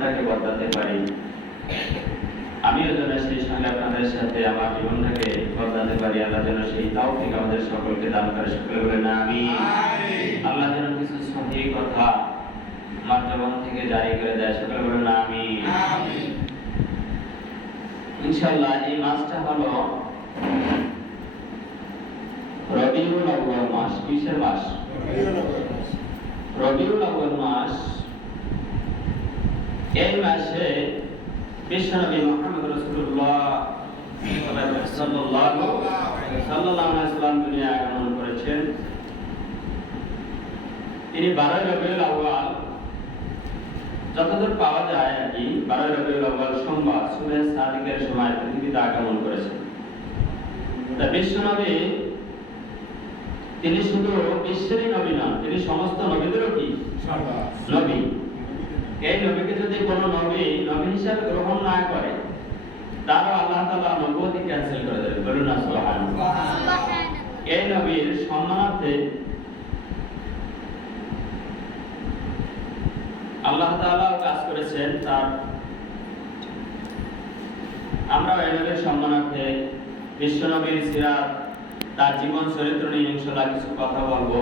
জীবনটাকে বদলাতে পারি। আমিও যেন সেই সঙ্গে আপনাদের সাথে আমার জীবনটাকে বদলাতে পারি। আল্লাহ যেন সেই তৌফিক আমাদের সকলকে দান করে। সকলে বলেন আমিন। আল্লাহ যেন কিছু সহিহ কথা আমার জবান থেকে জারি করে দেয়। সকলে বলেন আমিন। ইনশাআল্লাহ এই মাসটা হলো রবিউল আউয়াল মাস। কিসের মাস? রবিউল আউয়াল মাস। এই মাসে বিশ্বনবী মুহাম্মদ রাসূলুল্লাহ সাল্লাল্লাহু আলাইহি ওয়াসাল্লাম দুনিয়ায় আগমন করেছেন। তিনি 12 রবিউল আউয়াল, যতদূর পাওয়া যায় আর কি, 12 রবিউল আউয়াল সোমবার সুবহে সাদিকের সময় পৃথিবীতে আগমন করেছেন। তা বিশ্বনবী তিনি শুধু বিশ্বেরই নবী নন, তিনি সমস্ত নবীদেরও কি নবী। এই নবীকে যদি কোনো নবী হিসাবে গ্রহণ না করে, তারও আল্লাহ তাআলা নবুয়তি ক্যান্সেল করে দেবেন। বলুন না সুবহানাল্লাহ। এই নবীর সম্মানার্থে আল্লাহ তাআলা কাজ করেছেন। তার আমরা এই নবীর সম্মানার্থে বিশ্বনবীর সিরাত, তার জীবন চরিত্র নিয়ে ইনশাআল্লাহ কিছু কথা বলবো,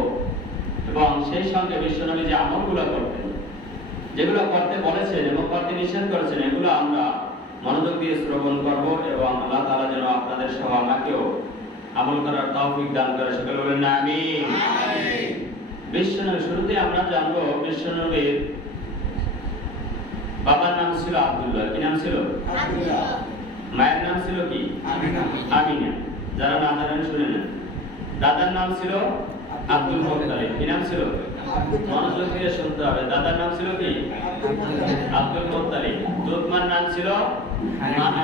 এবং সেই সঙ্গে বিশ্বনবী যে আমলগুলো করতেন, যেগুলো করতে বলেছেন এবং করতে নিষেধ করেছেন, এগুলো আমরা মনোযোগ দিয়ে শ্রবণ করব এবং আল্লাহ তাআলা যেন আপনাদের সহ আমাকেও আমল করার তৌফিক দান করে। সকলে বলেন আমিন। বিশ্বনবী, শুরুতে আমরা জানবো বিশ্বনবীর বাবার নাম ছিল আব্দুল্লাহ। কি নাম ছিল? আব্দুল্লাহ। মায়ের নাম ছিল কি? আমিনা। যারা না জানেন শুনে নেন। দাদার নাম ছিল আব্দুল মুত্তালিব। কি নাম ছিল? মনোযোগ দিয়ে শুনতে হবে। দাদার নাম ছিল কি? Abdul Muttalib. দুধমার নাম ছিল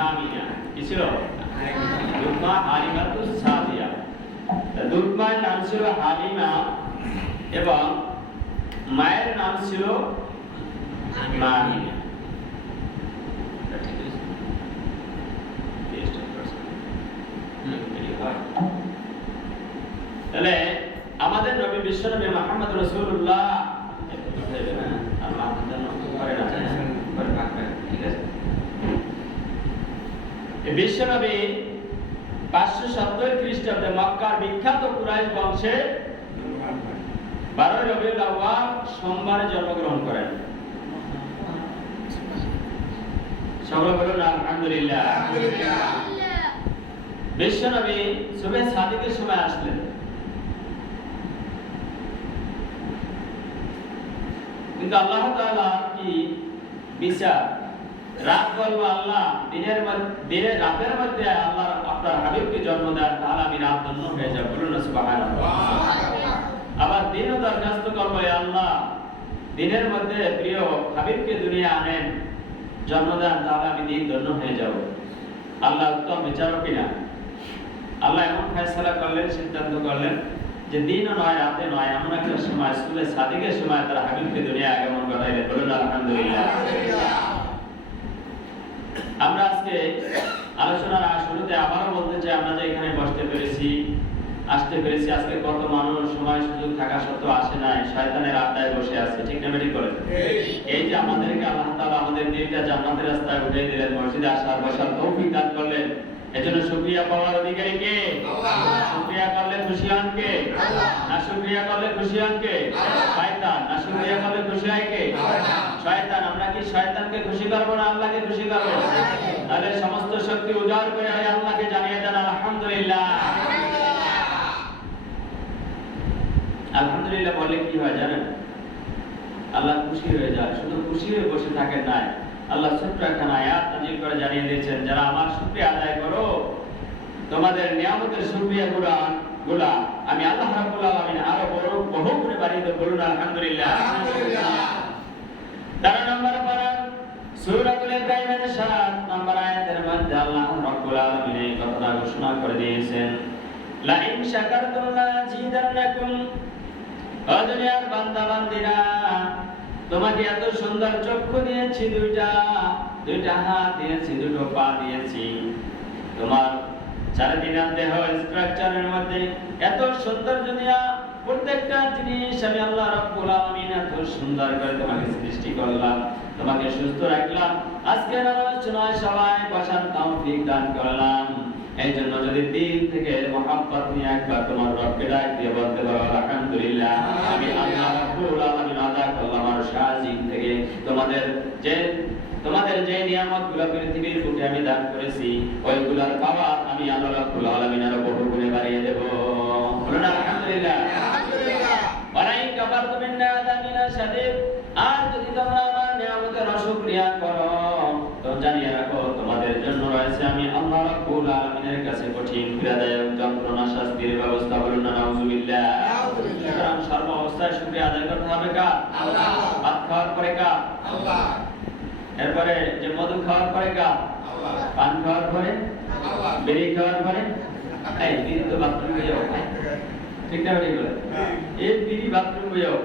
আমিনা। কি ছিল? দুধমা হালিমাতুস সাদিয়া। দুধমার নাম ছিল হালিমা এবং মায়ের নাম ছিল আমিনা। তাহলে আমাদের নবী বিশ্বনবী মুহাম্মদ রাসূলুল্লাহ বিশ্বনবী 570 খ্রিস্টাব্দে মক্কার বিখ্যাত কুরাইশ বংশে 12 রবিউল আউয়াল সোমবারে জন্মগ্রহণ করেন। সকলে বলুন আলহামদুলিল্লাহ। বিশ্বনবী সুবহে সাদিকের সময় আসলেন, কিন্তু আল্লাহ তাআলা কি বিচার, রাত বলবো আল্লাহ দিনের রাতের মধ্যে আল্লাহ আপনার হাবিবকে জন্ম দেন, তাহলে আমি রাত ধন্য হয়ে যাব। বলুন না সুবহানাল্লাহ। আবার দিনও দরখাস্ত করবো, আল্লাহ দিনের মধ্যে প্রিয় হাবিবকে দুনিয়া আনেন, জন্ম দেন, তাহলে আমি দিন ধন্য হয়ে যাব। আল্লাহ উত্তম বিচারক কিনা? আল্লাহ এমন ফয়সালা করলেন, সিদ্ধান্ত করলেন যে দিনও নয় রাতে নয়, এমন একটা সময় সুবহে সাদিকের সময় তার হাবিবকে দুনিয়া আগমন করাইলেন। বলুন আলহামদুলিল্লাহ। আমরা আজকে আলোচনার শুরুতে আবারও বলতে চাই, আমরা যে এখানে আসতে পেরেছি, আজকে কত মানুষ সময় সুযোগ থাকা সত্ত্বেও আসে নাই, শয়তানের আড্ডায় বসে আছে। ঠিক না বেঠিক বলেন? এই যে আমাদেরকে আল্লাহ তাআলা আমাদের দিনটা জান্নাতের রাস্তায় উঠিয়ে দিলেন, মসজিদে আসার বসার তৌফিক দান করলেন, এজন্য শুকরিয়া পাওয়ার অধিকারী কে? আল্লাহ। শুকরিয়া করলে খুশি হন কে? আল্লাহ। না শুকরিয়া করলে খুশি হন কে? শয়তান। না শুকরিয়া করলে খুশি হয় কে? শয়তান। আমরা কি শয়তানকে খুশি করব না আল্লাহকে খুশি করব? তাহলে সমস্ত শক্তি উজাড় করে আল্লাহকে জানিয়ে দেন আলহামদুলিল্লাহ। আলহামদুলিল্লাহ বলে কি হয় জানেন? আল্লাহ খুশি হয়ে যায়। শুধু খুশি হয়ে বসে থাকেন না, আল্লাহ ছোট্ট একটা আয়াত নাযিল করে জানিয়ে দিয়েছেন, যারা আমার শুকরিয়া আদায় করো, তোমাদের নিয়ামতের শুকরিয়া গুলা আমি আল্লাহ রাব্বুল আলামিন আরো বহু গুণে বাড়িয়ে দেব। বলুন আলহামদুলিল্লাহ। তার নম্বর পারা সূরাতুল ইব্রাহিমের 7 নম্বর আয়াতের মধ্যে আল্লাহ রাব্বুল আলামিন এই কথাটা ঘোষণা করে দিয়েছেন, লা ইন শাকারতুম লাযিদান্নাকুম। ও দুনিয়ার বান্দা বান্দিরা, তোমাকে এত সুন্দর চক্ষু দিয়েছি, দুইটা হাত দিয়েছি, দুটো পা দিয়েছি, তোমার চারিদিকের দেহ স্ট্রাকচারের মধ্যে এত সুন্দর দুনিয়া প্রত্যেকটা জিনিস আমি আল্লাহ রাব্বুল আলামিন এত সুন্দর করে তোমাকে সৃষ্টি করলাম, তোমাকে সুস্থ রাখলাম, আজকের আলোচনায় সবাই বসার তৌফিক দান করলাম। এই জন্য যদি দিল থেকে মহব্বত নিয়ে একবার তোমার রবকে ডাক দিয়ে বলতে পারো আলহামদুলিল্লাহ, আমি আল্লাহ রাব্বুল আলামিন আদা করলাম আর শাহজিন থেকে তোমাদের যে নিয়ামতগুলো পৃথিবীর বুকে আমি দান করেছি, ওইগুলোর পাওয়ার আমি আল্লাহ রাব্বুল আলামিনের বহু গুণে বাড়িয়ে দেব। বলুন আলহামদুলিল্লাহ। ওয়ালাই কাফারতুম ইন্না আযাবি লাশাদীদ। আর যদি তোমরা আমার নিয়ামতের অশুকরিয়া করো তো জানিয়ে রাখো তোমাদের জন্য রয়েছে আমি আল্লাহ রাব্বুল আলামিনের কাছে কঠিন পীড়াদায়ক যন্ত্রণা শাস্তির ব্যবস্থা। বলুন না নাউযুবিল্লাহ। সুতরাং সর্ব অবস্থায় শুকরিয়া আদায় করতে হবে কার? আল্লাহ। ভাত খাওয়ার পরে কার? আল্লাহ। এরপরে যে মধু খাওয়ার পরে কার? আল্লাহ। পান খাওয়ার পরে? আল্লাহ। বিড়ি খাওয়ার পরে? এই বিড়ি তো বাথরুমে যাও, ঠিক না? ঠিক বলে এই বিড়ি বাথরুমে যাও।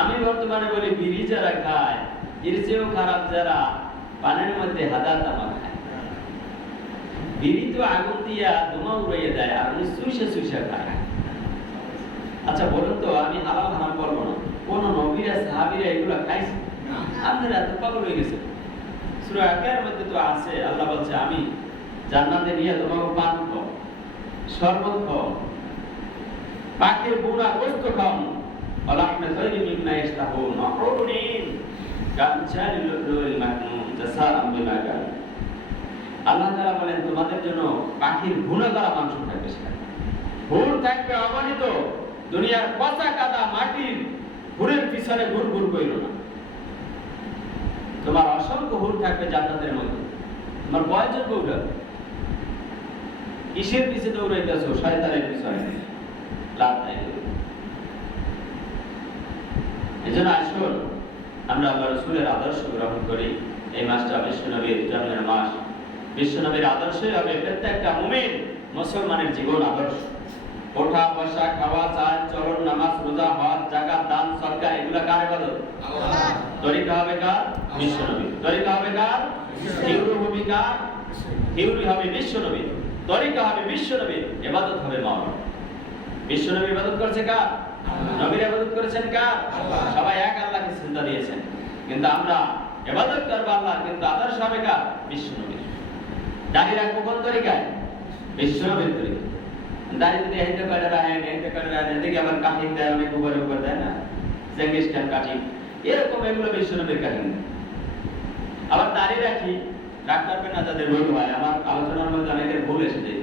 আমি বর্তমানে বলি বিড়ি যারা খায় এর চেয়েও খারাপ যারা পানের মধ্যে হাদা তামাক খায়। বিড়ি তো আগুন দিয়া ধোঁয়া উড়িয়ে দেয় আর উনি সুইসা খায়। আচ্ছা বলুন তো, আমি হালাল হারাম বলবো না, কোন নবীরা সাহাবীরা এগুলা খাইছে? আপনারা এত পাগল হয়ে গেছে। সূরা আকার মধ্যে তো আছে, আল্লাহ বলছে আমি জান্নাতে নিয়ে তোমাকে পান খাও, শরবত খাও, পাখির বুনা গোশত খাও, আল্লাহমে তৈরি মিম্মা ইশতাহুন মাহরুনিন কামসালিল লুলুল মাকনুন জাযাআম বিমা কানু। আল্লাহ তাআলা বলেন তোমাদের জন্য পাখির বুনা করা মাংস থাকবে, সেখানে হুর থাকবে অগণিত। দুনিয়ার পচা কাদা মাটির হুরের পিছনে ঘুরঘুর কইরো না। তোমার অসংখ্য হুর থাকবে জান্নাতের মধ্যে। তোমার বয়জন কৌটা কিসের পিছে দৌড়াইতেছো? শয়তানের পিছনে, লাভ নাই। এজন্য আসুন আমরা আল্লাহ রাসূলের আদর্শ গ্রহণ করি। এই মাসটা বিশ্বনবীর জন্মের মাস। বিশ্বনবীর আদর্শই হবে প্রত্যেকটা মুমিন মুসলমানের জীবন আদর্শ। ওঠা বসা, খাওয়া, চাল চলন, নামাজ, রোজা, হজ, যাকাত, দান, সদকা, এগুলা কার ইবাদত? আল্লাহ। তরিকা হবে কার? বিশ্বনবী। তরিকা হবে কার? থিওরি হবে কার? থিওরি হবে বিশ্বনবী, তরিকা হবে বিশ্বনবী, ইবাদত হবে মাওলানা। বিশ্বনবী ইবাদত করছে কার? নবীর ইবাদত করেছেন কার? আল্লাহ। সবাই এক আল্লাহকে সিজদা দিয়েছেন, কিন্তু আমরা ইবাদত করব আল্লাহ, কিন্তু আদর্শ হবে কার? বিশ্বনবী। দাঁড়িয়ে রাখবো কোন তরিকায়? বিশ্বনবীর তরিকা। দাঁড়িয়ে যদি হেঁটে করে রাখেন, এদিকে আবার কাটিং দেয়, অনেক উপরে উপরে দেয় না, চেঙ্গিস খান কাটিং, এরকম এগুলো বিশ্বনবীর কাহিনী। আবার দাঁড়িয়ে রাখি, রাখতে পারবেন না যাদের ভুল হয়। আমার আলোচনার মধ্যে অনেকের ভুল এসে যায়।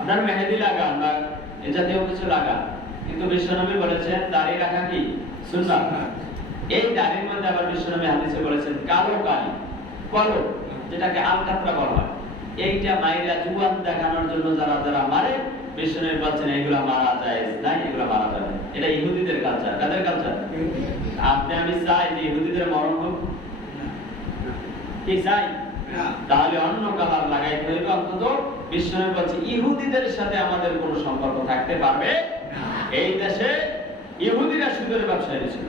আপনার মেহেদি লাগান বা এ জাতীয় কিছু লাগান, কিন্তু বিশ্বনবী বলেছেন দাড়ি রাখা কি সুন্নাত। এই দাড়ির মধ্যে আবার বিশ্বনবী হাদিসে বলেছেন কালো কালি, কালো, যেটাকে আলকাতরা বলা হয়, এইটা মাইরা জুয়ান দেখানোর জন্য যারা যারা মারে, বিশ্বনবী বলছেন এগুলা মারা যায় নাই, এগুলা মারা যাবে না। এটা ইহুদিদের কালচার। কাদের কালচার? আপনি আমি চাই যে ইহুদিদের মরণ হোক? কি চাই? তাহলে অন্য কালার লাগাইতে হইবে। অন্তত বিশ্বনবী বলছে ইহুদিদের সাথে আমাদের কোনো সম্পর্ক থাকতে পারবে না। এই দেশে ইহুদিরা সুদের ব্যবসায়ী ছিল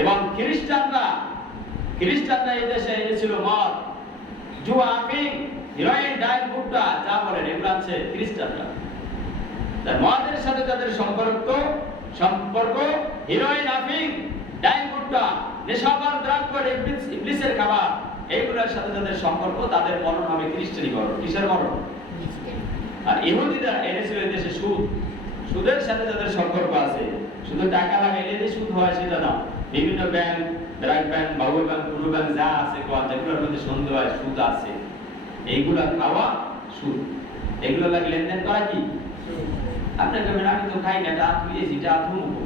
এবং খ্রিস্টানরা এই দেশে এনেছিল মদ, জুয়া, আফিং, হিরোইন, ডাইল, ভুট্টা, যা বলেন এগুলো আছে খ্রিস্টানরা। তাই মদের সাথে তাদের সম্পর্ক হিরোইন, আফিং, ডাইল, ভুট্টা, নেশাবান, দ্রব্য, ইবলিসের খাবার, এইগুলোর সাথে তাদের সম্পর্ক, তাদের মরণ হবে খ্রিস্টানি মরণ। কিসের মরণ? আর ইহুদিরা এনেছিল এই দেশে সুদ। সুদের সাথে তাদের সম্পর্ক আছে। শুধু টাকা লাগাইলে যে সুদ হয় সেটা না, বিভিন্ন bank, BRAC bank, Babul bank, পুরো ব্যাংক যা আছে যেগুলোর মধ্যে সন্দেহ হয় সুদ আছে, এইগুলা খাওয়া সুদ। এগুলো লাগে লেনদেন করা কি? আপনার কেমন? আমি তো খাই না, টাকা তুলেছি, টাকা থুমুকো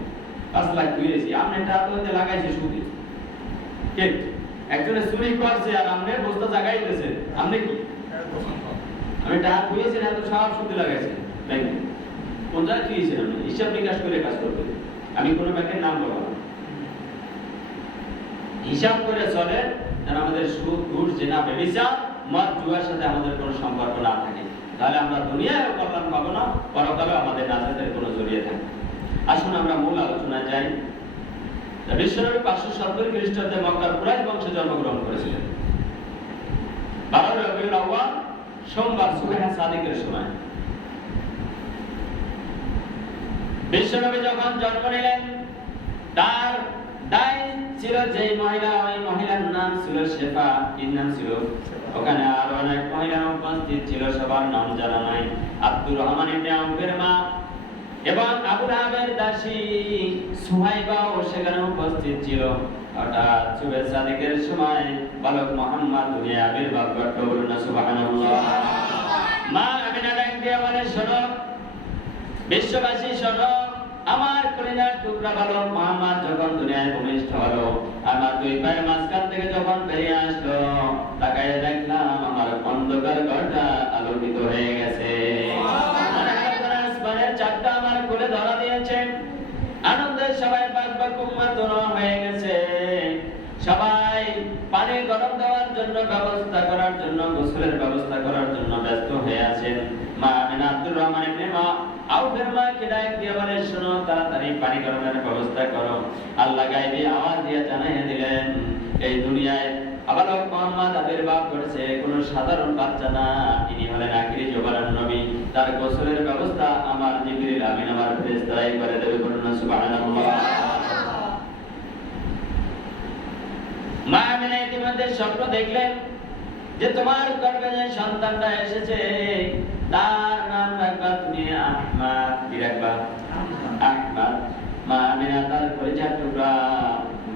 5 লাখ তুলেছি, আপনি টাকা তো লাগাইছে সুদে। কে? একজনে চুরি করছে আর আপনি বস্তা জায়গায় দিয়েছে, আপনি কি? আমি টাকা তুলেছি না, তো সব সুদে লাগাইছে ব্যাংকে। কোন জায়গায় তুলেছেন আপনি? হিসাব নিকাশ করে কাজ করবেন। আমি কোনো ব্যাংকের নাম বলবো না। হিসাব করে চলে যেন আমাদের সুদ, ঘুষ, জেনা, ব্যভিচার, মদ, জুয়ার সাথে আমাদের কোনো সম্পর্ক না থাকে। তাহলে আমরা দুনিয়ায়ও কল্যাণ পাবো না, পরকালেও আমাদের নাজাতের কোনো জড়িয়ে থাকে। আসুন আমরা মূল আলোচনায় যাই। বিশ্বনবী 570 খ্রিস্টাব্দে মক্কার কুরাইশ বংশে জন্মগ্রহণ করেছিলেন। 12 রবিউল আউয়াল সোমবার সুবহে সাদিকের সময় বিশ্বনবী যখন জন্ম নিলেন তার দায় ছিল যে মহিলা, ওই মহিলার নাম ছিল শেফা। কি নাম ছিল? ওখানে আরো অনেক মহিলা উপস্থিত ছিল, সবার নাম জানা নাই। আব্দুর রহমান ইবনে আউফের মা এবং আবু লাহাবের দাসী সুহাইবাও সেখানে উপস্থিত ছিল। হঠাৎ শুভে সাদিকের সময় বালক মুহাম্মদ দুনিয়ায় আবির্ভাব ঘটল। বলুন না সুবহানাল্লাহ। মা আমিনা ডাক দিয়ে বলে, শোনো বিশ্ববাসী, শোনো, আমার কলিজার টুকরা বালক মুহাম্মদ যখন দুনিয়ায় ভূমিষ্ঠ হলো, আমার দুই পায়ের মাঝখান থেকে যখন বেরিয়ে আসলো, তাকায় দেখলাম আমার অন্ধকার ঘরটা আলোকিত হয়ে গেছে। আসমানের চাঁদটা আমার কোলে ধরা দিয়েছে। আনন্দে সবাই বাকবাক উম্মাতনা হয়ে গেছে। সবাই পানি গরম দেওয়ার জন্য ব্যবস্থা করার জন্য, গোসলের ব্যবস্থা করার জন্য ব্যস্ত হয়ে আছেন। মা আমিনা আব্দুর রহমান ইবনে আউফের মাকে ডাক দিয়ে বলে, শোনো, তাড়াতাড়ি পানি গরমের ব্যবস্থা করো। আল্লাহ গায়বী আওয়াজ দিয়ে জানাইয়া দিলেন, এই দুনিয়ায় বালক মুহাম্মদ আবির্ভাব করেছে, কোনো সাধারণ বাচ্চা না, ইনি হলেন আখিরি জবানের নবী। তার গোসলের ব্যবস্থা আমার জিবরিল আমিন আমার ফেরেশতারাই করে দেবে। বলুন না সুবহানাল্লাহ। মা আমিনা ইতিমধ্যে স্বপ্ন দেখলেন যে তোমার গর্ভে যে সন্তানটা এসেছে তার নাম রাখবা তুমি আহমদ। কি রাখবা? আহমদ। মা আমিনা তার পরিচয় টুকরা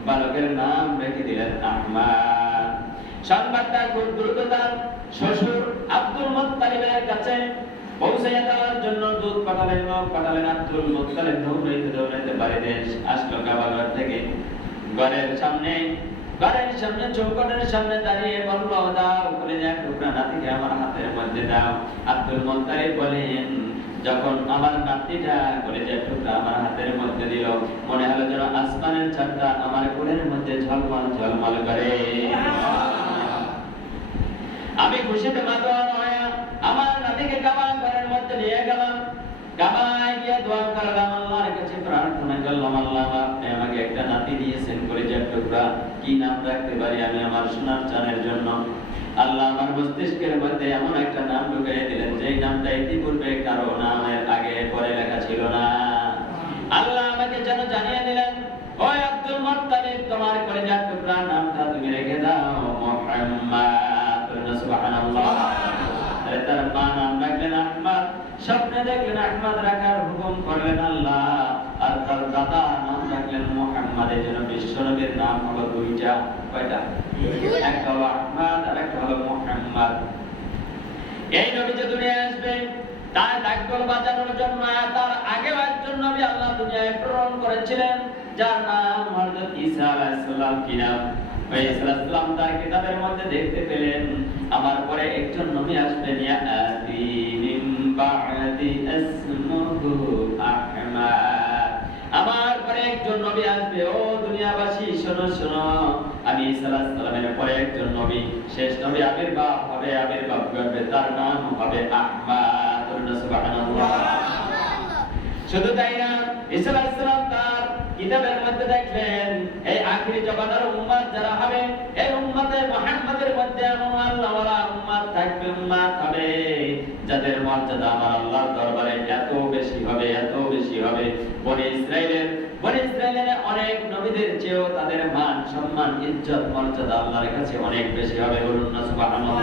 বালকের নাম রেখে দিলেন আহমদ। সংবাদটা খুব দ্রুত তার শ্বশুর আব্দুল মুত্তালিবের কাছে পৌঁছে দেওয়ার জন্য দূত পাঠালেন। আব্দুল মুত্তালিব দৌড়াইতে বাড়িতে আসলো কাবাঘর থেকে। ঘরের সামনে চৌকাঠের সামনে দাঁড়িয়ে বলল, দাও কলিজার টুকরা নাতিকে আমার হাতের মধ্যে দাও। আব্দুল মুত্তালিব বলেন, যখন আমার নাতিটা কলিজার টুকরা আমার হাতের মধ্যে দিল, মনে হলো যেন আসমানের চাঁদটা আমার কোলের মধ্যে ঝলমল ঝলমল করে। আমি খুশিতে মাতোয়ারা হয়ে আমার নাতিকে কাবা ঘরের মধ্যে নিয়ে গেলাম। কাবায় গিয়ে দোয়া করলাম, আল্লাহর কাছে প্রার্থনা করলাম, আল্লাহ আপনি আমাকে একটা নাতি দিয়েছেন কলিজার টুকরা, কি নাম রাখতে পারি আমি আমার সোনার চাঁদের জন্য? আল্লাহ আমার মস্তিষ্কের মধ্যে এমন একটা নাম ঢুকিয়ে দিলেন যেই নামটা ইতিপূর্বে কারো নামের আগে পরে লেখা ছিল না। আল্লাহ আমাকে যেন জানিয়ে দিলেন, ওই আব্দুল মুত্তালিব, তোমার কলিজার টুকরা নামটা তুমি রেখে দাও মুহাম্মদ। সুবহানাল্লাহ। তার মা নাম রাখলেন আহমদ। স্বপ্নে দেখলেন আহমদ রাখার হুকুম করলেন আল্লাহ। আর তার দাদা নাম রাখলেন মুহাম্মদ। এই জন্য বিশ্বনবীর নাম হলো দুইটা। কয়টা? একটা হলো আহমদ আর একটা হলো মুহাম্মদ। এই নবী যে দুনিয়ায় আসবে তার ডাকডোল বাজানোর জন্য তার আগেও একজন নবী আল্লাহ দুনিয়ায় প্রেরণ করেছিলেন, যার নাম হযরত ঈসা আলাইহিস সালাম। কি নাম? ওই ঈসা আলাইহিস সালাম তার কিতাবের মধ্যে দেখতে পেলেন, আমার পরে একজন নবী আসবেন, ইয়াতি মিন বা'দি ইসমুহু আহমদ। আমার পরে একজন নবী আসবে। ও দুনিয়াবাসী, শোনো শোনো, আমি ঈসা আলাইহিস সালামের পরে একজন নবী, শেষ নবী আবির্ভাব হবে, আবির্ভাব করবে, তার নাম হবে আহমদ। সুবহানাল্লাহ। শুধু তাই না, ঈসা আলাইহিস সালাম তার কিতাবের মধ্যে দেখলেন এই আখিরি জমানার উম্মত যারা হবে, এই উম্মতে মুহাম্মাদের মধ্যে এমন আল্লাহওয়ালা উম্মত থাকবে, উম্মত হবে যাদের মর্যাদা আমার আল্লাহর দরবারে এত বেশি হবে, এত বেশি হবে। বনি ইসরাইলের অনেক নবীদের চেয়েও তাদের মান সম্মান ইজ্জত মর্যাদা আল্লাহর কাছে অনেক বেশি হবে। বলুন না সুবহানাল্লাহ।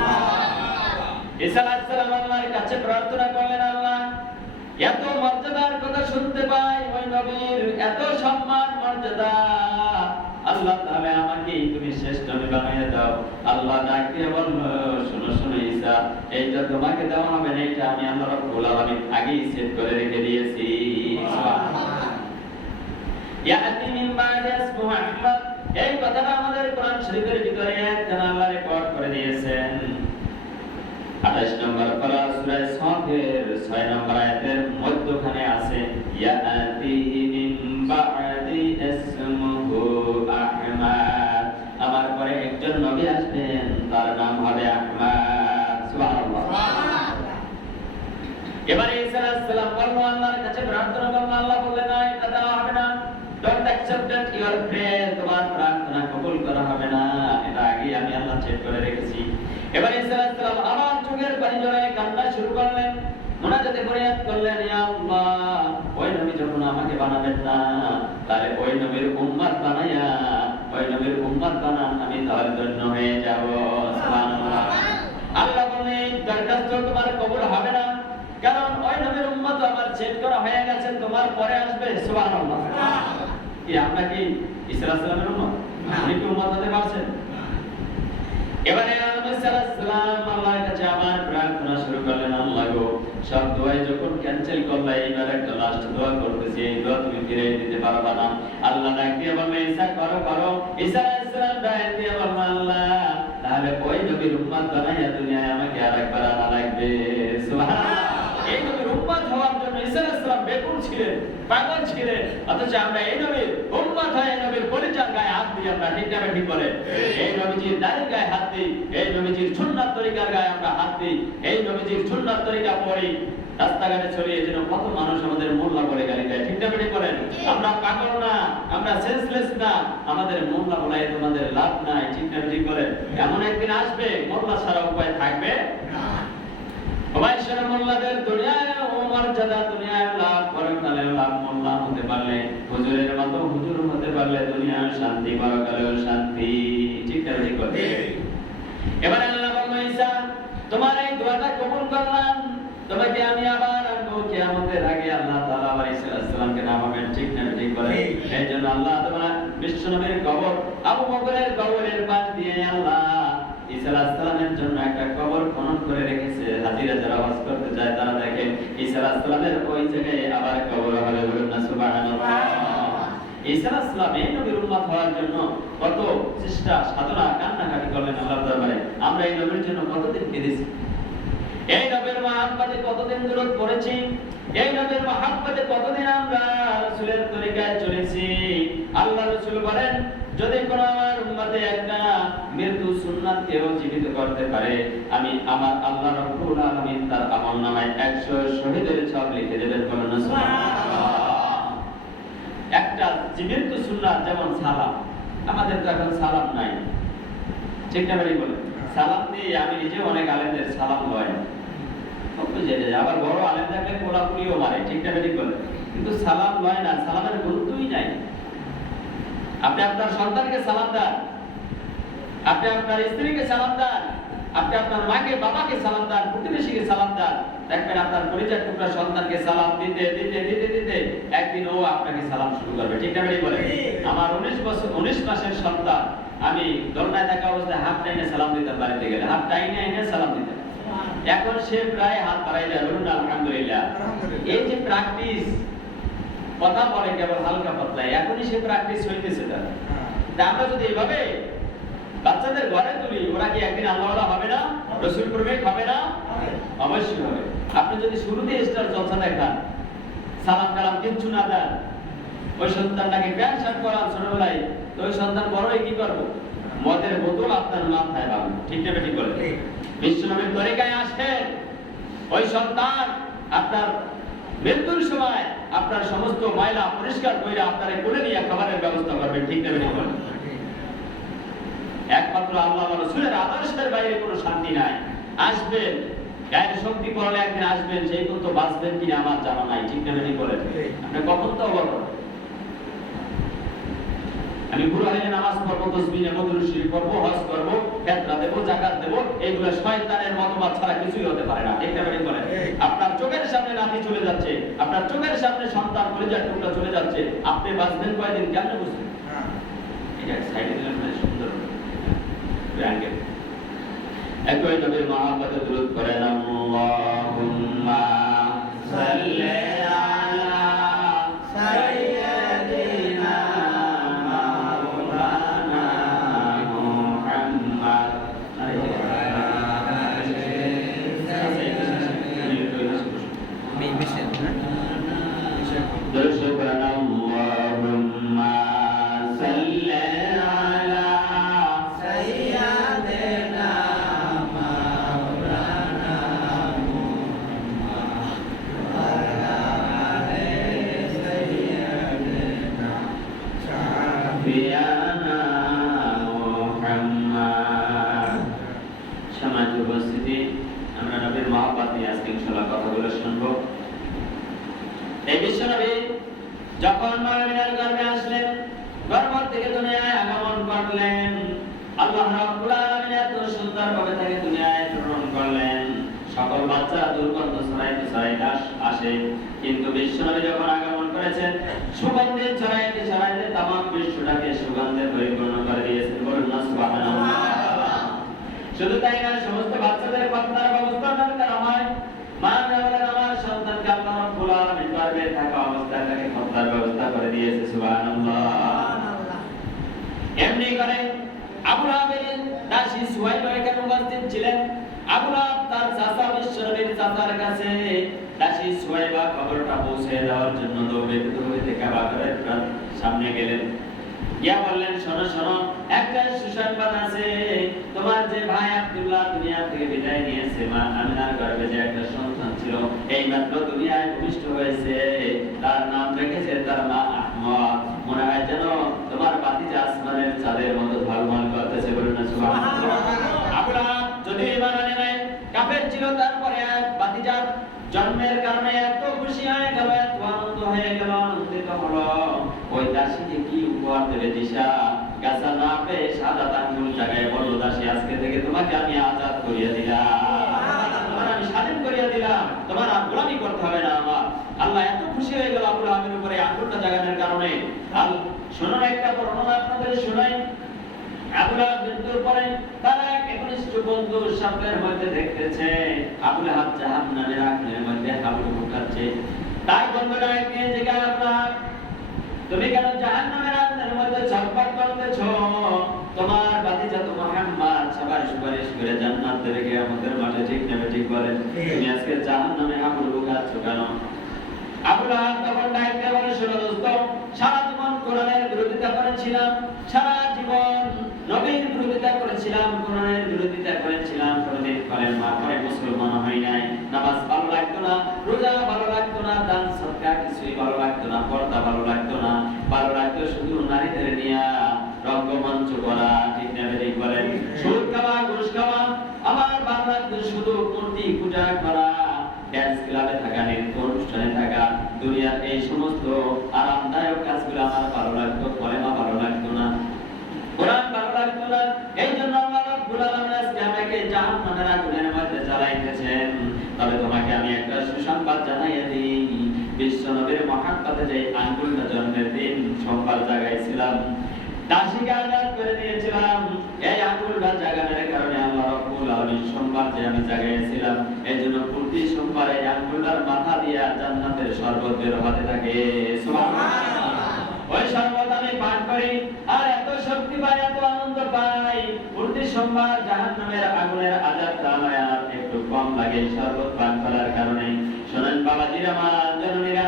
ঈসা আলাইহিস সালাম আল্লাহর কাছে প্রার্থনা করলেন, আল্লাহ এত মর্যাদার কথা শুনতে পাই, ওই নবীর এত সম্মান মর্যাদা, আল্লাহ তাআলা আমাকে তুমি শ্রেষ্ঠ নবী বানিয়ে দাও। আল্লাহ ডাক দিয়ে বলল, শোনো শোনো ঈসা, এইটা তোমাকে দেওয়া হবে না, এটা আমি আল্লাহ রাব্বুল আলামিন আগেই সেট করে রেখে দিয়েছি। সুবহানাল্লাহ। ইয়াতি মিন বা'দি ইসমুহু আহমদ, এই কথাটা আমাদের কোরআন শরীফের ভিতরে একখানা আল্লাহ রেকর্ড করে দিয়েছেন। 28 নম্বর পারা সূরা সাফের 6 নম্বর আয়াতের মধ্যখানে আছে, ইয়াতি মিন বা'দি ইসমুহু আহমদ, আমার পরে একজন নবী আসবেন, তার নাম হবে আহমদ। সুবহানাল্লাহ। এবারে ঈসা আলাইহিস সালাম বলল, আল্লাহর কাছে প্রার্থনা করল, আল্লাহ বললেন, না, এটা দেওয়া হবে না, ডোন্ট অ্যাকসেপ্ট ইওর প্রেয়ার, তোমার প্রার্থনা কবুল করা হবে না, এটা আগে আমি আল্লাহ চেক করে রেখেছি। এবারে ঈসা আলাইহিস সালাম আবার চোখের পানি ঝরায় কান্না শুরু করলেন। মুনাজাতে ফরিয়াদ করলেন, ইয়া আল্লাহ, ওই নবী যখন আমাকে বানাবেন না, তাহলে ওই নবীর উম্মত বানায়া, ওই নবীর উম্মত বানান, আমি তার জন্য হয়ে যাব। সুবহানাল্লাহ। আল্লাহ বলেন, দরখাস্ত তোমার কবুল হবে না, কারণ ওই নবীর উম্মত আমার সেট করা হয়ে গেছে, তোমার পরে আসবে। সুবহানাল্লাহ। কি আমরা কি ঈসা আলাইহিস সালামের উম্মত? আপনি কি উম্মত হতে পারছেন? এবারে আদম আলাইহিস সালাম আল্লাহর কাছে আবার প্রার্থনা শুরু করলেন, আল্লাহ গো, সব দোয়াই যখন ক্যান্সেল করলে, এবার একটা লাস্ট দোয়া করতেছি, এই দোয়া তুমি ফিরে দিতে পারবা না। আল্লাহ ডাক দিয়ে বললেন, ঈসা করো করো। ঈসা আলাইহিস সালাম ডাক দিয়ে বললেন, আল্লাহ, তাহলে ওই নবীর উম্মত বানাইয়া দুনিয়ায় আমাকে আরেকবার আনা লাগবে। সুবহানাল্লাহ। এই নবীর উম্মত হওয়ার জন্য ঈসা আলাইহিস সালাম বেকুল ছিলেন, পাগল ছিলেন, অথচ আমরা এই নবীর উম্মত হয়ে এই নবীর পরিচয় গায়ে হাত দিয়ে আমরা ঠিক না ঠিক করে এই নবীজির দাড়ির গায়ে হাত দিই, এই নবীজির সুন্নাত তরিকার গায়ে আমরা হাত দিই, এই নবীজির সুন্নাত তরিকা পড়ি, রাস্তাঘাটে চলে যেন কত মানুষ আমাদের মোল্লা বলে গালি দেয়। ঠিক না ঠিক করেন? আমরা পাগল না, আমরা সেন্সলেস না, আমাদের মোল্লা বলায় তোমাদের লাভ নাই। ঠিক না ঠিক করেন? এমন একদিন আসবে মোল্লা ছাড়া উপায় থাকবে না। ওবাইশারা মোল্লাদের দুনিয়ায় মর্যাদা, দুনিয়ায় লাভ, পরকালে লাভ। মোল্লা হতে পারলে, হুজুরের মতো হুজুর হতে পারলে দুনিয়ার শান্তি, পরকালেও শান্তি। ঠিক না ঠিক করেন? এবারে আল্লাহ বললেন, ঈসা, তোমার এই দোয়াটা কবুল করলাম, তোমাকে আমি আবার আনবো কিয়ামতের আগে। আল্লাহ তাআলা আবার ঈসা আলাইহিস সালামকে নামাবেন। ঠিক না ঠিক বলেন? এইজন্য আল্লাহ তোমার বিশ্বনবীর কবর, আবু বকরের কবরের পাশ দিয়ে আল্লাহ ঈসা আলাইহিস সালামের জন্য একটা কবর খনন করে রেখেছে। হাজিরা যারা হজ করতে যায় তারা দেখে ঈসা আলাইহিস সালামের ওই জায়গায় আবার কবর হবে। বলুন না সুবহানাল্লাহ। ঈসা আলাইহিস সালাম এই নবীর উম্মত হওয়ার জন্য কত চেষ্টা, সাধনা, কান্নাকাটি করলেন আল্লাহর দরবারে। আমরা এই নবীর জন্য কতদিন কেঁদেছি, এই নবীর মহব্বতে কতদিন দরুদ পড়েছি, এই নবীর মহব্বতে কতদিন আমরা রাসূলের তরিকায় চলেছি। আল্লাহ রাসূল বলেন, যদি কোনো আমার উম্মতে একটা মৃত্যু সুন্নাতকেও জীবিত করতে পারে, আমি আমার আল্লাহ রাব্বুল আলামিন তার আমলনামায় 100 শহীদের সওয়াব লিখে দেবেন। বলুন না সুবহানাল্লাহ। একটা জীবিত সুন্নাত যেমন সালাম, আমাদের তো এখন সালাম নাই। ঠিক না ভাই বলেন? সালাম দিয়ে আমি নিজে অনেক আলেমদের সালাম লয়, আবার বড় আলেম থাকলে কোলাকুলিও মারে। ঠিক না ঠিক বলে? কিন্তু সালাম লয় না, সালামের গুরুত্বই নাই। আপনি আপনার সন্তানকে সালাম দেন, আপনি আপনার স্ত্রীকে সালাম দেন, আপনি আপনার মাকে বাবাকে সালাম দেন, প্রতিবেশীকে সালাম দেন, দেখবেন আপনার পরিচয় টুকরা সন্তানকে সালাম দিতে দিতে দিতে দিতে একদিন ও আপনাকে সালাম শুরু করবে। ঠিক না ঠিক বলে? আমার 19 মাসের সন্তান, আমি দোলনায় থাকা অবস্থায় হাত টাইনে সালাম দিতাম, বাড়িতে গেলে হাত টাইনে এনে সালাম দিতাম। এখন সে প্রায় হাত বাড়াই যায়। বলুন আলহামদুলিল্লাহ। এই যে প্র্যাকটিস, কথা বলে কেবল হালকা পাতলা, এখনই সে প্র্যাকটিস হইতেছে তার। আমরা যদি এইভাবে বাচ্চাদের ঘরে তুলি, ওরা কি একদিন আল্লাহওয়ালা হবে না? রাসূল প্রেমিক হবে না? অবশ্যই হবে। আপনি যদি শুরুতে স্টার জলসা দেখান, সালাম কালাম কিচ্ছু না দেন, ওই সন্তানটাকে প্যান্ট শার্ট পরান ছোটবেলায়, তো ওই সন্তান বড় হয়ে কি করবো? মদের বোতল আপনার মাথায় পাবেন। ঠিক না ঠিক বলে? বিশ্বনবীর তরিকায় আসেন, ওই সন্তান আপনার মৃত্যুর সময় আপনার সমস্ত ময়লা পরিষ্কার করে আপনারে কোলে নিয়ে খাবারের ব্যবস্থা করবেন। ঠিক না ঠিক বলে? একমাত্র আল্লাহ ওয়া রাসূলের আদর্শের বাইরে কোনো শান্তি নাই। আসবেন, গায়ের শক্তি পড়লে একদিন আসবেন, সেই পর্যন্ত বাঁচবেন কিনা আমার জানা নাই। ঠিক না ঠিক বলে? আপনি কখন তো বলবেন আমি বুড়ো হয়ে নামাজ পড়বো, তাসবিহ নেব, দুরূদ শরীফ পড়বো, হজ করবো, ফিতরা দেব, যাকাত দেব, এইগুলো শয়তানের মতবাদ ছাড়া কিছুই হতে পারে না। ঠিক না ঠিক বলেন? আপনার চোখের সামনে নাতি চলে যাচ্ছে, আপনার চোখের সামনে সন্তান কলিজার টুকরা চলে যাচ্ছে, আপনি বাঁচবেন কয়দিন কেমনে বুঝবেন? এটা সাইডে দিলেন মানে সুন্দর ব্যাংকে একই নবীর মহব্বতে দুরূদ পড়েন, আল্লাহুম্মা সাল্লি আলা সাইয়্যিদিনা মাওলানা মুহাম্মদ। আল্লাহুম্মা সাল্লি আলা সাইয়্যিদিনা মাওলানা মুহাম্মদ সাইয়্যিদিনা শাফিয়ানা মুহাম্মদ। সমাজ উপস্থিতি, আমরা নবীর মহব্বত নিয়ে আজকে ইনশাআল্লাহ কথাগুলো শুনবো। এই বিশ্বনবী যখন মায়ের গর্ভে আসলেন, গর্ভ থেকে দুনিয়ায় আগমন করলেন, আল্লাহ রাব্বুল আলামিন এত সুন্দরভাবে তাকে দুনিয়ায় প্রেরণ করলেন। সকল বাচ্চা দুর্গন্ধ ছড়াইতে ছড়াইতে আসে, কিন্তু বিশ্বনবী যখন আগমন করেছেন, সুগন্ধে ছড়াইতে ছড়াইতে তামাম বিশ্বটাকে সুগন্ধে পরিপূর্ণ করে দিয়েছেন। বলুন না সুবহানাল্লাহ। শুধু তাই না, সমস্ত বাচ্চাদের পাতলার ব্যবস্থা দরকার হয়। মা বলেন আমার সন্তানকে আল্লাহ রাব্বুল আলামিন গর্ভে থাকা অবস্থায় তাকে পাতলার ব্যবস্থা করে দিয়েছে। সুবহানাল্লাহ। এমনি করে আবু লাহাবের দাসী সুহাইবা এখানে উপস্থিত ছিলেন। আবু লাহাব তার চাচা বিশ্বনবীর চাচার কাছে দাসী সুহাইবা খবরটা পৌঁছে দেওয়ার জন্য দৌড়ে দৌড়ে কাবা ঘরের সামনে গেলেন। গিয়া বললেন, শোনো শোনো, একটা সুসংবাদ আছে। তোমার যে ভাই আব্দুল্লাহ দুনিয়া থেকে বিদায় নিয়েছে, মা আমিনার গর্ভে যে একটা সন্তান ছিল, এই মাত্র দুনিয়ায় ভূমিষ্ঠ হয়েছে। তার নাম রেখেছে তার মা আহমদ। মনে হয় যেন তোমার ভাতিজা আসমানের চাঁদের মতো ঝলমল করতেছে। বলুন না সুবহানাল্লাহ। আবু লাহাব যদি ঈমান আনে নাই, কাফের ছিল, তারপরে ভাতিজার জন্মের কারণে এত খুশি হয়ে গেল, এত আনন্দ হয়ে গেল, আনন্দিত হলো। ওই দাসীকে কি উপহার দেবে দিশা গাছা না পেয়ে সাদা আঙ্গুল জায়গায় বলল, দাসী আজকে থেকে তোমাকে আমি আজাদ করিয়া দিলাম, তোমার আমি স্বাধীন করিয়া দিলাম, তোমার আর গোলামি করতে হবে না আমার। আল্লাহ এত খুশি হয়ে গেল আবু লাহাবের উপরে আঙ্গুলটা জাগানোর কারণে। শুনুন একটা বর্ণনা আপনাদের শোনাই। আবু লাহাব মৃত্যুর পরে তার এক ঘনিষ্ঠ বন্ধু স্বপ্নের মধ্যে দেখতেছে আবু লাহাব জাহান্নামের আগুনের মধ্যে হাবুডুবু খাচ্ছে। তাই বন্ধুরা নিয়ে জিজ্ঞাসা করল, তুমি কেন জাহান্নামের আগুনের মধ্যে ছটফট করতেছো? তোমার ভাতিজা তো মুহাম্মদ সুপারিশ করে জান্নাত দেবে কিয়ামতের মাঠে, ঠিক না ঠিক বলেন? তুমি আজকে জাহান্নামে হাবুডুবু খাচ্ছ কেন? আবু লাহাব তখন ডাইকে বলে, শোনো দোস্ত, সারা জীবন কোরআনের বিরোধিতা করেছিলাম, সারা জীবন নবীর বিরোধিতা করেছিলাম, কোরআনের বিরোধিতা করেছিলাম, কোনদিন কলেমা পড়ে মুসলমান হই নাই। নামাজ ভালো লাগতো না, রোজা ভালো লাগতো না, দান সদকা কিছুই ভালো লাগতো না, পর্দা ভালো লাগতো না, ভালো লাগতো শুধু নারীদের নিয়ে রঙ্গমঞ্চ করা, ঠিক না ঠিক বলেন? সুদ খাওয়া, ঘুষ খাওয়া, আমার ভালো লাগতো শুধু মূর্তি পূজা করা, ড্যান্স ক্লাবে থাকা, নৃত্য অনুষ্ঠানে থাকা, দুনিয়ার এই সমস্ত আরামদায়ক কাজগুলো আমার ভালো লাগতো, কলেমা ভালো লাগতো না, কোরআন ভালো লাগতো না। এই জন্য আল্লাহ রাব্বুল আলামিন আজকে আমাকে জাহান্নামের আগুনের মধ্যে জ্বালাইতেছেন। তবে তোমাকে আমি একটা সুসংবাদ জানাইয়া দিই, বিশ্বনবীর মহব্বতে যে আঙ্গুলটা জন্মের দিন সোমবার জাগাইছিলাম, দাসীকে আজাদ করে দিয়েছিলাম, এই আঙ্গুলটা জাগানোর কারণে আল্লাহ রাব্বুল আলামিন সোমবার যে আমি জাগাইছিলাম, এই জন্য প্রতি সোমবার এই আঙ্গুলটার মাথা দিয়ে জান্নাতের শরবত বের হতে থাকে। সুবহানাল্লাহ। ওই শরবত আমি পান করি আর এত শক্তি পাই, এত আনন্দ পাই, প্রতি সোমবার জাহান্নামের আগুনের আযাবটা আমার একটু কম লাগে শরবত পান করার কারণে। শোনেন বাবাজিরা, আমার জননীরা,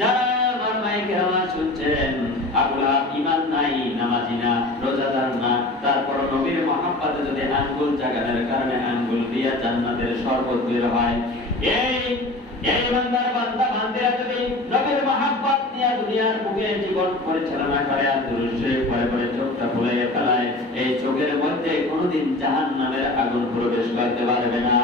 যারা আমার মাইকে আমার শুনছেন, আবু লাহাব ঈমান নাই, নামাজি না, রোজাদার না, তারপর নবীর মহব্বতে যদি আঙ্গুল জাগানোর কারণে আঙ্গুল দিয়া জান্নাতের শরবত বের হয়, এই বান্দার বান্দা বান্দিরা যদি নবীর মহব্বত নিয়ে দুনিয়ার বুকে জীবন পরিচালনা করে আর দুরূদ শরীফ পড়ে পড়ে চোখটা ফুলাইয়া ফেলায়, এই চোখের মধ্যে কোনোদিন জাহান্নামের আগুন প্রবেশ করতে পারবে না।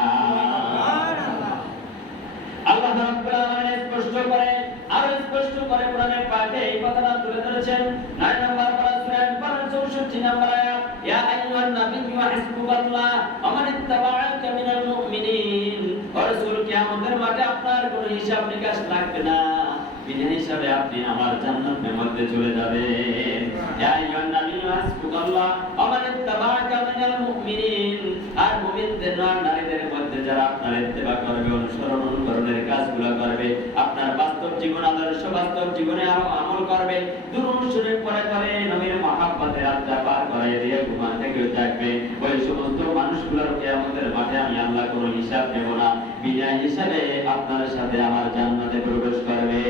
আল্লাহ রাব্বুল আলামিন স্পষ্ট করে কোরআনে পাকে এই কথাটা তুলে ধরেছেন। 9 নম্বর পারা সূরা আন-নাহল 64 নম্বর আয়াত, ইয়া আইয়ুহান নাবিয়্যু হাসবুকাল্লাহ ওয়া মান ইত্তাবা'আকা মিনাল মুমিনিন। ও রাসূল, কিয়ামতের মাঠে আপনার কোনো হিসাব নিকাশ লাগবে না, বিনা হিসাবে আপনি আমার জান্নাতের মধ্যে চলে যাবেন। ইয়া আইয়ুহান নাবিয়্যু হাসবুকাল্লাহ ওয়া মান ইত্তাবা'আকা মিনাল মুমিনিন। আর মুমিনদের নারীদের মধ্যে যারা আপনার ইত্তেবা করবে, অনুকরণের কাজগুলো করবে, আপনার বাস্তব জীবন আদর্শ বাস্তব জীবনে আরো আমল করবে, দুরূদ শরীফ পড়ে পড়ে নবীর মহব্বতে রাতটা পার করায় দিয়ে ঘুমা থেকে থাকবে, ওই সমস্ত মানুষগুলোর কিয়ামতের মাঠে আমি আল্লাহ কোনো হিসাব নেব না, বিনা হিসাবে আপনার সাথে আমার জান্নাতে প্রবেশ করবে।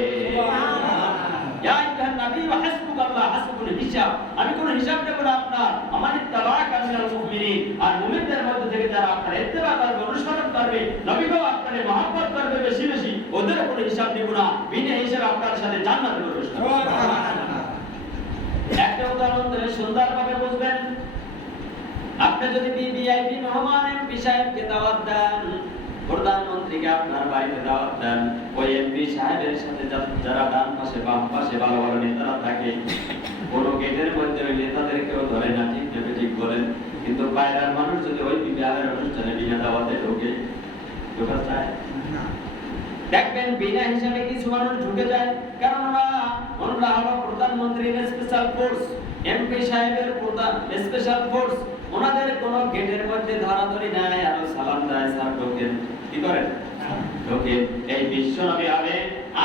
ইয়া আইয়ুহান নাবিয়্যু হাসবুকাল্লাহ, হাসবুল হিসাব, আমি কোনো হিসাব নেব না আপনার, আমার ইত্তাবা'আকা মিনাল মুমিনিন। আর মুমিনদের মধ্যে থেকে যারা আপনার ইত্তেবা করবে, অনুসরণ করবে, নবীকে আপনার মহব্বত করবে বেশি বেশি, ওদের কোনো হিসাব নেব না, বিনা হিসাবে আপনার সাথে জান্নাতে প্রবেশ করবে। সুবহানাল্লাহ। একটা উদাহরণ দিলে সুন্দরভাবে বুঝবেন। আপনি যদি ভিভিআইপি মেহমান এমপি সাহেবকে দাওয়াত দেন, প্রধানমন্ত্রীকে আপনার বাড়িতে দাওয়াত দেন, ওই এমপি সাহেবের সাথে যারা ডান পাশে বাম পাশে ভালো ভালো নেতারা থাকে, কোনো গেটের মধ্যে ওই নেতাদেরকেও ধরে না, ঠিক নেবে ঠিক বলেন। কিন্তু বাইরের মানুষ যদি ওই বিবাহের অনুষ্ঠানে বিনা দাওয়াতে ঢোকে, ঢোকা যায় দেখবেন বিনা হিসাবে কিছু মানুষ ঢুকে যায়, কারণ ওনারা হলো প্রধানমন্ত্রীর স্পেশাল ফোর্স, এমপি সাহেবের প্রধান স্পেশাল ফোর্স। ওনাদের কোনো গেটের মধ্যে ধরাধরি নাই, আরো সালাম দেয়, স্যার ঢোকেন, কি করেন ঢোকেন। এই বিশ্ব নবী হবে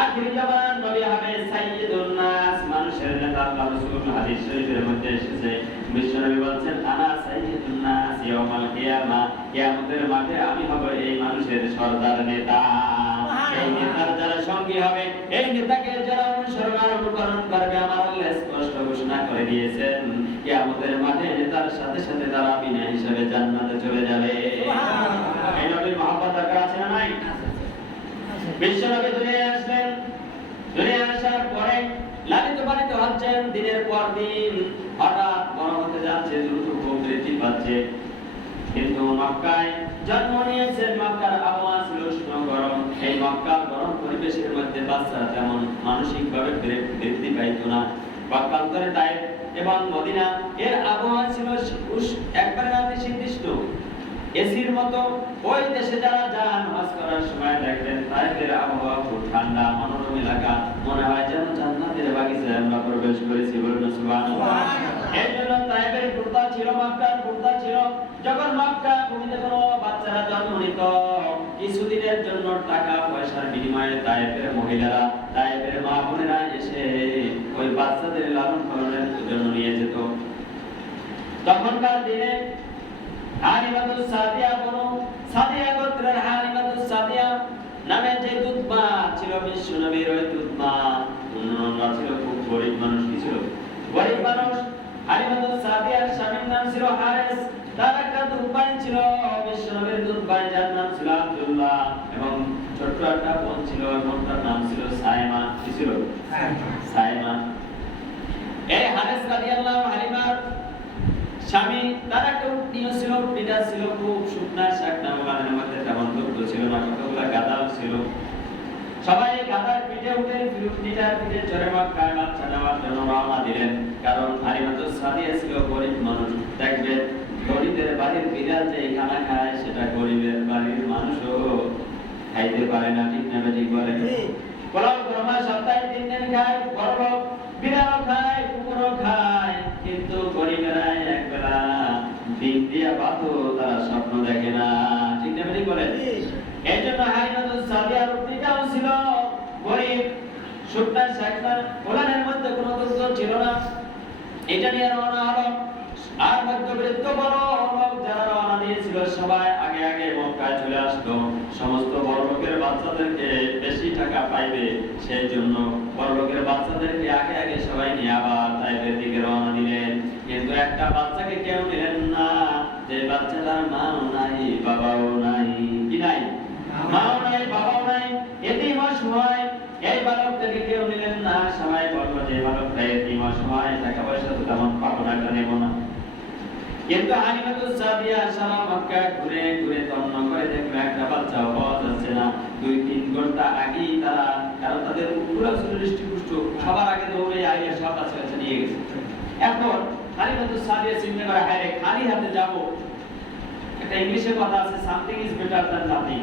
আখিরি জামান নবী হবে সাইয়্যিদুন নাস, মানুষের নেতা। আল্লাহ রাসূল হাদিস শরীফের মধ্যে এসেছে, বিশ্ব নবী বলেন আনা সাইয়্যিদুন নাস ইয়াউমাল কিয়ামা, কিয়ামতের মাঠে আমি হব এই মানুষের সরদার নেতা। এই নেতার যারা সঙ্গী হবে, এই নেতাকে যারা অনুসরণ আর অনুকরণ করবে, আমার আল্লাহ স্পষ্ট ঘোষণা করে দিয়েছেন কিয়ামতের মাঠে নেতার সাথে সাথে তারা বিনা হিসাবে জান্নাতে চলে যাবে। এই নবীর মহব্বত দরকার আছে না নাই? বিশ্ব নবী দুনিয়ায় আসলেন, দুনিয়ায় আসার পরে লালিত পালিত হচ্ছেন দিনের পর দিন, হঠাৎ বড় হতে যাচ্ছে, দ্রুত খুব বৃদ্ধি পাচ্ছে। কিন্তু মক্কায় জন্ম নিয়েছেন, মক্কার আবহাওয়া ছিল উষ্ণ গরম। এই মক্কার গরম পরিবেশের মধ্যে বাচ্চারা তেমন মানসিকভাবে বৃদ্ধি পাইত না। পক্ষান্তরে তায়েফ এবং মদিনা এর আবহাওয়া ছিল একবারে নাতিশীতোষ্ণ, এসির মতো। ওই দেশে যারা যান হজ করার সময় দেখবেন তায়েফের আবহাওয়া খুব ঠান্ডা, মনোরম এলাকা, মনে হয় যেন জান্নাতের বাগিচায় আমরা প্রবেশ করেছি, বলুন সুবহানাল্লাহ। এই জন্য তায়েফের কুর্তা ছিল, মক্কার কুর্তা ছিল। যখন মক্কা ভূমিতে কোনো বাচ্চারা জন্ম নিত, কিছুদিনের জন্য টাকা পয়সার বিনিময়ে তায়েফের মহিলারা, তায়েফের মা বোনেরা এসে ওই বাচ্চাদের লালন পালনের জন্য নিয়ে যেত। তখনকার দিনে হালিমাতুস সাদিয়া, বনু সাদিয়া গোত্রের হালিমাতুস সাদিয়া নামে যে দুধমা ছিল বিশ্ব নবীর, ওই দুধমা ওনারা ছিল খুব গরিব মানুষ, কি ছিল গরিব মানুষ। হালিমাতুস সাদিয়ার স্বামীর নাম ছিল হারেস, তার একটা দুধভাই ছিল বিশ্ব নবীর দুধভাই, যার নাম ছিল আব্দুল্লাহ, এবং ছোট্ট একটা বোন ছিল, বোনটার নাম ছিল সাইমা, কি ছিল সাইমা। এই হারেস রাদিয়াল্লাহু হালিমার স্বামী, তার একটা উটনিও ছিল, উটনিটা ছিল খুব শুকনা শাকনা, ওখানের মধ্যে তেমন দুধ ছিল না, কতগুলা গাধাও ছিল। সবাই গাধার পিঠে উঠে উটনিটার পিঠে চড়ে মক্কায় বাচ্চা নেওয়ার জন্য রওনা দিলেন। কারণ হালিমাতুস সাদিয়া ছিল গরিব মানুষ। দেখবেন গরিবের বাড়ির বিড়াল যে খানা খায়, সেটা গরিবের বাড়ির মানুষও খাইতে পারে না, ঠিক না ঠিক বলে? পোলাও গরমা সপ্তাহে 3 দিন খায়, বড় বিড়ালও খায়, কুকুরও খায়, কিন্তু গরিবেরা একবেলা দিন দিয়া ভাতও তারা স্বপ্ন দেখে না, ঠিক না ঠিক বলে? এই জন্য হালিমাতুস সাদিয়ার উটনিটাও ছিল গরিব, শুকনা শাকনা, ওলানের মধ্যে কোনো দুধ ছিল না। এটা নিয়ে রওনা হলো। আর মধ্যবিত্ত বড় লোক যারা রওনা দিয়েছিল, সবাই আগে আগে মক্কায় চলে আসতো। সমস্ত বড় লোকের বাচ্চাদেরকে বেশি টাকা পাইবে, সেই জন্য বড় লোকের বাচ্চাদেরকে আগে আগে সবাই নিয়ে আবার তায়েফের দিকে রওনা দিলেন। কিন্তু একটা বাচ্চাকে কেউ নিলেন না, যে বাচ্চাটার মাও নাই বাবাও নাই, কি নাই? মাও নাই বাবাও নাই, এতিম অসহায়। এই বালকটাকে কেউ নিলেন না। সবাই বললো যে বালকটা এতিম অসহায়, টাকা পয়সা তো তেমন পাবো না, একটা নেবো না। কিন্তু হালিমাতুস সাদিয়া সারা মক্কা ঘুরে ঘুরে তন্ন করে দেখলো একটা বাচ্চাও পাওয়া যাচ্ছে না। 2-3 ঘন্টা আগেই তারা, কারণ তাদের পুরো সুদৃষ্টিপুষ্ট, সবার আগে দৌড়ে আইয়া সব বাচ্চা নিয়ে গেছে। এখন হালিমাতুস সাদিয়া চিন্তা করে, হায় রে, খালি হাতে যাবো। একটা ইংলিশে কথা আছে, something is better than nothing,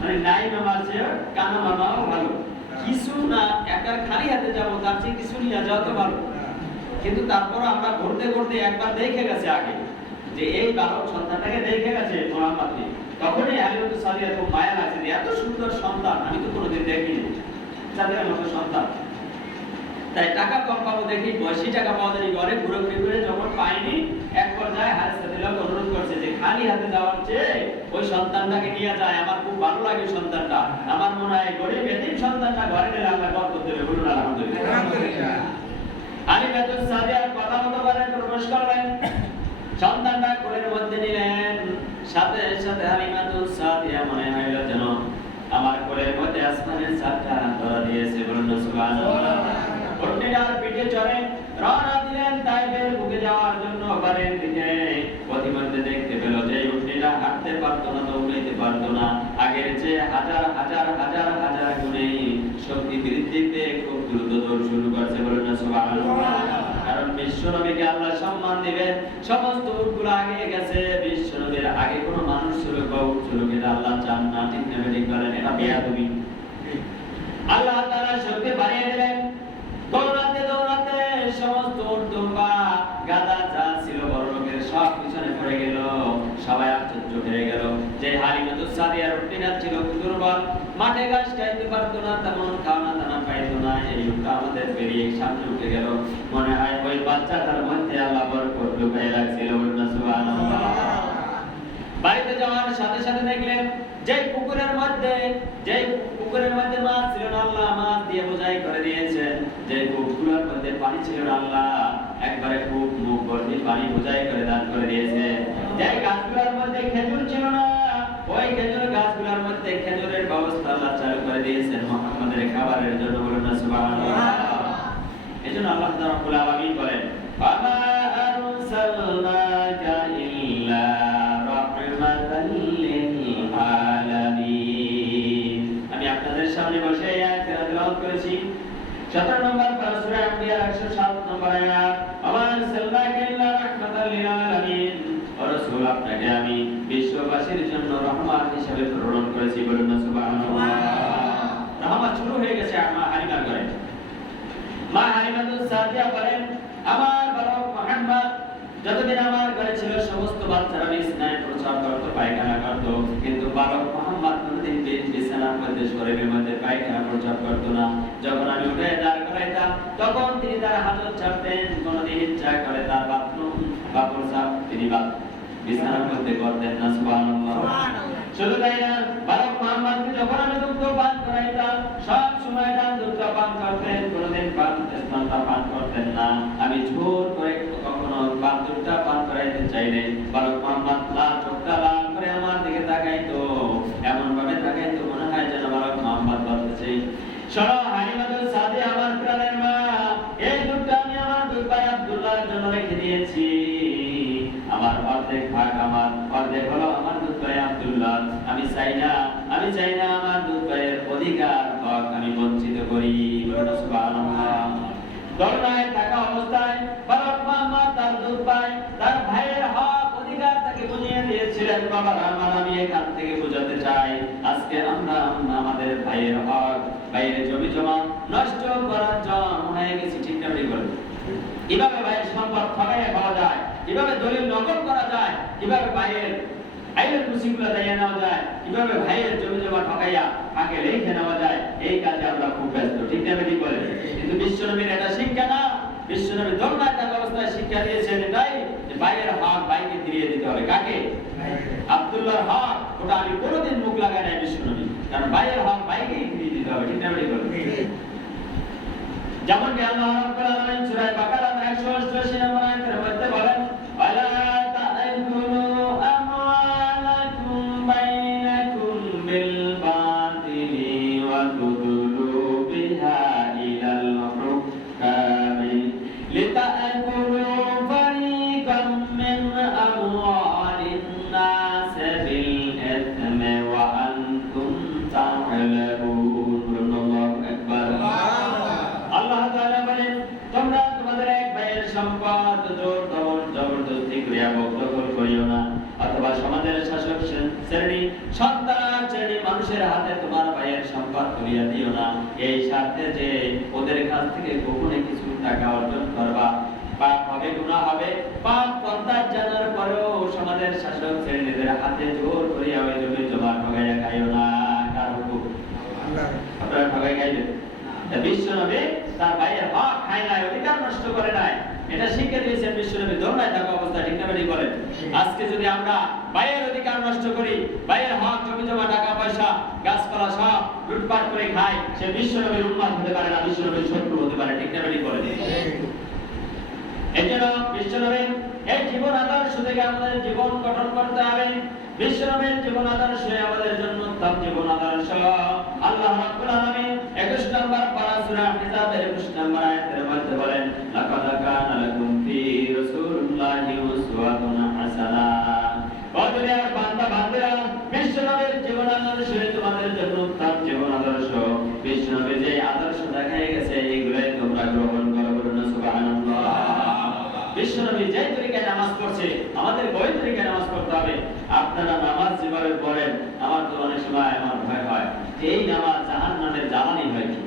মানে নাই মামার চেয়ে কানা মামাও ভালো। কিছু না, একটা খালি হাতে যাবো, তার চেয়ে কিছু নিয়ে যাওয়া তো ভালো। কিন্তু তারপর আমরা ঘুরতে ঘুরতে একবার দেখে গেছে আগে, যে এই বালক সন্তানটাকে দেখে গেছে মোহাম্মদকে। তখনই হালিমাতুস সাদিয়া খুব মায়া লাগছে, এত সুন্দর সন্তান আমি তো কোনোদিন দেখিনি, চাঁদের মতো সন্তান। তাই টাকা কম পাবো দেখি, বেশি টাকা পাওয়া যায় ঘরে ঘুরে ঘুরে, যখন পাইনি এক পর্যায়ে হারিস রাদিয়াল্লাহু অনুরোধ করছে যে খালি হাতে যাওয়ার চেয়ে ওই সন্তানটাকে নিয়ে যায়, আমার খুব ভালো লাগে সন্তানটা, আমার মনে হয় গরিব এতিম সন্তানটা ঘরে নিলে আল্লাহ বরকত দেবে, বলুন আলহামদুলিল্লাহ। হালিমাতুস সাদিয়ার কথা মতো ঘরে প্রবেশ করলেন, সন্তানটা কোলের মধ্যে নিলেন। সাথে সাথে হালিমাতুস সাদিয়া মনে হইল যেন আমার কোলের মধ্যে আসমানের চারটা ধরা দিয়েছে, বলুন সুবহানাল্লাহ। উটনিটার পিঠে চড়ে রওনা দিলেন তায়েফের বুকে যাওয়ার জন্য বাড়ির দিকে। পথিমধ্যে দেখতে পেল যে উটনিটা হাঁটতে পারতো না, দৌড়াইতে পারতো না, আগের হাজার হাজার হাজার হাজার গুণে শক্তি বৃদ্ধি পেয়ে খুব দ্রুত দৌড় শুরু করছে, বলুন না সুবহানাল্লাহ। কারণ বিশ্বনবীকে আল্লাহ সম্মান দিবেন, সমস্ত উটগুলো আগে গেছে, বিশ্বনবীর আগে কোনো মানুষ ছিল বা উট ছিল কিনা আল্লাহ চান না, ঠিক না ঠিক বলেন? এটা বেয়াদবি। আল্লাহ তাআলা শক্তি বাড়িয়ে দিলেন, দৌড়াতে দৌড়াতে সমস্ত উট দুম্বা গাদা যা ছিল বড় লোকের সব পিছনে পড়ে গেল, সবাই আশ্চর্য হয়ে গেল। যে হালিমাতুস সাদিয়ার উটটা ছিল দুর্বল, মাঠে ঘাস খাইতে পারতো না, তেমন খাওয়া দানা পাইতো না, এই উটটা আমাদের পেরিয়ে সামনে উঠে গেল। মনে হয় ওই বাচ্চাটার মধ্যে আল্লাহ বরকত লুকিয়ে রাখছিল, বলুন না সুবহানাল্লাহ। বাড়িতে যাওয়ার সাথে সাথে দেখলেন যে পুকুরের মধ্যে মাছ ছিল না, আল্লাহ মাছ দিয়ে বোঝাই করে দিয়েছেন। যে পুকুরের মধ্যে পানি ছিল না, আল্লাহ একবারে খুব মুখ ভর্তি পানি বোঝাই করে দান করে দিয়েছে। যে গাছগুলোর মধ্যে খেজুর ছিল না, ওই খেজুর গাছগুলোর মধ্যে খেজুরের ব্যবস্থা আল্লাহ চালু করে দিয়েছেন মুহাম্মাদের খাবারের জন্য, বলুন না সুবহানাল্লাহ। এজন্য আল্লাহ রাব্বুল আলামিন বলেন, আমা আরসালনাকা ইল্লা রাহমাতাল লিল আলামিন। আমি আপনাদের সামনে বসে আয়াত তেলাওয়াত করেছি 17 নম্বর পারা সূরা আম্বিয়া 107 নম্বর আয়াত। আমা আরসালনাকা ইল্লা রাহমাতাল লিল আলামিন, ও রাসূল আপনাকে আমি বিশ্ববাসীর জন্য রহমত হিসেবে প্রেরণ করেছি, বলুন না সুবহানাল্লাহ। রহমত শুরু হয়ে গেছে আমার হালিমার ঘরে। মা হালিমাতুস সাদিয়া বলেন, আমার বালক মুহাম্মদ যতদিন আমার ঘরে ছিল সমস্ত বাচ্চারা বিছানায় প্রস্রাব করত, পায়খানা করত, কিন্তু বালক মুহাম্মদ কোনদিন বিছানার মধ্যে শরীরের মধ্যে পায়খানা প্রস্রাব করত না। যখন আমি উঠে দাঁড় করাইতাম তখন তিনি তার হাজত ছাড়তেন। কোনদিন ইচ্ছা করে তার বাথরুম বা প্রস্রাব তিনি বিছানার মধ্যে করতেন না, সুবহানাল্লাহ। শুধু তাই না, বালক মুহাম্মদকে যখন আমি দুধ পান করাইতাম সব সময় ডান দুধটা পান করতেন, কোনদিন স্তনটা পান করতেন না। আমি জোর করে কখনো দুধটা পান করাইতে চাইলে বালক মুহাম্মদ চোখটা লাল করে আমার দিকে তাকাইতো, এমন ভাবে তাকাইতো মনে হয় যেন বালক মুহাম্মদ বলতেছে, শোনো হালিমাতুস সাদিয়া আমার প্রাণের মা, এই দুধটা আমি আমার দুধ ভাই আব্দুল্লাহর জন্য রেখে দিয়েছি। আমার অর্ধেক ভাগ আমার, অর্ধেক হলো আমার দুধ ভাই আব্দুল্লাহ। আমি চাই না আমার দুধ ভাইয়ের অধিকার হক আমি বঞ্চিত করি, বলুন সুবহানাল্লাহ। দরনায় থাকা অবস্থায় বালক মুহাম্মদ তার দুধ ভাই তার ভাইয়ের হক অধিকার তাকে বুঝিয়ে দিয়েছিলেন। বাবারা আমার, আমি এখান থেকে বোঝাতে চাই, আজকে আমরা আমাদের ভাইয়ের হক, ভাইয়ের জমি জমা নষ্ট করার জন্য হয়ে গেছি, ঠিক না বলেন? কিভাবে ভাইয়ের সম্পদ ঠকাইয়া খাওয়া যায়, কিভাবে দলিল নকল করা যায়, কিভাবে ভাইয়ের আইনের মুসিবগুলো দাইয়া নেওয়া যায়, কিভাবে ভাইয়ের জমি জমা ঠকাইয়া আগে রেখে নেওয়া যায়, এই কাজে আমরা খুব ব্যস্ত, ঠিক না বলেন? কিন্তু বিশ্বনবীর এটা শিক্ষা না। বিশ্বনবী দরনায় থাকা অবস্থায় শিক্ষা দিয়েছেন এটাই যে ভাইয়ের হক ভাইকে ফিরিয়ে দিতে হবে। কাকে? আব্দুল্লাহর হক, ওটা আমি কোনোদিন মুখ লাগাই নাই বিশ্বনবী, কারণ ভাইয়ের হক ভাইকেই ফিরিয়ে দিতে হবে, ঠিক না বলেন? যেমন কি আল্লাহ রাব্বুল আলামিন সূরা বাকারা 188 নম্বর আয়াতের মধ্যে বলেন, ওয়ালা তা'কুলু আমওয়ালাকুম বাইনাকুম বিল বাতিলি ওয়া তুদলু বিহা ইলাল হুকামি লিতা'কুলু ফারিকাম মিন আমওয়ালিন নাস বিল ইথমি ওয়া আনতুম তা'লামুন। আল্লাহু আকবার। আল্লাহ তাআলা বলেন, তোমরা তোমাদের এক ভাইয়ের সম্পদ জোর জবরদস্তি করে দখল করিও না, অথবা সমাজের শাসক শ্রেণী সন্তান শ্রেণী মানুষের হাতে তোমার ভাইয়ের সম্পদ করিয়া দিও না, এই স্বার্থে যে ওদের কাছ থেকে গোপনে কিছু টাকা অর্জন করবা। পাপ হবে, গুনাহ হবে। পাপ পন্থা জানার পরেও সমাজের শাসক শ্রেণীদের হাতে জোর করিয়া ওই জমি জমা ঠকাইয়া খাইও না। কার হুকুম? আল্লাহ। আপনারা ঠকাই খাইবেন? বিশ্বনবী তার ভাইয়ের হক খায় নাই, অধিকার নষ্ট করে নাই, এটা শিক্ষা দিয়েছেন বিশ্বনবী দরনায় থাকা অবস্থায়, ঠিক না বলেন? আজকে যদি আমরা ভাইয়ের অধিকার নষ্ট করি, ভাইয়ের হক জমি জমা টাকা পয়সা গাছপালা সব লুটপাট করে খাই, সে বিশ্বনবীর উম্মত হতে পারে না, বিশ্বনবীর শত্রু হতে পারে, ঠিক না বলেন? এই জন্য বিশ্বনবীর এই জীবন আদর্শ থেকে আমাদের জীবন গঠন করতে হবে। বিশ্বনবীর জীবন আদর্শ আমাদের জন্য উত্তম জীবন আদর্শ। আল্লাহ রাব্বুল আলামিন 21 নম্বর পারা সূরা হিসাবের 21 নম্বর আয়াতের মধ্যে বলেন, লাকাদ কানা লাকুম ফি রাসূলিল্লাহি উসওয়াতুন হাসানাহ। ও দুনিয়ার বান্দা বান্দিরা, বিশ্বনবীর জীবন আদর্শ তোমাদের সময় আমার ভয় হয় যে এই নামাজ জাহান্নামের জ্বালানি হয় কি,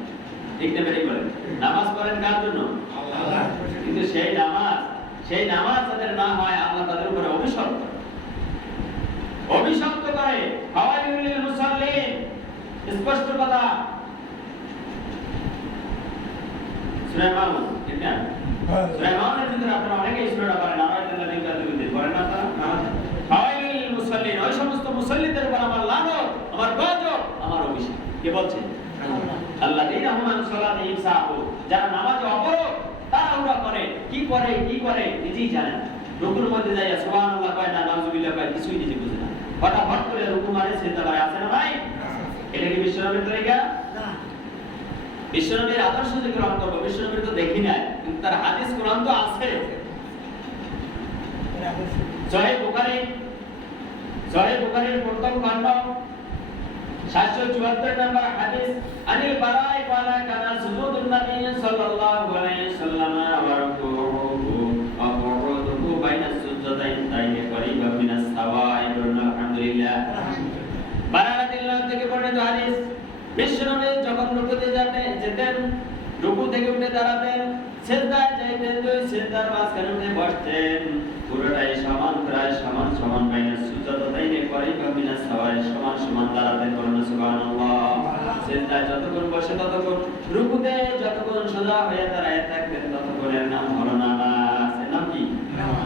ঠিক না বেরিয়ে বলেন? নামাজ পড়েন কার জন্য? আল্লাহ। কিন্তু সেই নামাজ যাদের না হয় আল্লাহ তাদের উপরে অভিশপ্ত করে। ফাওয়াইলুল লিল মুসাল্লিন, স্পষ্ট কথা। সূরা মাউন, ঠিক না? সূরা মাউনের ভিতরে আপনারা অনেকেই সূরাটা পড়েন, আরাইতাল্লাযী কাযযাবা পড়েন না আপনারা নামাজ? ফাওয়াইলুল লিল মুসাল্লিন, ওই সমস্ত মুসাল্লিদের উপর আমার লানত, আমার গজব, আমার অভিশাপ। কে বলছে? আল্লাহ। আল্লাযীনা হুম আন সালাতিহিম সাহুন, যারা নামাজে অপরগ, তাড়াহুড়া করে, কি করে নিজেই জানে না। রুকুর মধ্যে যাইয়া সুবহানাল্লাহ কয় না, নাউযুবিল্লাহ কয়, কিছুই নিজে বুঝে না। ফটাফট করে রুকু মারে, সিজদা করে, আছে না ভাই? এটা কি বিশ্বনবীর তরিকা? না। বিশ্বনবীর আদর্শ যে গ্রহণ করব, বিশ্বনবীর তো দেখি নাই, কিন্তু তার হাদিস কোরআন তো আছে। সহিহ বুখারীর প্রথম খণ্ড 774 নম্বর হাদিস, আনিল বারাই ক্বালা কানা সুজুদুন নবী সাল্লাল্লাহু আলাইহি ওয়াসাল্লাম ওয়া রুকুউহু ওয়া কুউদুহু বাইনাস সুজদাতাইনি করিবাম মিনাস সাওয়া'i। আলহামদুলিল্লাহ। বারা রাদিয়াল্লাহু থেকে বর্ণিত হাদিস, বিশ্বনবী যখন রুকুতে যেতেন, রুকু থেকে উঠে দাঁড়াতেন, সিজদায় যাইতেন, দুই সিজদার মাঝখানে উঠে বসতেন, পুরোটাই সমান, প্রায় সমান বাইনাস সুজদাতাইনি করিবাম মিনাস সাওয়া'i, সমান দাঁড়াতেন। বলুন সুবহানাল্লাহ। সিজদায় যতক্ষণ বসে ততক্ষণ, রুকুতে যতক্ষণ সোজা হয়ে দাঁড়ায় থাকতেন ততক্ষণের নাম হলো নামাজ। এর নাম কি?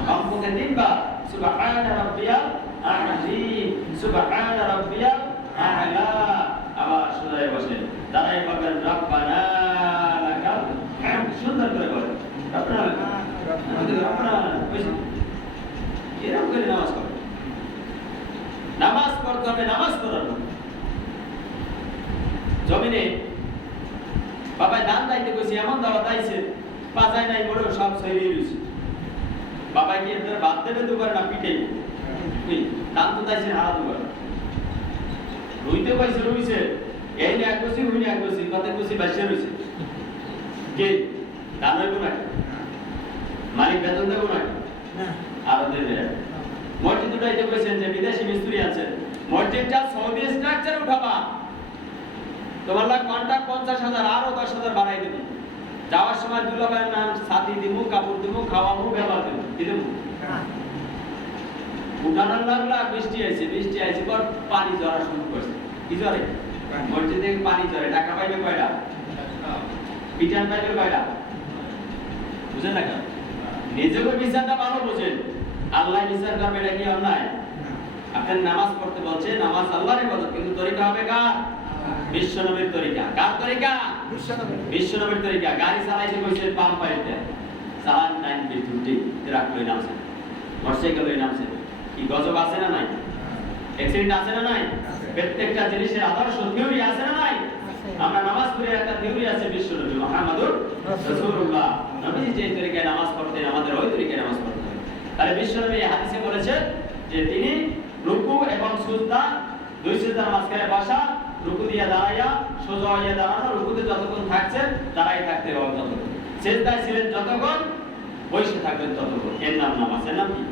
কমপক্ষে 3 বার সুবহানা রাব্বিয়াল আযীম, সুবহানা রাব্বিয়াল আ'লা। আবার সোজায় বসে দাঁড়ায় বলবেন রব্বানা লাকাল হামদ, সুন্দর করে বলেন রব্বানা এরকম করে নামাজ পড়ে। নামাজ পড়তে হবে, নামাজ পড়ার মতো। জমিনে বাবাই দান দাইতে কইছে, এমন দাওয়া দাইছে, পাজায় নাই বড় সব সহিয়ে রইছে। বাবাই কি এদের বাদ দেবে দুবার না পিটাই? দান তো দাইছে হারা দুবার। রইতে কইছে রইছে, এই না কইছি হই না কইছি, কত কইছি বাইসে রইছে। কে দান হইব না? মালিক বেতন দেব না? না। আর দেবে। মসজিদ উঠাইতে কইছেন যে বিদেশি মিস্ত্রি আছেন, মসজিদটা সৌদি স্ট্রাকচার উঠাবা, তোমার লাগ কন্ট্রাক্ট 50,000, আরো 10,000 বাড়াই দেব। যাওয়ার সময় দুলাভাইয়ের নাম সাথী দিমু, কাপড় দিমু, খাওয়ামু, ব্যবহার দেব, কি দেব? উঠানোর লাগলা, বৃষ্টি আইছে পর পানি ঝরা শুরু করছে। কি ঝরে? মসজিদে পানি ঝরে। টাকা পাইবে কয়টা? পিটান পাইবে কয়টা? বুঝেন না কেন? নিজেকে বিচারটা ভালো বুঝেন, আল্লাহ বিচার করবে, এটা কি অন্যায়? আপনার নামাজ পড়তে বলছে, নামাজ আল্লাহর ইবাদত, কিন্তু তরিকা হবে কার? বিশ্বনবীর তরিকা। কার তরিকা? বিশ্বনবীর তরিকা। গাড়ি চালাইতে কইছে পাম্প পাইতে, চালান টাইম বিদ্যুৎ ট্রাক লই নামছে, মোটরসাইকেল লই নামছে। কি গজব আছে না নাই? অ্যাক্সিডেন্ট আছে না নাই? প্রত্যেকটা জিনিসের আদর্শ থিওরি আছে না নাই? আমরা নামাজ পড়ে একটা থিওরি আছে, বিশ্বনবী মুহাম্মদুর রাসূলুল্লাহ নবী যে তরিকায় নামাজ পড়তেন, আমাদের ওই তরিকায় নামাজ পড়তে হবে। তাহলে বিশ্বনবী হাদিসে বলেছে যে তিনি রুকু এবং সিজদা, দুই সিজদার মাঝখানে বসা, রুকু দিয়ে দাঁড়াইয়া, সোজা হয়ে দাঁড়ানো, রুকুতে যতক্ষণ থাকছেন দাঁড়াই থাকতে হবে ততক্ষণ, সিজদায় ছিলেন যতক্ষণ, বসে থাকবেন ততক্ষণ। এর নাম নামাজ। এর নাম কি?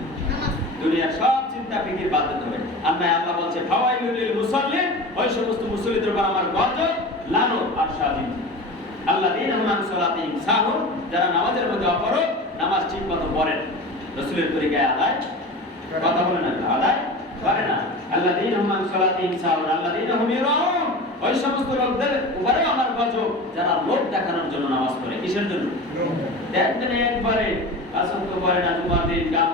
দুনিয়ার সব চিন্তা ফিকির বাদ দিতে হবে। আল্লাহ বলছে ফাওয়াইলুল লিল মুসাল্লিন, ওই সমস্ত মুসল্লিদের উপর আমার গজব, লানত আর শাস্তি। আল্লাযীনা হুম আন সালাতিহিম সাহুন, যারা নামাজের মধ্যে অপরগ, নামাজ ঠিকমতো পড়েন, রাসূলের তরিকায় আদায়, কথা বলেন না, আদায় করে না। আল্লাযীনা হুম আন সালাতিহিম সাহুন আল্লাযীনা হুম ইউরাউন, ওই সমস্ত লোকদের উপরে আমার গজব, যারা লোক দেখানোর জন্য নামাজ পড়ে। কিসের জন্য? দেখবেন একবারে আসন তো পড়ে না, জুমার দিন গান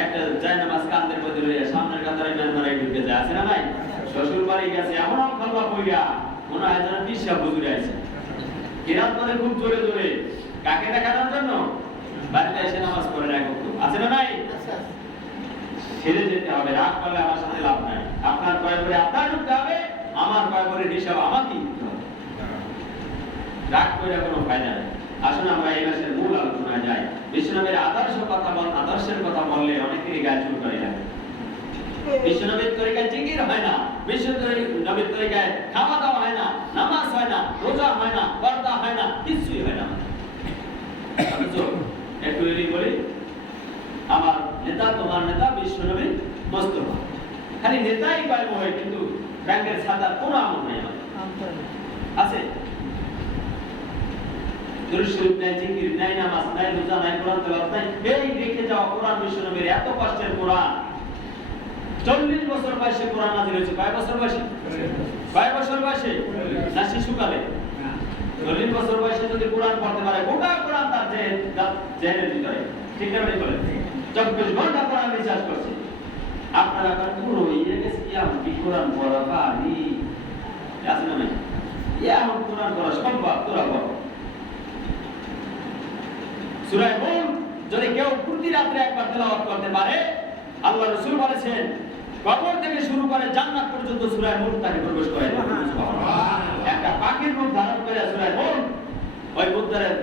একটা যায় নামাজ কান্দের মধ্যে লইয়া সামনের কাতারে মেম্বারাই ঢুকে যায়, আছে না নাই? শ্বশুর বাড়ি গেছে, এমন খল্লা পইয়া মনে হয় যেন পিসা হুজুরে আছে, কিরাত মানে খুব জোরে জোরে, কাকে দেখানোর জন্য? বাড়িতে এসে নামাজ পড়ে না, আছে না নাই? ছেড়ে যেতে হবে, রাগ করলে আমার সাথে লাভ নাই। আপনার কয় করে আপনার ঢুকতে হবে, আমার কয় করে হিসাব আমাকেই দিতে হবে। রাগ করে কোনো ফায়দা নেই। আসুন আমরা এই মাসের মূল আলোচনায় যাই। বিশ্বনবীর আদর্শের কথা বললে অনেকেরই গায়ে চুল করে যায়। বিশ্বনবীর তরিকায় জিকির হয় না, বিশ্বনবীর তরিকায় খাওয়া দাওয়া হয় না, নামাজ হয় না, রোজা হয় না, পর্দা হয় না, কিছুই হয় না। একটু বলি, আমার নেতা, তোমার নেতা বিশ্বনবী মুস্তাফা, খালি নেতাই পায় মনে হয়, কিন্তু ব্যাংকের সাদার কোনো আমল নাই আছে। দুরূদ শরীফ নাই, জিকির নাই, নামাজ নাই, রোজা নাই, কোরআন তেলাওয়াত নাই। এই রেখে যাওয়া কোরআন বিশ্বনবীর এত কষ্টের কোরআন, 40 বছর বয়সে কোরআন নাযিল হয়েছে। কয় বছর বয়সে? কয় বছর বয়সে? না শিশুকালে? 40 বছর বয়সে যদি কোরআন পড়তে পারে, গোটা কোরআন তার জেহেনের ভিতরে, ঠিক না ভাই বলেন? 24 ঘন্টা কোরআন রিসার্চ করছে। আপনারা এখন পুরো হয়ে গেছে কি আমি কি কোরআন পড়া পারি? আছে না নাই? এমন কোরআন পড়া সম্ভব? তোরা বল। সূরা মুলক যদি কেউ প্রতি রাতে একবার তেলাওয়াত করতে পারে, আল্লাহ রাসূল বলেছেন কবর থেকে শুরু করে জান্নাত পর্যন্ত সূরা মুলক তাকে প্রবেশ করায় দেবে। সুবহানাল্লাহ। একটা পাখির রূপ ধারণ করে সূরা মুলক ওই মুদ্দারের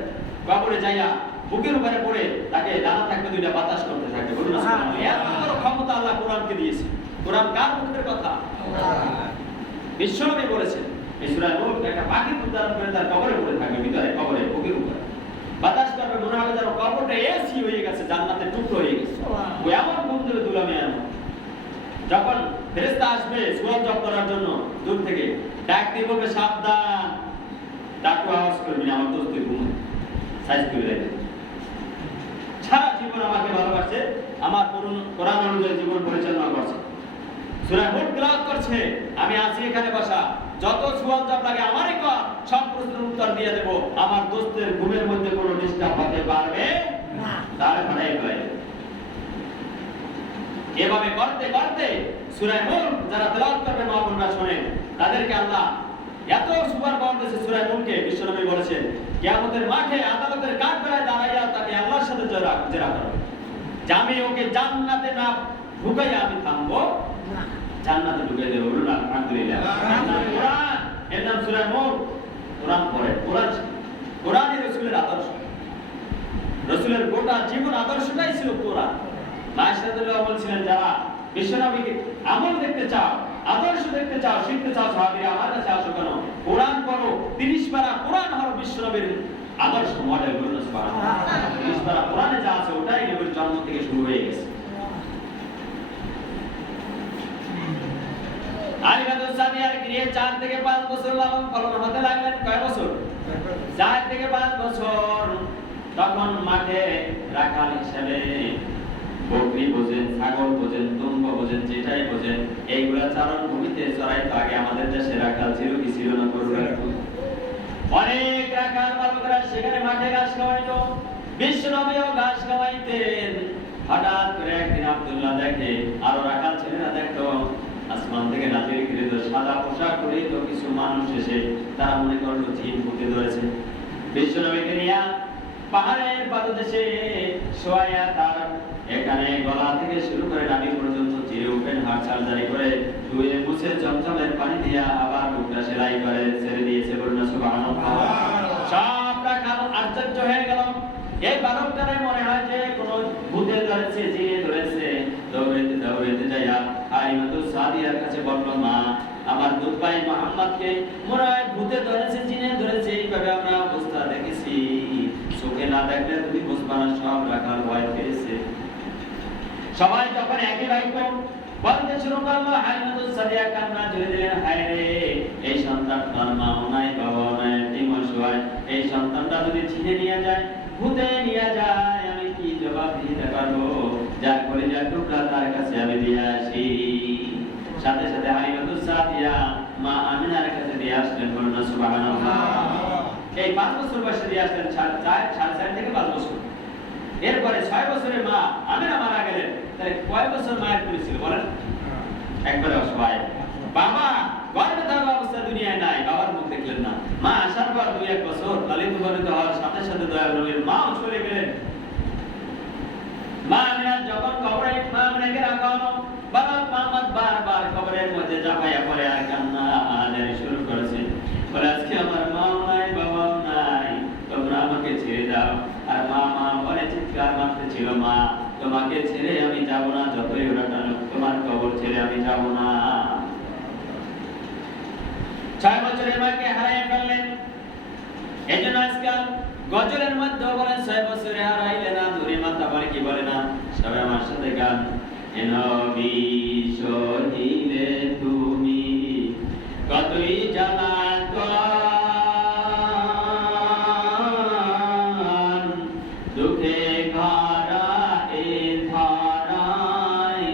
কবরে যাইয়া বুকের উপরে পড়ে তাকে ডানা থাকবে, দুইটা বাতাস করতে থাকবে। বলুন সুবহানাল্লাহ। এত বড় ক্ষমতা আল্লাহ কোরআনকে দিয়েছে। কোরআন কার মুখের কথা? বিশ্বনবী বলেছেন এই সূরা মুলক একটা পাখির রূপ ধারণ করে তার কবরে পড়ে থাকবে, ভিতরে কবরে বুকের উপরে বাতাস করবে, মনে হবে যেন কবরটা এসি হয়ে গেছে, জান্নাতের টুকরো হয়ে গেছে। ওই এমন ঘুম ধরে দুলামে এমন। যখন ফেরেশতা আসবে সুয়াল জব করার জন্য দূর থেকে ডাক দিয়ে বলবে সাবধান, ডাকু আওয়াজ করবি না, আমার দোস্ত ঘুম সাইজ করে রাখবে। সারা জীবন আমাকে ভালোবাসে, আমার কোরআন অনুযায়ী জীবন পরিচালনা করছে, সূরা মুলক তেলাওয়াত করছে, আমি আছি এখানে বসা, যত সুয়াল জব লাগে আমারই কর, সব প্রশ্নের উত্তর দিয়ে দেব। আমার দোস্তের ঘুমের মধ্যে কোনো ডিস্টার্ব হতে পারবে না, তাহলে পড়াই হয়। এভাবে করতে করতে সূরা মুলক যারা তেলাওয়াত করবে মা বোনরা শুনেন, তাদেরকে আল্লাহ এত সুপার পাওয়ার দিয়েছে। সূরা মুলকে বিশ্বনবী বলেছেন কিয়ামতের মাঠে আদালতের কাঠগড়ায় দাঁড়াইয়া তাকে আল্লাহর সাথে জেরা করবে, যে আমি ওকে জান্নাতে না ঢুকাইয়া আমি থামবো না, জান্নাতে ঢুকাই দেব। বলুন আলহামদুলিল্লাহ। কোরআন এর নাম সূরা মুলক। কোরআন পড়ে, কোরআনই রাসূলের আদর্শ, রাসূলের গোটা জীবন আদর্শটাই ছিল কোরআন। মাশাআল্লাহ বলছিলেন যারা বিশ্বনবীকে আমল দেখতে চাও, আদর্শ দেখতে চাও, শিখতে চাও, সাহাবীরা আমার কাছে আসো কেন? কোরআন পড়ো, 30 পারা কোরআন হলো বিশ্বনবীর আদর্শ মডেল। বলুন সুবহানাল্লাহ। 30 পারা কোরআনে যা আছে ওটাই নবীর জন্ম থেকে শুরু হয়ে গেছে। আলিমাতুস সাদিয়ার গৃহে 4 থেকে 5 বছর লালন পালন হতে লাগলেন। কয় বছর? 4 থেকে 5 বছর। তখন মাঠে রাখাল হিসেবে বকরি বোঝেন, ছাগল বোঝেন, দুম্ব বোঝেন, যেটাই বোঝেন, এইগুলা চারণ ভূমিতে চড়াইতো। আগে আমাদের দেশে রাখাল ছিল কি ছিল না? অনেক রাখাল বালকরা সেখানে মাঠে ঘাস খাওয়াইতো, বিশ্বনবীও ঘাস খাওয়াইতেন। হঠাৎ করে একদিন আব্দুল্লাহ দেখে, আরো রাখাল ছেলেরা দেখতো আসমান থেকে নাজিলকৃত সাদা পোশাক পরিহিত কিছু মানুষ এসে, তারা মনে করলো জিন ভূতে ধরেছে। বিশ্বনবীকে নিয়ে পাহাড়ের পাদদেশে শোয়াইয়া তার এখানে গলা থেকে শুরু করে নাভি পর্যন্ত চিরে ওপেন হার্ট সার্জারি করে ধুয়ে মুছে জমজমের পানি দিয়ে আবার মুখটা সেলাই করে ছেড়ে দিয়েছে। বলুন সুবহানাল্লাহ। সব রাখাল আশ্চর্য হয়ে গেল। এই বালকটারে মনে হয় যে কোনো ভূতে ধরেছে, জিনে ধরেছে। দৌড়াইতে দৌড়াইতে যাইয়া হালিমাতুস সাদিয়ার কাছে বলল, মা, আমার দুধ ভাই মুহাম্মদকে মনে হয় ভূতে ধরেছে, জিনে ধরেছে, এইভাবে আমরা অবস্থা দেখেছি, চোখে না দেখলে তুমি বুঝবা না। সব রাখাল ভয় পেয়েছে। সবাই যখন একই বাক্য বলতে শুরু করলো, হালিমাতুস সাদিয়া কান্না জুড়ে দিলেন, হায় রে, এই সন্তানটার মাও নাই, বাবাও নাই, এতিম অসহায়। এই সন্তানটা যদি ছিনে নিয়ে যায়, ভূতে নিয়ে যায়, আমি কি জবাব দিতে পারবো? যার করে যার টুকরা তার কাছে আমি দিয়ে আসি। সাথে সাথে হালিমাতুস সাদিয়া মা আমিনার কাছে দিয়ে আসলেন। বলুন সুবহানাল্লাহ। এই 5 বছর বয়সে দিয়ে আসলেন, 4.5 থেকে 5 বছর। এরপরে 6 বছরে মা আমিনা মারা গেলেন। তাহলে কয় বছর মায়ের করেছিল বলেন? একবারে অসহায়। বাবা গর্ভে থাকা অবস্থা দুনিয়ায় নাই, বাবার মুখ দেখলেন না। মা আসার পর 2-1 বছর লালিত পালিত হওয়ার সাথে সাথে দয়াল নবীর মাও চলে গেলেন। মা আমিনা যখন কবরে মা আমিনাকে রাখা হলো, বাবা মুহাম্মদ বারবার কবরের মধ্যে ঝাঁপাইয়া পড়ে আর কান্না শুরু করেছে। বলে, আজকে আমার মাও নাই, বাবাও নাই, তোমরা আমাকে ছেড়ে দাও। আর মা বলে চিৎকার মারতে ছিল, মা, তোমাকে ছেড়ে আমি যাব না, যতই ওরা টানুক, তোমার কবর ছেড়ে আমি যাব না। 6 বছরের মাকে হারাইয়া ফেললেন। এই জন্য আজকাল গজলের মধ্যে বলেন, 6 বছরে হারাইলে না দূরে মাথা বলে কি বলে না? সবাই আমার সাথে গান। নবী শহীদে তুমি কতই জ্বালাতন দুঃখে ভরা এ ধরায়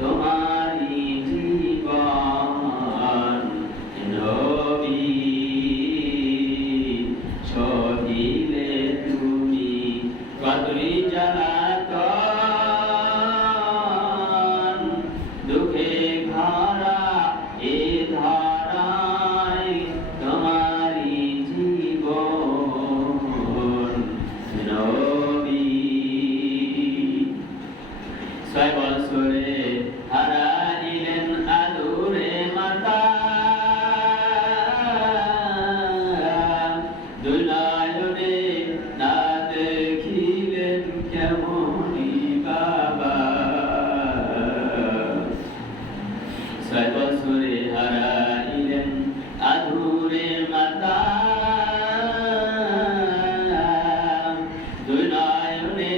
তোমারি জীবন নবী শহীদে তুমি কতই জ্বালাতন দুঃখে ভরা এ ধরায় তোমারি জীবন নবী 6 বছরে হারাইলেন আদুরে মাতা দুই নয়নে না দেখিলেন কেমনি বাবা 6 বছরে হারাইলেন আদুরে মাতা দুই নয়নে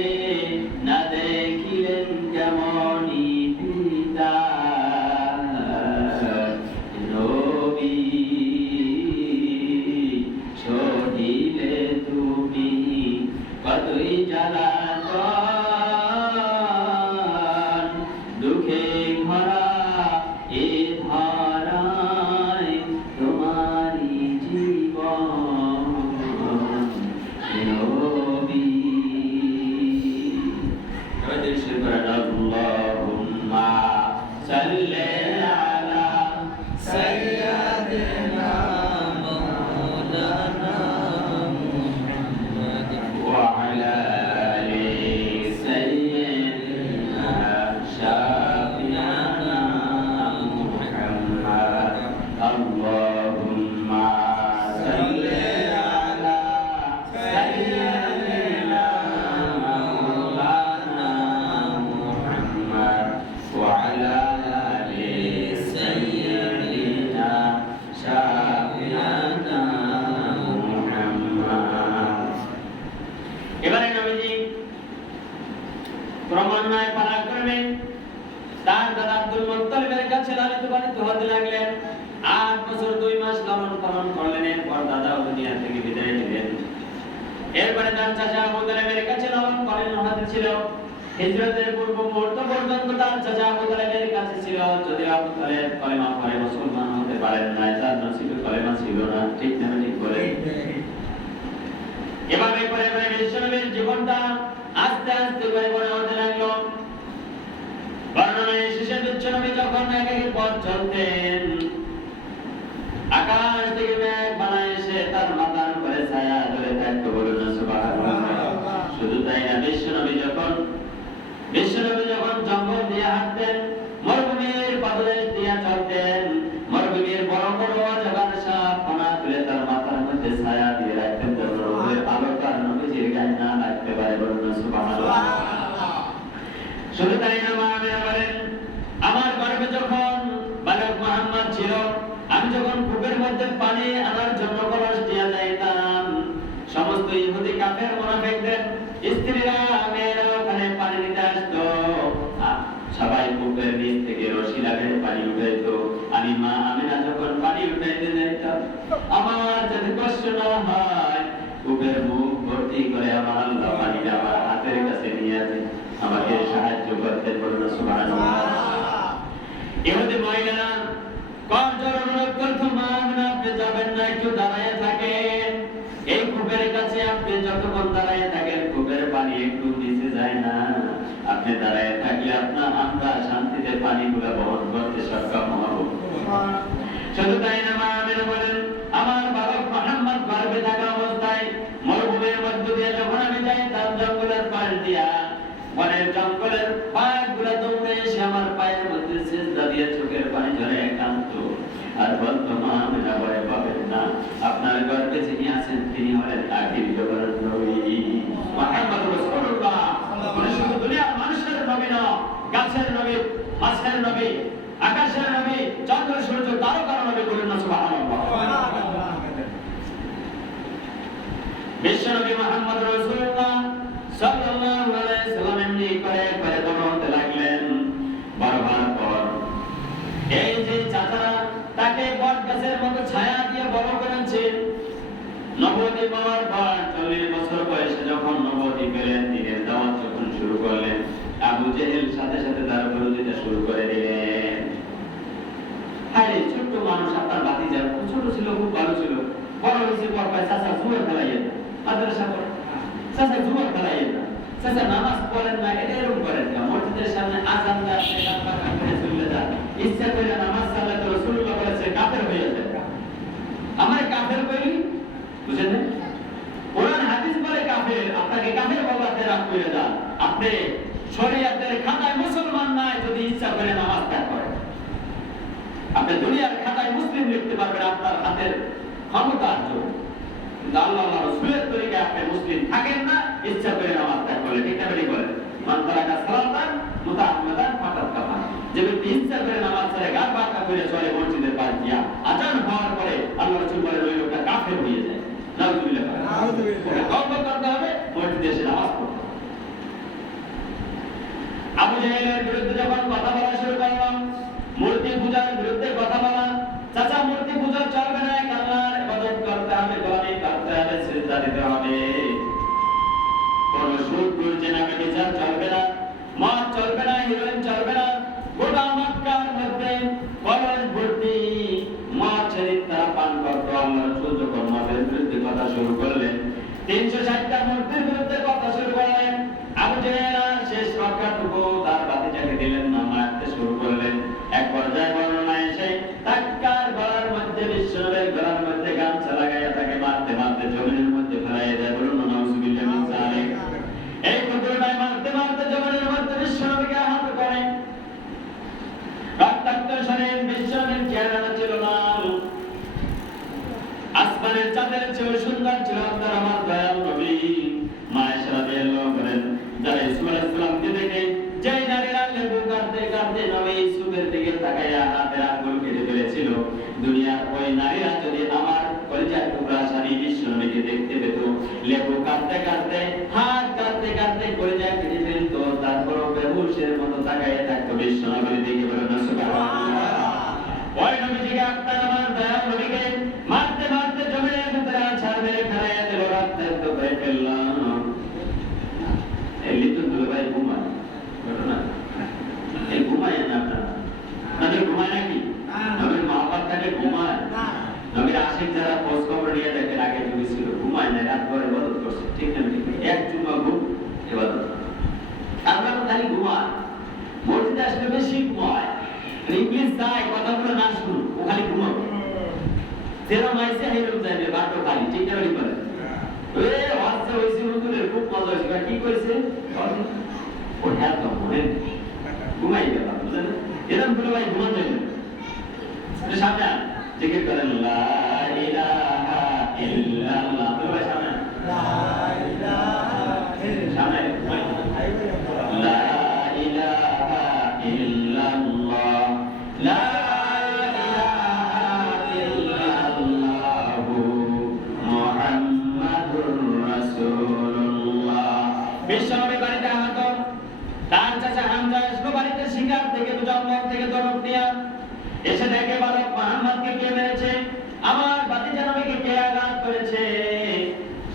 না দেখিলেন কেমনি পিতা নবী শহীদে তুমি কতই জ্বালাতন দুঃখে ভরা এ ধরায় তোমারি জীবন নবী আমাদের শুকরান আল্লাহুম্মা সাল্লি আলা سيدنا مولانا محمد وعلى آل سيدنا شافعنا محمد اللهم صل على سيدنا مولانا محمد وعلى آل سيدنا شافعنا محمد এবারে নবীজি ক্রমান্বয়ে পালাক্রমে তার দাদা আব্দুল মুত্তালিবের কাছে লালিত পালিত হতে লাগলেন 8 বছর 2 মাস লালন পালন করলেন এরপর দাদা দুনিয়া থেকে বিদায় নিলেন এরপরে তার চাচা আবু তালেবের কাছে লালন পালন হয়েছিল হিজরতের পূর্ব মুহূর্ত পর্যন্ত তার চাচা আবু তালেবের কাছে ছিল যদি আবু তালেব কলেমা পড়ে মুসলমান হতে পারেন না তার নসিবে কলেমা ছিল না ঠিক না ঠিক বলে এভাবে করে করে বিশ্বনবীর জীবনটা আস্তে আস্তে করে বড় হতে লাগলো বর্ণনায় শেষে বিশ্বনবী যখন এক এক পথ চলতেন আকাশ থেকে মেঘ বানায় এসে তার মাথার উপরে ছায়া ধরে থাকতো বলুন না সুবহানাল্লাহ শুধু তাই না বিশ্বনবী যখন জঙ্গল দিয়ে হাঁটতেন মরুভূমির পাদদেশ দিয়ে চলতেন মরুভূমির বড় বড় জবান সাপ ফনা তুলে তার মাথার মধ্যে ছায়া দিয়ে রাখতেন যেন রোদের আলো তার নবীজির গায়ে না লাগতে পারে বলুন না সুবহানাল্লাহ শুধু তাই না মা আমিনা বলেন আমার গর্ভে যখন বালক মুহাম্মদ ছিল আমি যখন কূপের মধ্যে পানি আনার জন্য কলস দিয়ে যাইতাম সমস্ত ইহুদি কাফের মুনাফিকদের স্ত্রীরা মেয়েরা ওখানে পানি নিতে আসতো সবাই কূপের নিচ থেকে রশি লাগিয়ে পানি উঠাইতো আমি মা আমিনা যখন পানি উঠাইতে যাইতাম আমার যদি কষ্ট না হয় কূপের মুখ ভর্তি করে আমার আল্লাহ পানিটা আমার হাতের কাছে নিয়ে আসে আমাকে সাহায্য করতে বলুন সুবহানাল্লাহ ইহুদি মহিলারা কম জোর অনুরোধ করতো মা আমিনা আপনি যাবেন না একটু দাঁড়ায় থাকেন এই কূপের কাছে আপনি যতক্ষণ দাঁড়ায় থাকেন কূপের পানি একটু নিচে যায় না আপনি দাঁড়ায় থাকলে আমরা শান্তিতে পানিগুলো বহন করতে সক্ষম হব শুধু তাই না মা আমিনা বলেন আমার বালক মুহাম্মদ গর্ভে থাকা অবস্থায় মরুভূমির মধ্য দিয়ে যখন আমি যাইতাম জঙ্গলের পাশ দিয়া বনের জঙ্গলের পাহাড়গুলো দৌড়ে এসে আমার পায়ের মধ্যে সিজদা দিয়ে চোখের পানি ঝরে একান্ত আর বলতো মা আমিনা ভয় পাবেন না আপনার গর্ভে যিনি আছেন তিনি হলেন আখির জগতের নবী মুহাম্মদ রাসূলুল্লাহ শুধু দুনিয়ার মানুষের নবী না গাছের নবী মাছের নবী আকাশের নবী চন্দ্র সূর্য তারকার নবী বলুন না সুবহানাল্লাহ বিশ্বনবী মুহাম্মদ রাসূলুল্লাহ সাল্লাল্লাহু আলাইহি সাল্লাম এমনি করে করে বড় হতে লাগলেন ছিল, খুব ভালো ছিল, বড় হয়েছে পর পায় চাচা জুয়া খেলাইয়ে না, মাদ্রাসা পড়ে চাচা জুয়া খেলাইয়ে না, চাচা নামাজ পড়েন না, এটা এরকম করেন না, মসজিদের সামনে আজান দেয় আপনি কান করে চলে যান, ইচ্ছা করে নামাজ সাল্লাহ তো রাসূলুল্লাহ বলেছে কাফের হয়ে যায়। আমার কাফের কইলি বুঝেন না, কোরআন হাদিস বলে কাফের, আপনাকে কাফের বলাতে রাখ করে যান। আপনি শরীয়তের খাতায় মুসলমান নাই যদি ইচ্ছা করে নামাজ ত্যাগ করেন। আপনি দুনিয়ার খাতায় মুসলিম লিখতে পারবেন আপনার হাতের ক্ষমতার জন্য, কিন্তু আল্লাহ রাসূলের তরিকায় আপনি মুসলিম থাকেন না ইচ্ছা করে নামাজ ত্যাগ করলে। ঠিক না বেশি বলেন? মান তারাকা সালাতান মুতাআম্মিদান ফাকাদ কাফার। যে ব্যক্তি ইচ্ছা করে নামাজ ছেড়ে গার বাঁকা করে চলে মসজিদের পাশ দিয়া, আজান হওয়ার পরে আল্লাহ রাসূল বলেন ওই লোকটা কাফের হয়ে যায়। নাউযুবিল্লাহ। নাউযুবিল্লাহ। তওবা করতে হবে, মসজিদে এসে নামাজ পড়তে হবে। আবু জাহেলের বিরুদ্ধে যখন কথা বলা শুরু করলাম, মূর্তি পূজার বিরুদ্ধে কথা বলা, চাচা মূর্তি পূজা চলবে না, আল্লাহর ইবাদত করতে হবে, গোলামি করতে হবে, সিজদা দিতে হবে, কোন সুদ ঘুষ জেনা ব্যভিচার চলবে না, মদ চলবে না, হিরোইন চলবে না। গোটা মক্কার মধ্যে কলেজ ভর্তি মদ শরীফ তারা পান করতো। আল্লাহ রাসূল যখন মদের বিরুদ্ধে কথা শুরু করলেন, 360টা মূর্তির বিরুদ্ধে কথা শুরু করলেন, আবু জাহেল আর শেষ রক্ষাটুকু তার ভাতিজাকে দিলেন না, মারতে শুরু করলেন। এক পর্যায়ে বর্ণনা এসে তার গলার মধ্যে বিশ্বনবীর গলার মধ্যে গামছা লাগাইয়া তাকে মারতে মারতে জমিনের মধ্যে ফেলাইয়া দেয়। বলুন নাউযুবিল্লাহ মিন যালিক। এই কুকুরটাই মারতে মারতে জমিনের মধ্যে বিশ্বনবীকে আহত করে। রক্তাক্ত শরীর, বিশ্বনবীর চেহারা ছিল না, আসমানের চাঁদের চেয়ে সুন্দর ছিল আপনার আমার দয়াল নবী। মায়েশা রাদিয়াল্লাহু করেন, যারা ইউসুফ আলাইহিস সালামকে দেখে যেই নারীরা লেবু কাটতে কাটতে নবী ইউসুফের দিকে তাকাইয়া হাতের আঙ্গুল কেটে ফেলেছিল, দুনিয়ার ওই নারীরা যদি আমার কলিজার টুকরা স্বামী বিশ্বনবীকে দেখতে পেত, লেবু কাটতে কাটতে হাত কাটতে কাটতে কলিজা কেটে ফেলতো, তারপরও বেহুশের মতো তাকাইয়া থাকতো বিশ্বনবীর দিকে। বলেন না সুবহানাল্লাহ। ওই নবীজিকে আপনার আমার দয়াল নবীকে মারতে মারতে জমিনের ভিতরে ছাড় মেরে ফেলাইয়া দিল, রক্তাক্ত করে ফেললাম। এই লিটন দুলো ভাই ঘুমায়, ঘটনা এই ঘুমায় না আপনারা? নবী ঘুমায় নাকি? নবীর মা বাপ তাকে ঘুমায়? নবীর আশিক যারা খোঁজ খবর নিয়ে দেখেন আগে যুগে ছিল, ঘুমায় না, রাত ভর ইবাদত করছে। ঠিক না? এক চুম্মা ঘুম ইবাদত, আমরা খালি ঘুমায়। মসজিদে আসলে বেশি ঘুমায়, ইংলিশ যায় কথা বলে না শুনুন, ও খালি ঘুমাবে। যেরকম আইসে হেরম যাবে বাটো খালি। ঠিক না বলি বলে? এ ওয়াজে হইছে হুজুরের খুব মজা হইছে। কি কইছে? ও হ্যাঁ তো মনে ঘুমাই গেল, বুঝলেন? এরকম বলে ভাই ঘুমান যাবে না। সামনে জিকির করেন লা ইলাহা ইল্লাল্লাহ। বলে সামনে লা ইলাহা ইল্লাল্লাহ, সামনে লা ইলাহা ইল্লাল্লাহ, লা বিশ্বনবী বাড়িতে আহত, তার চাচা হামজা এসে বাড়িতে শিকার থেকে জঙ্গল থেকে তরফ নিয়ে এসে দেখে বালক মুহাম্মদকে কে মেরেছে, আমার ভাতিজা নবীকে কে আঘাত করেছে।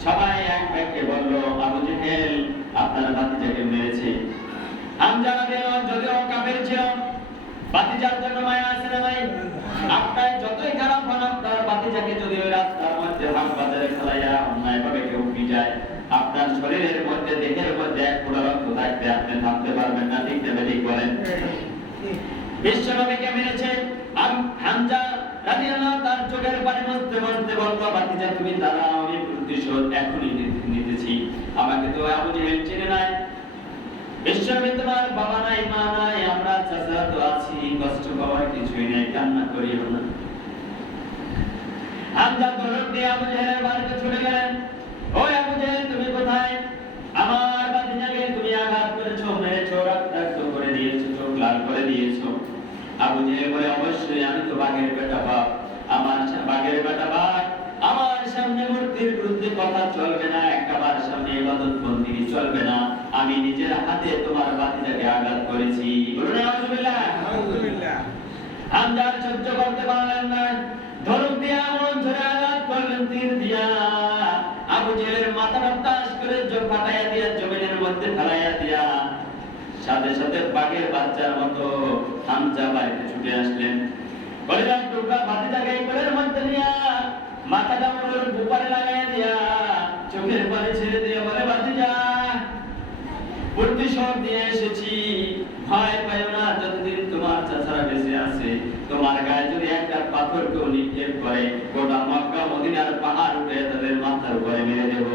সবাই এক বাক্যে বলল আবু জাহেল আপনার ভাতিজাকে মেরেছে। হামজা রাদিয়াল্লাহু যদিও কাফের ছিল, ভাতিজার জন্য মায়া আছে না নাই? আপনার যতই খারাপ হন, আপনার ভাতিজাকে যদি ওই রাস্তার মধ্যে হাট বাজারে ফেলাইয়া অন্যায়ভাবে কেউ পিটায়, আপনার শরীরের মধ্যে দেহের মধ্যে এক ফোঁটা রক্ত থাকতে আপনি থামতে পারবেন না। ঠিক না? ঠিক বলেন? বিশ্বনবীকে মেরেছে। হামজা রাদিয়াল্লাহু তার চোখের পানি মুছতে মুছতে বলল ভাতিজা তুমি দাঁড়াও, আমি প্রতিশোধ এখনই নিতেছি। আমাকে তো আবু জাহেল চেনে নাই, বিশ্বনবী তোমার বাবা নাই মা নাই, আমরা চাচা তো আছি, কষ্ট পাওয়ার কিছুই নাই, কান্না করিও না। হামজা দৌড় দিয়ে আবু জাহেলের বাড়িতে ছুটে গেলেন। ওই আবু জাহেল তুমি কোথায়? আমার ভাতিজাকে তুমি আঘাত করেছো, মেরেছো, রক্তাক্ত করে দিয়েছো, চোখ লাল করে দিয়েছো। আবু জাহেল বলে অবশ্যই, আমি তো বাঘের বেটা বাপ, আমার বাঘের বেটা বাঘ, আমার সামনে মূর্তির বিরুদ্ধে কথা চলবে না, একবার সামনে ইবাদত বন্দেগী চলবে না। আমি নিজের হাতে তোমার ভাতিজাকে আঘাত করেছি। বলুন নাউযুবিল্লাহ। নাউযুবিল্লাহ। হামজা সহ্য করতে পারলেন না, ধনুক দিয়ে এমন ধরে আঘাত করলেন তীর দিয়া, আবু জাহেলের মাথাটা তাস করে ফাটাইয়া দিয়া জমিনের মধ্যে ফেলাইয়া দিয়া সাথে সাথে বাঘের বাচ্চার মতো হামজা বাড়িতে ছুটে আসলেন। কলিজার টুকরা ভাতিজাকে কোলের মধ্যে নিয়া মাথাটা মোর বুপারে লাগাইয়া দিয়া চোখের পানি ছেড়ে দিয়ে বলে ভাতিজা প্রতিশোধ নিয়ে এসেছি, ভয় পাইও না, যতদিন তোমার চাচারা বেঁচে আছে তোমার গায়ে যদি একটা পাথর কেউ নিক্ষেপ করে গোটা মক্কা মদিনার পাহাড় উঠে তাদের মাথার উপরে মেরে দেব।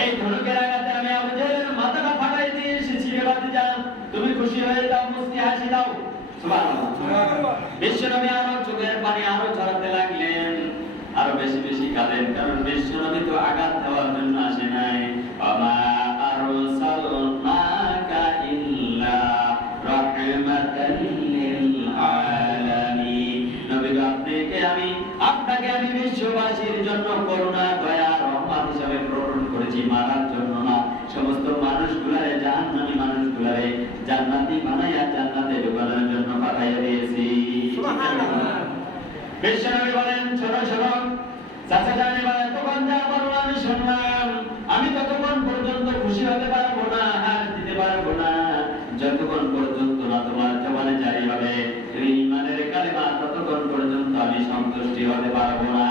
এই ধনুকের আঘাতে আমি আবু জেহেলের মাথাটা ফাটাই দিয়ে এসেছি রে ভাতিজা, তুমি খুশি হয়ে যাও, মুস্কি হাসি দাও। সুবহানাল্লাহ। বিশ্বনবী আরো চোখের পানি আরো ঝরাতে লাগলেন, আরো বেশি বেশি কাঁদেন, কারণ বিশ্বনবী তো আঘাত দেওয়ার জন্য আসে নাই। ওমা আরসালনাকা ইল্লা রাহমাতাল লিল আলামিন। নবী আপনাকে আমি বিশ্ববাসীর জন্য করুণা দয়া রহমত হিসেবে প্রেরণ করেছি, মারার জন্য না। সমস্ত মানুষগুলারে জাহান্নামী মানুষগুলারে জান্নাতি বানাইয়া জান্নাতে ঢোকানোর জন্য পাঠাইয়া দিয়েছি। সুবহানাল্লাহ। বিশ্বনবী বলেন শোনো শোনো, চাচা জানে বলে তখন যা বলবো আমি শুনলাম, আমি ততক্ষণ পর্যন্ত খুশি হতে পারবো না, হাত দিতে পারবো না যতক্ষণ পর্যন্ত না তোমার জবানে জারি হবে ঈমানের কালিমা, ততক্ষণ পর্যন্ত আমি সন্তুষ্টি হতে পারবো না।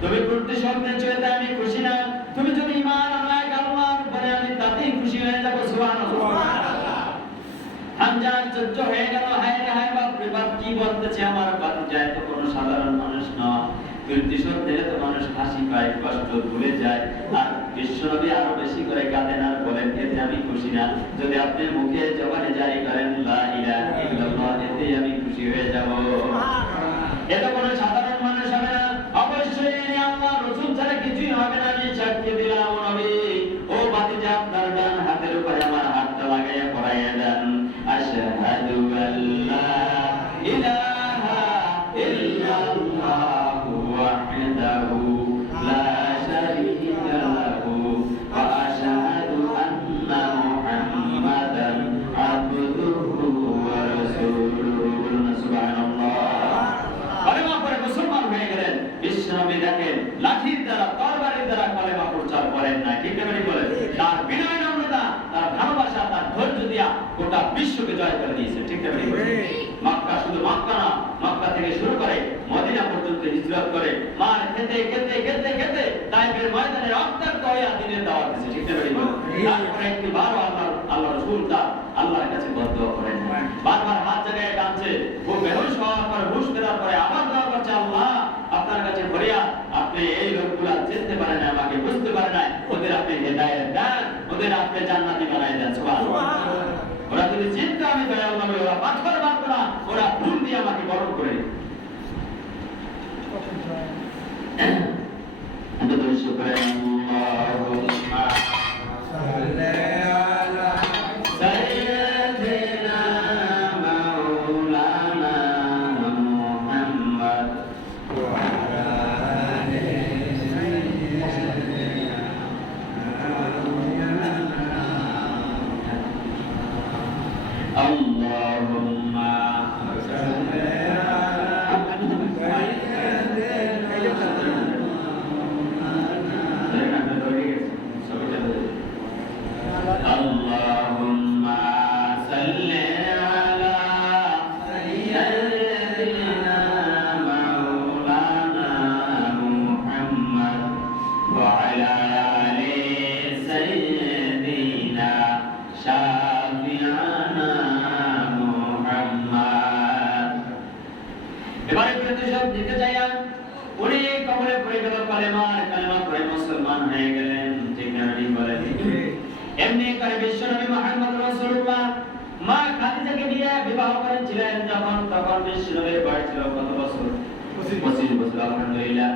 তুমি প্রতিশোধ নিয়েছো এতে আমি খুশি না, তুমি যদি ঈমান আনায় আল্লাহর উপরে আমি তাতেই খুশি হয়ে যাব। সুবহানাল্লাহ। হামজা আশ্চর্য হয়ে গেল, হায় রে হায়, বাপ রে বাপ, কি বলতেছে আমার ভাতিজা, তো কোনো সাধারণ মানুষ নয়, প্রতিশোধ দিলে তো মানুষ হাসি পায়, কষ্ট ভুলে যায়। আর বিশ্বনবী আরো বেশি করে কাঁদেন আর বলেন এতে আমি খুশি না, যদি আপনি মুখে জবানে জারি করেন লা ইলাহা ইল্লাল্লাহ, এতে আমি খুশি হয়ে যাব। এ তো কোনো সাধারণ মানুষ হবে না, অবশ্যই ইনি আল্লাহ রাসূল ছাড়া কিছুই হবে না। আমি সাক্ষী দিলাম নবী, ও ভাতিজা আপনার ডান হাতের উপরে আমার হাতটা লাগাইয়া পড়াইয়া দেন, আশহাদু আল্লা ইলাহা ইল্লাল্লাহু ওয়াহদাহু লা শারীকা লাহু ওয়া আশহাদু আন্না মুহাম্মাদান আবদুহু ওয়া রাসূলুহু। সুবহানাল্লাহ। কলেমা পড়ে মুসলমান হয়ে গেলেন। বিশ্বনবী দেখেন লাঠির দ্বারা তরবারির দ্বারা কলেমা প্রচার করেন না, ঠিক না বলেন, তার বিনয় নম্রতা, তার ভালোবাসা, তার ধৈর্য দিয়া গোটা বিশ্বকে জয় করে দিয়েছে, ঠিক না বলেন। মক্কা, শুধু মক্কা না, মক্কা থেকে শুরু করে মদিনা পর্যন্ত হিজরত করে মার খেতে খেতে খেতে খেতে তাইফের ময়দানে রক্তাক্ত হয়ে দ্বীনের দাওয়াত দিয়েছে, ঠিক না বলেন। তারপরে একটিবারও আল্লাহ রাসূল তার আল্লাহর কাছে বদদোয়া করেন, বারবার হাত জায়গায় কাঁদছে, ও বেহুশ হওয়ার পর হুঁশ ফেরার পরে আবার দোয়া করছে, আল্লাহ আপনার কাছে ফরিয়াদ, আপনি এই লোকগুলা চিনতে পারেন না, আমাকে বুঝতে পারে না, ওদের আপনি হেদায়েত দেন, ওদের আপনি জান্নাতি বানাই দেন। সুবহানাল্লাহ। ওরা যদি চিন্তা আমি দয়াল নবী, ওরা পাথর মারতো না, ওরা ফুল দিয়ে আমাকে বরণ করে এবারে প্রতিশোধ দিতে চাইয়া উনি কবরে পড়ে গেল, কালেমা পড়ে মুসলমান হয়ে গেলেন, ঠিক না বলেন। এমনি করে বিশ্বনবী মুহাম্মদ রাসূলুল্লাহ মা খাদিজাকে নিয়ে বিবাহ করেছিলেন যখন, তখন বিশ্বনবীর বয়স ছিল কত বছর? 25 বছর। আলহামদুলিল্লাহ।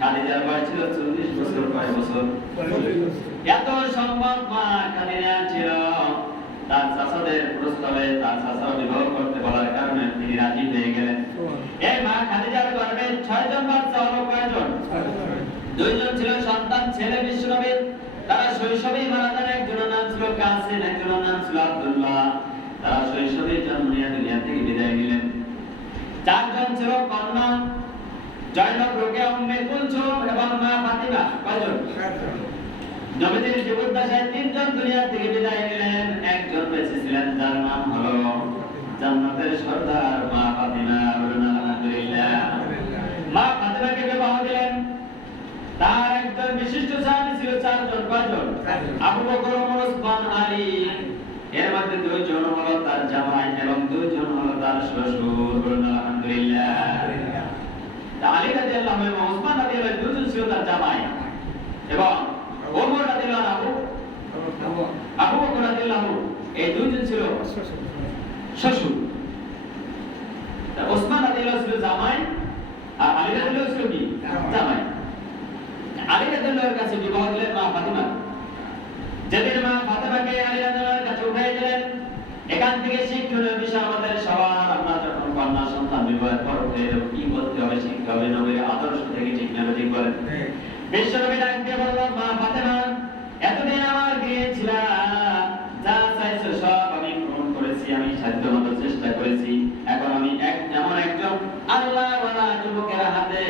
খাদিজার বয়স ছিল 40 বছর। কয় বছর? এত সম্পদ মা খাদিজা ছিল, তার চাচাদের প্রস্তাবে তার চাচা বিবাহ করতে বলার কারণে তিনি রাজি হয়ে গেলেন। এই মা খাদিজার গর্ভে 6 জন বাচ্চা হলো। কয়জন? 2 জন ছিল সন্তান ছেলে বিশ্বনবীর, তারা শৈশবেই মারা যান। একজনের নাম ছিল কাসিম, একজনের নাম ছিল আব্দুল্লাহ। তারা শৈশবেই জন্ম নিয়ে দুনিয়া থেকে বিদায় নিলেন। 4 জন ছিল কন্যা, জয়নব, রোকেয়া, উম্মে কুলসুম এবং মা ফাতিমা। কয়জন? নবীজির জীবদ্দশায় 3 জন দুনিয়া থেকে বিদায় নিলেন, একজন বেঁচে ছিলেন, যার নাম হলো জান্নাতের সর্দার মা ফাতিমা, বলুন আলহামদুলিল্লাহ। মা ফাতিমাকে বিবাহ দিলেন। তার একজন বিশিষ্ট সাহাবী ছিল চারজন। কয়জন? আবু বকর, ওমর, ওসমান, আলী। এর মধ্যে দুইজন হলো তার জামাই এবং দুইজন হলো তার শ্বশুর, বলুন আলহামদুলিল্লাহ। আলী রাদিয়াল্লাহু এবং ওসমান রাদিয়াল্লাহু দুইজন ছিল তার জামাই এবং ওমর রাদিয়াল্লাহু আবু বকর রাদিয়াল্লাহু এই দুইজন ছিল শ্বশুর। ওসমান রাদিয়াল্লাহু ছিল জামাই আর আলী রাদিয়াল্লাহু ছিল কি? জামাই। আলী রাদিয়াল্লাহুর কাছে বিবাহ দিলেন মা ফাতিমা। যেদিন মা ফাতিমাকে আলী রাদিয়াল্লাহুর কাছে উঠাই দিলেন, এখান থেকে শিক্ষণীয় বিষয় আমাদের সবার, আমরা যখন কন্যা সন্তান বিবাহের পর কি করতে হবে, শিখতে হবে নবীর আদর্শ থেকে। ঠিক না ঠিক বলেন? বিশ্বনবী ডাক দিয়ে বললেন, মা ফাতিমা, এতদিন আমার গৃহে ছিলা, যা চাইছো সব আমি পূরণ করেছি, আমি সাধ্যমতো চেষ্টা করেছি। এখন আমি এমন একজন আল্লাহওয়ালা যুবকের হাতে,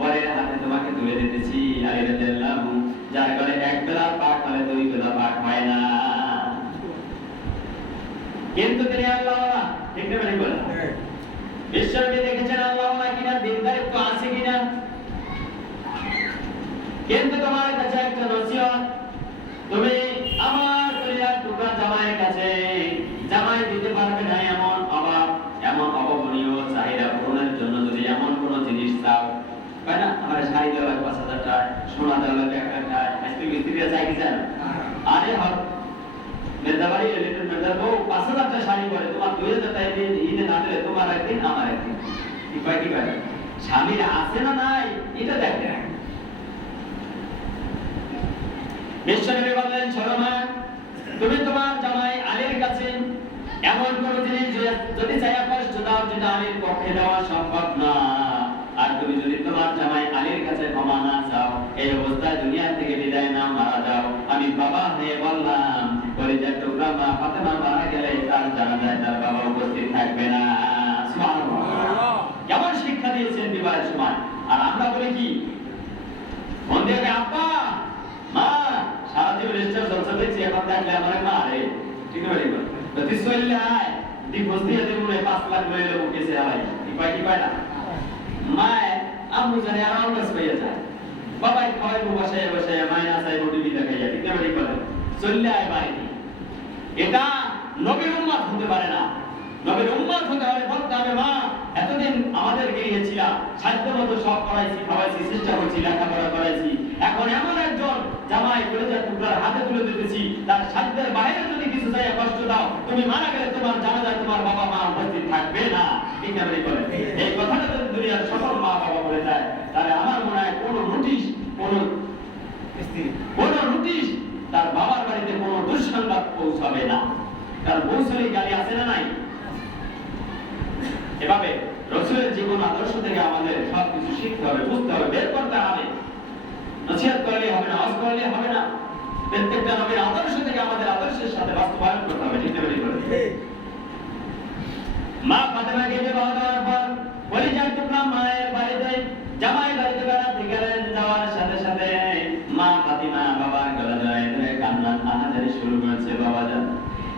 বরের হাতে তোমাকে তুলে দিতেছি আলী রাদিয়াল্লাহু, যার ঘরে এক বেলা পাক হলে দুই বেলা পাক হয় না, কিন্তু তিনি আল্লাহওয়ালা। ঠিক না ঠিক বলেন? বিশ্বনবী দেখেছেন আল্লাহওয়ালা কিনা, দিনদারিত্ব আছে কিনা। কিন্তু তোমার কাছে একটা নসিহত, তুমি আমার পরিবার টুকরা জামাইয়ের কাছে জামাই দিতে পারবে না এমন অভাব, এমন অভাবনীয় চাহিদা পূরণের জন্য যদি এমন কোন জিনিস চাও, তাই না? আমার শাড়ি দেওয়া লাগবে ৫,০০০ টাকা, সোনা দেওয়া লাগবে ১,০০০ টাকা, স্ত্রীরা চাই কি চায় না? আরে হক মেদাবাড়ি রিলেটেড মেদার বউ ৫,০০০ টাকা শাড়ি পরে, তোমার ২,০০০ টাকা ঈদে না দিলে তোমার একদিন আমার একদিন, কি পায় কি পায়? স্বামীর আছে না নাই এটা দেখে। বিশ্বনবী বললেন, শোনো মা, তুমি তোমার জামাই আলীর কাছে এমন কোন জিনিস যদি চাইয়া কষ্ট দাও যেটা আলীর পক্ষে দেওয়া সম্ভব না, আর তুমি যদি তোমার জামাই আলীর কাছে ক্ষমা না চাও, এই অবস্থায় দুনিয়া থেকে বিদায় না মারা যাও, আমি বাবা হয়ে বললাম, কলিজার টুকরা মা ফাতেমা মারা গেলে তার জানাজায় তার বাবা উপস্থিত থাকবে না। সুবহানাল্লাহ! কেমন শিক্ষা দিয়েছেন বিবাহের সময়। আর আমরা বলি কি, মন দিয়ে আব্বা মা সারা জীবন স্টার জলসা দেখছি, এখন দেখলে আমার মা রে, ঠিক না? তুই চললে আয় ডিভোর্স দিয়ে দেবো, ৫ লাখ লয়ে নেবো, কেসে আলাই কি পায় না। মায় আম্মু জানে আর আওয়াজ পেয়ে যায়, বাবাই খাওয়াইবো বসায় বসায়, মায় না চাইবো টিভি দেখাইয়া, ঠিক না? চললে আয় বাড়িতে। এটা নবীর উম্মত হতে পারে না। নবীর উম্মত হতে হলে বলতে হবে, মা এতদিন আমাদের গৃহে ছিলা, সাধ্য মতো সব করাইছি, খাওয়াইছি, চেষ্টা করছি, লেখাপড়া করাইছি, এখন এমন একজন জামাই কলিজার টুকরার হাতে তুলে দিতেছি, তার সাধ্যের বাইরে যদি কিছু চাইয়া কষ্ট দাও, তুমি মারা গেলে তোমার জানাজায় তোমার বাবা মা উপস্থিত থাকবে না। ঠিক না বলে এই কথাটা যদি দুনিয়ার সকল মা বাবা বলে যায়, তাহলে আমার মনে হয় কোন নোটিশ, কোন নোটিশ তার বাবার বাড়িতে কোন দুঃসংবাদ পৌঁছাবে না। তার পৌঁছলে গাড়ি আছে না নাই? এভাবে রাসূলের জীবন আদর্শ থেকে আমাদের সবকিছু শিখতে হবে, বুঝতে হবে, বের করতে হবে। নসিহত করলে হবে না, ওয়াজ করলে হবে না, প্রত্যেকটা নবীর আদর্শ থেকে আমাদের আদর্শের সাথে বাস্তবায়ন করতে হবে। ঠিক না ঠিক? মা ফাতেমাকে বিবাহ দেওয়ার পর কলিজার টুকরা মায়ের বাড়িতে জামাই বাড়িতে বেড়াতে গেলেন। যাওয়ার সাথে সাথে মা ফাতিমা বাবার গলা জড়ায় ধরে কান্না আহাজারি শুরু করেছে। বাবা যান,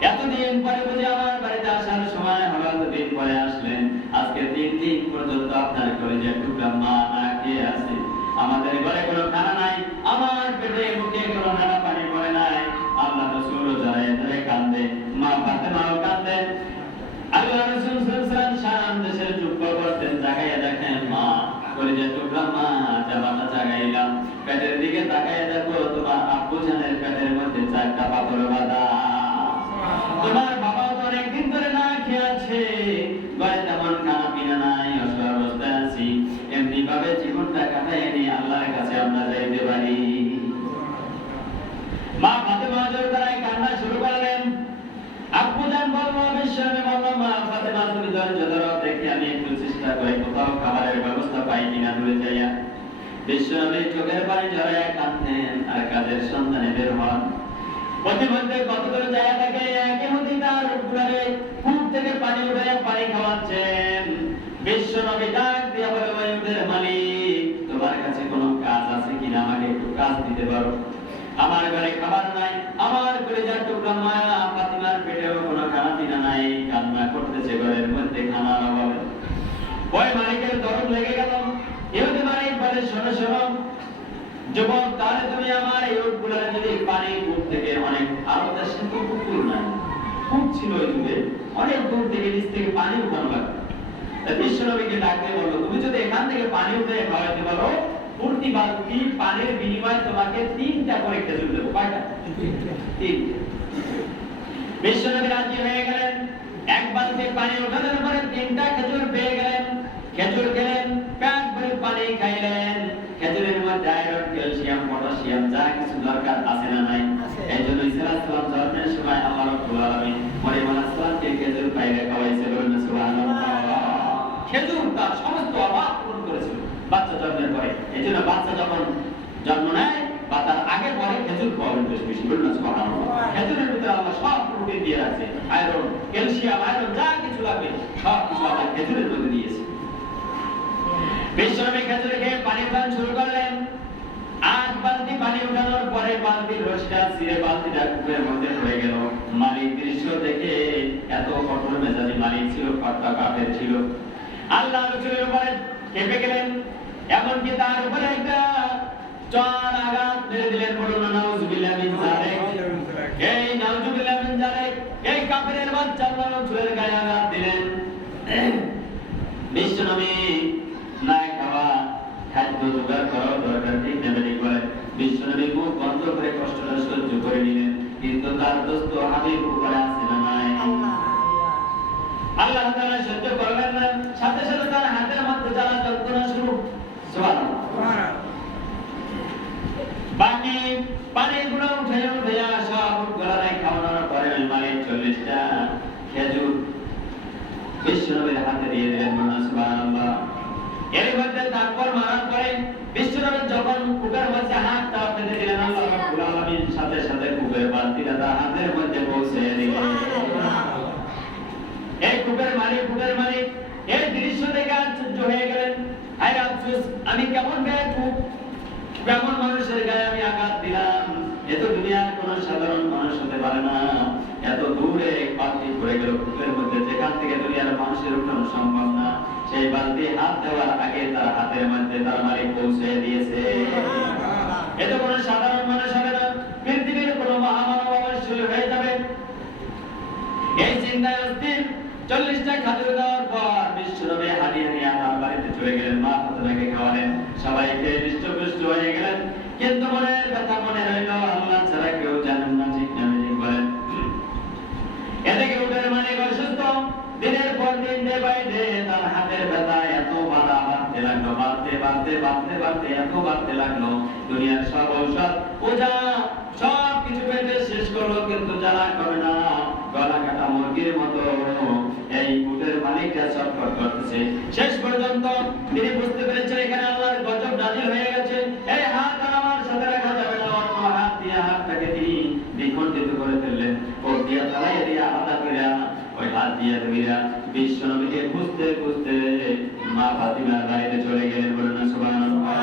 এতদিন পরে বুঝে আমার বাড়িতে আসার সময় হলো, এতদিন পরে আসলেন, আজকে ৩ দিন পর্যন্ত আপনার কলিজার টুকরা মা না খেয়ে আছে, আমাদের ঘরে কোনো খানা নাই, আমার পেটে মুখে কোনো নাড়া পানি পড়ে নাই। আল্লাহ রাসূল জড়ায় ধরে কান্দে, মা ফাতেমাও কান্দে। আল্লাহ রাসূল সাল্লাল্লাহু আলাইহি ওয়াসাল্লাম শাম দেশের যুদ্ধ করতেন, জাগাইয়া দেখেন মা কলিজার টুকরা মা, জামাটা জাগাইলাম, পেটের দিকে তাকাইয়া দেখো তোমার আব্বু জানের পেটের মধ্যে 4টা পাথর বাঁধা। তোমার বাবাও তো অনেকদিন ধরে না খেয়ে আছে, ঘরে তেমন খানা পিনা নাই, অসহায় অবস্থায় আছি, এমনি ভাবে জীবনটা কাটাই নিয়ে আল্লাহর কাছে আমরা যাইতে পারি। মা ফাতেমা জোর করায় কান্না শুরু করলেন। আব্বু জান বলল, বিশ্বনবী বলল, মা ফাতেমা তুমি ধৈর্য ধরো, দেখি আমি একটু চেষ্টা করে কোথাও খাবারের ব্যবস্থা পাই কিনা দূরে যাইয়া। বিশ্বনবী চোখের পানি ঝরাইয়া কাঁদতেন আর কাজের সন্ধানে বের হন। প্রতিমধ্যে কত করে জায়গা থাকে, কেমতি তার উপরে কূপ থেকে পানি উঠাইয়া পানি খাওয়াচ্ছেন। বিশ্বনবী ডাক দিয়া বলে, ওই উটের মালিক, তোমার কাছে কোনো কাজ আছে কিনা, আমাকে একটু কাজ দিতে পারো? আমার ঘরে খাবার নাই, আমার কলিজার টুকরা মা ফাতিমার পেটেও কোনো খানা পিনা নাই, কান্না কান্না করতেছে ঘরের মধ্যে খানার অভাবে। ওই মালিকের দরদ লেগে গেল। ইহুদি মালিক বলে, শোনো শোনো যুবক, তাহলে তুমি আমার এই উটগুলো যদি পানি কূপ থেকে অনেক আরো দেশে তো পুকুর নাই, কূপ ছিল ওই যুগে, অনেক দূর থেকে নিচ থেকে পানি উঠানো লাগবে। বিশ্বনবীকে ডাকতে বললো, তুমি যদি এখান থেকে পানি উঠে খাওয়াইতে পারো, প্রতি বালতি পানির বিনিময়ে তোমাকে 3টা করে খেজুর দেবো। কয়টা? 3। বিশ্বনবী রাজি হয়ে গেলেন। এক বালতি পানি উঠানোর পরে 3টা খেজুর পেয়ে গেলেন। খেজুর খেলেন, পেট ভরে পানি খাইলেন। খেজুরের মধ্যে আয়রন, ক্যালসিয়াম, পটাশিয়াম যা কিছু দরকার আছে না নাই? এইজন্য ঈসা আলাইহিস সালাম জন্মের সময় আল্লাহ রাব্বুল আলামিন মরিয়ম আলাইহিস সালামকে খেজুর খাইয়ে খাওয়াইছে। বলুন সুবহানাল্লাহ। খেজুর তার সমস্ত অভাব পূরণ করেছিল বাচ্চা জন্মের পরে। এইজন্য বাচ্চা যখন জন্ম নেয় বা তার আগে পরে খেজুর খাওয়ানো বেশি। বলুন সুবহানাল্লাহ। খেজুরের ভিতরে আল্লাহ সব প্রোটিন দিয়ে রাখছে, আয়রন, ক্যালসিয়াম, আয়রন যা কিছু লাগবে সব কিছু আল্লাহ খেজুরের মধ্যে দিয়েছে। বিশ্বনবী খেজুর খেয়ে পানি পান শুরু করলেন। 8 বালতি পানি উঠানোর পরে বালতির রশিটা ছিঁড়ে বালতিটা কূপের মধ্যে পড়ে গেল। মালিক দৃশ্য দেখে, এত কঠোর মেজাজি মালিক ছিল, কট্টা কাফের ছিল, আল্লাহ রাসূলের উপরে খেপে গেলেন। এমনকি তার উপরে একটা চর আঘাত মেরে দিলেন। বলুন নাউযুবিল্লাহ মিন যালিক। এই নাউযুবিল্লাহ মিন যালিক, এই কাফেরের বাচ্চা আল্লাহ রাসূলের গায়ে আঘাত দিলেন। বিশ্বনবী না খাওয়া খাদ্য জোগাড় করার দরকার ঠিক নেবেন বলে বিশ্বনবী মুখ বন্ধ করে কষ্টটা সহ্য করে নিলেন। কিন্তু তার দোস্ত হাবিব উপরে আছে না নাই? আল্লাহ তাআলা সহ্য করলেন না, সাথে সাথে তার হাতের মধ্যে জ্বালা যন্ত্রণা শুরু। সুবহানাল্লাহ। বাকি পানিগুলো উঠে উঠে সব গলায় খাওয়ানোর পরে মালিক 40টা খেজুর বিশ্বনবীর হাতে দিয়ে দিলেন। সুবহানাল্লাহ। এর মধ্যে তারপর মারার পরে বিশ্বনবী যখন কূপের মধ্যে হাতটা পেতে দিলেন, আল্লাহ রাব্বুল আলামিন সাথে সাথে কূপের বালতিটা তার হাতের মধ্যে পৌঁছে দিলেন। এই কূপের মালিক এই দৃশ্য দেখে আশ্চর্য হয়ে গেলেন। হায় আফসোস, আমি কেমন গায়ে কূপ, কেমন মানুষের গায়ে আমি আঘাত দিলাম। এত দুনিয়ার কোন সাধারণ মানুষ হতে পারে না। এত দূরে বালতি পড়ে গেল কূপের মধ্যে, যেখান থেকে দুনিয়ার মানুষের উঠানো সম্ভব না। সেই বালতি হাত দেওয়ার আগে তার হাতের মধ্যে তার মালিক পৌঁছে দিয়েছে। এত কোন সাধারণ মানুষ হবে না, পৃথিবীর কোন মহামানব অবশ্যই হয়ে যাবে। এই চিন্তায় অস্থির 40টা খাদ্য দেওয়ার পর বিশ্বনবী হারিয়ে নিয়ে তার বাড়িতে চলে গেলেন। মা ফাতেমাকে খাওয়ালেন, সবাইকে হৃষ্টপুষ্ট হয়ে গেলেন। কিন্তু মনের কথা মনে রইল, আল্লাহ ছাড়া কেউ জানেন না, ঠিক না ঠিক বলেন। এদিকে উটের মালিক অসুস্থ, দিনের পর দিন ডে বাই ডে তার হাতের ব্যথা এত বাড়তে লাগলো, বাড়তে এত বাড়তে লাগলো। দুনিয়ার সব ঔষধ পূজা সব কিছু পেটে শেষ করলো, কিন্তু জ্বালা কমে না। গলা কাটা মুরগির মতো এই উটের মালিকটা ছটফট করতেছে। শেষ পর্যন্ত তিনি বুঝতে পেরেছেন এখানে আল্লাহর গজব নাযিল হয়ে গেছে। এই হাত আমার সাথে রাখা যাবে না। অন্য হাত দিয়ে হাতটাকে তিনি দ্বিখণ্ডিত করে ফেললেন। ও দিয়া তালাই দিয়া আলাদা করে ওই হাত দিয়ে ধুইয়া বিশ্বনবীকে খুঁজতে খুঁজতে মা ফাতিমার বাড়িতে চলে গেলেন। বলুন সুবহানাল্লাহ।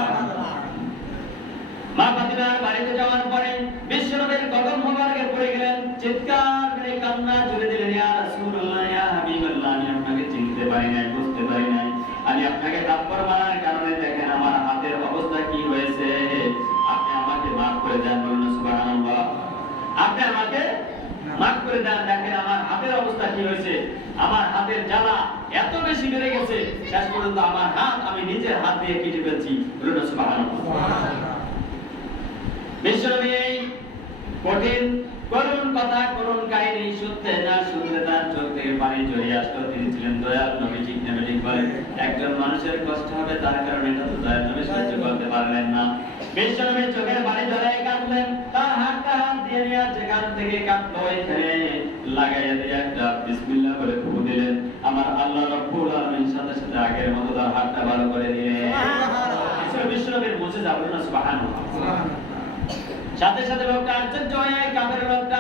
মা ফাতিমার বাড়িতে যাওয়ার পরে বিশ্বনবীর কদম মোবারকে পড়ে গেলেন, চিৎকার করে কান্না জুড়ে দিলেন, ইয়া রাসূলুল্লাহ, ইয়া হাবিবাল্লাহ, আমি আপনাকে চিনতে পারি নাই, বুঝতে পারি নাই। আমি আপনাকে থাপ্পড় মারার কারণে দেখেন আমার হাতের অবস্থা কি হয়েছে। আপনি আমাকে মাফ করে দেন। বলুন সুবহানাল্লাহ। আপনি আমাকে মাফ করে দেন। দেখেন আমার হাতের অবস্থা কি হয়েছে। আমার হাতের জ্বালা এত বেশি বেড়ে গেছে, শেষ পর্যন্ত আমার হাত আমি নিজের হাত দিয়ে কেটে ফেলছি। বলুন সুবহানাল্লাহ। বিশ্বনবী এই কঠিন করুণ কথা, করুণ কাহিনী শুনতে তার চোখ থেকে পানি ঝরে আসলো। তিনি ছিলেন দয়াল নবী, ঠিক নেবে ঠিক বলেন। একজন মানুষের কষ্ট হবে তার কারণে এটা তো দয়াল নবী সহ্য করতে পারলেন না। বিশ্বনবী চোখের পানি ঝরায় কাঁদলেন। তার হাতটা হাত দিয়ে নিয়ে যেখান থেকে কাঁদলো এখানে লাগাইয়া দিয়ে একটা বিসমিল্লাহ বলে ফু দিলেন। আমার আল্লাহ রাব্বুল আলামিন সাথে সাথে আগের মতো তার হাতটা ভালো করে দিলেন। বিশ্বনবীর মুজিজা। বলুন সুবহানাল্লাহ। সাথে সাথে লোকটা আশ্চর্য হয়ে কাফের লোকটা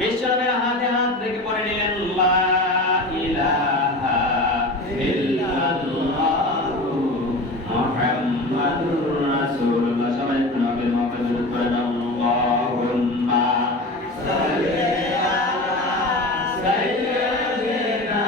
বিশ্বনবীর হাতে হাত রেখে পড়ে নিলেন, লা ইলাহা ইল্লাল্লাহু মুহাম্মাদুর রাসূলুল্লাহ। সবাই নবীর মহব্বত করেন, আল্লাহুম্মা সাল্লি আলা সাইয়্যিদিনা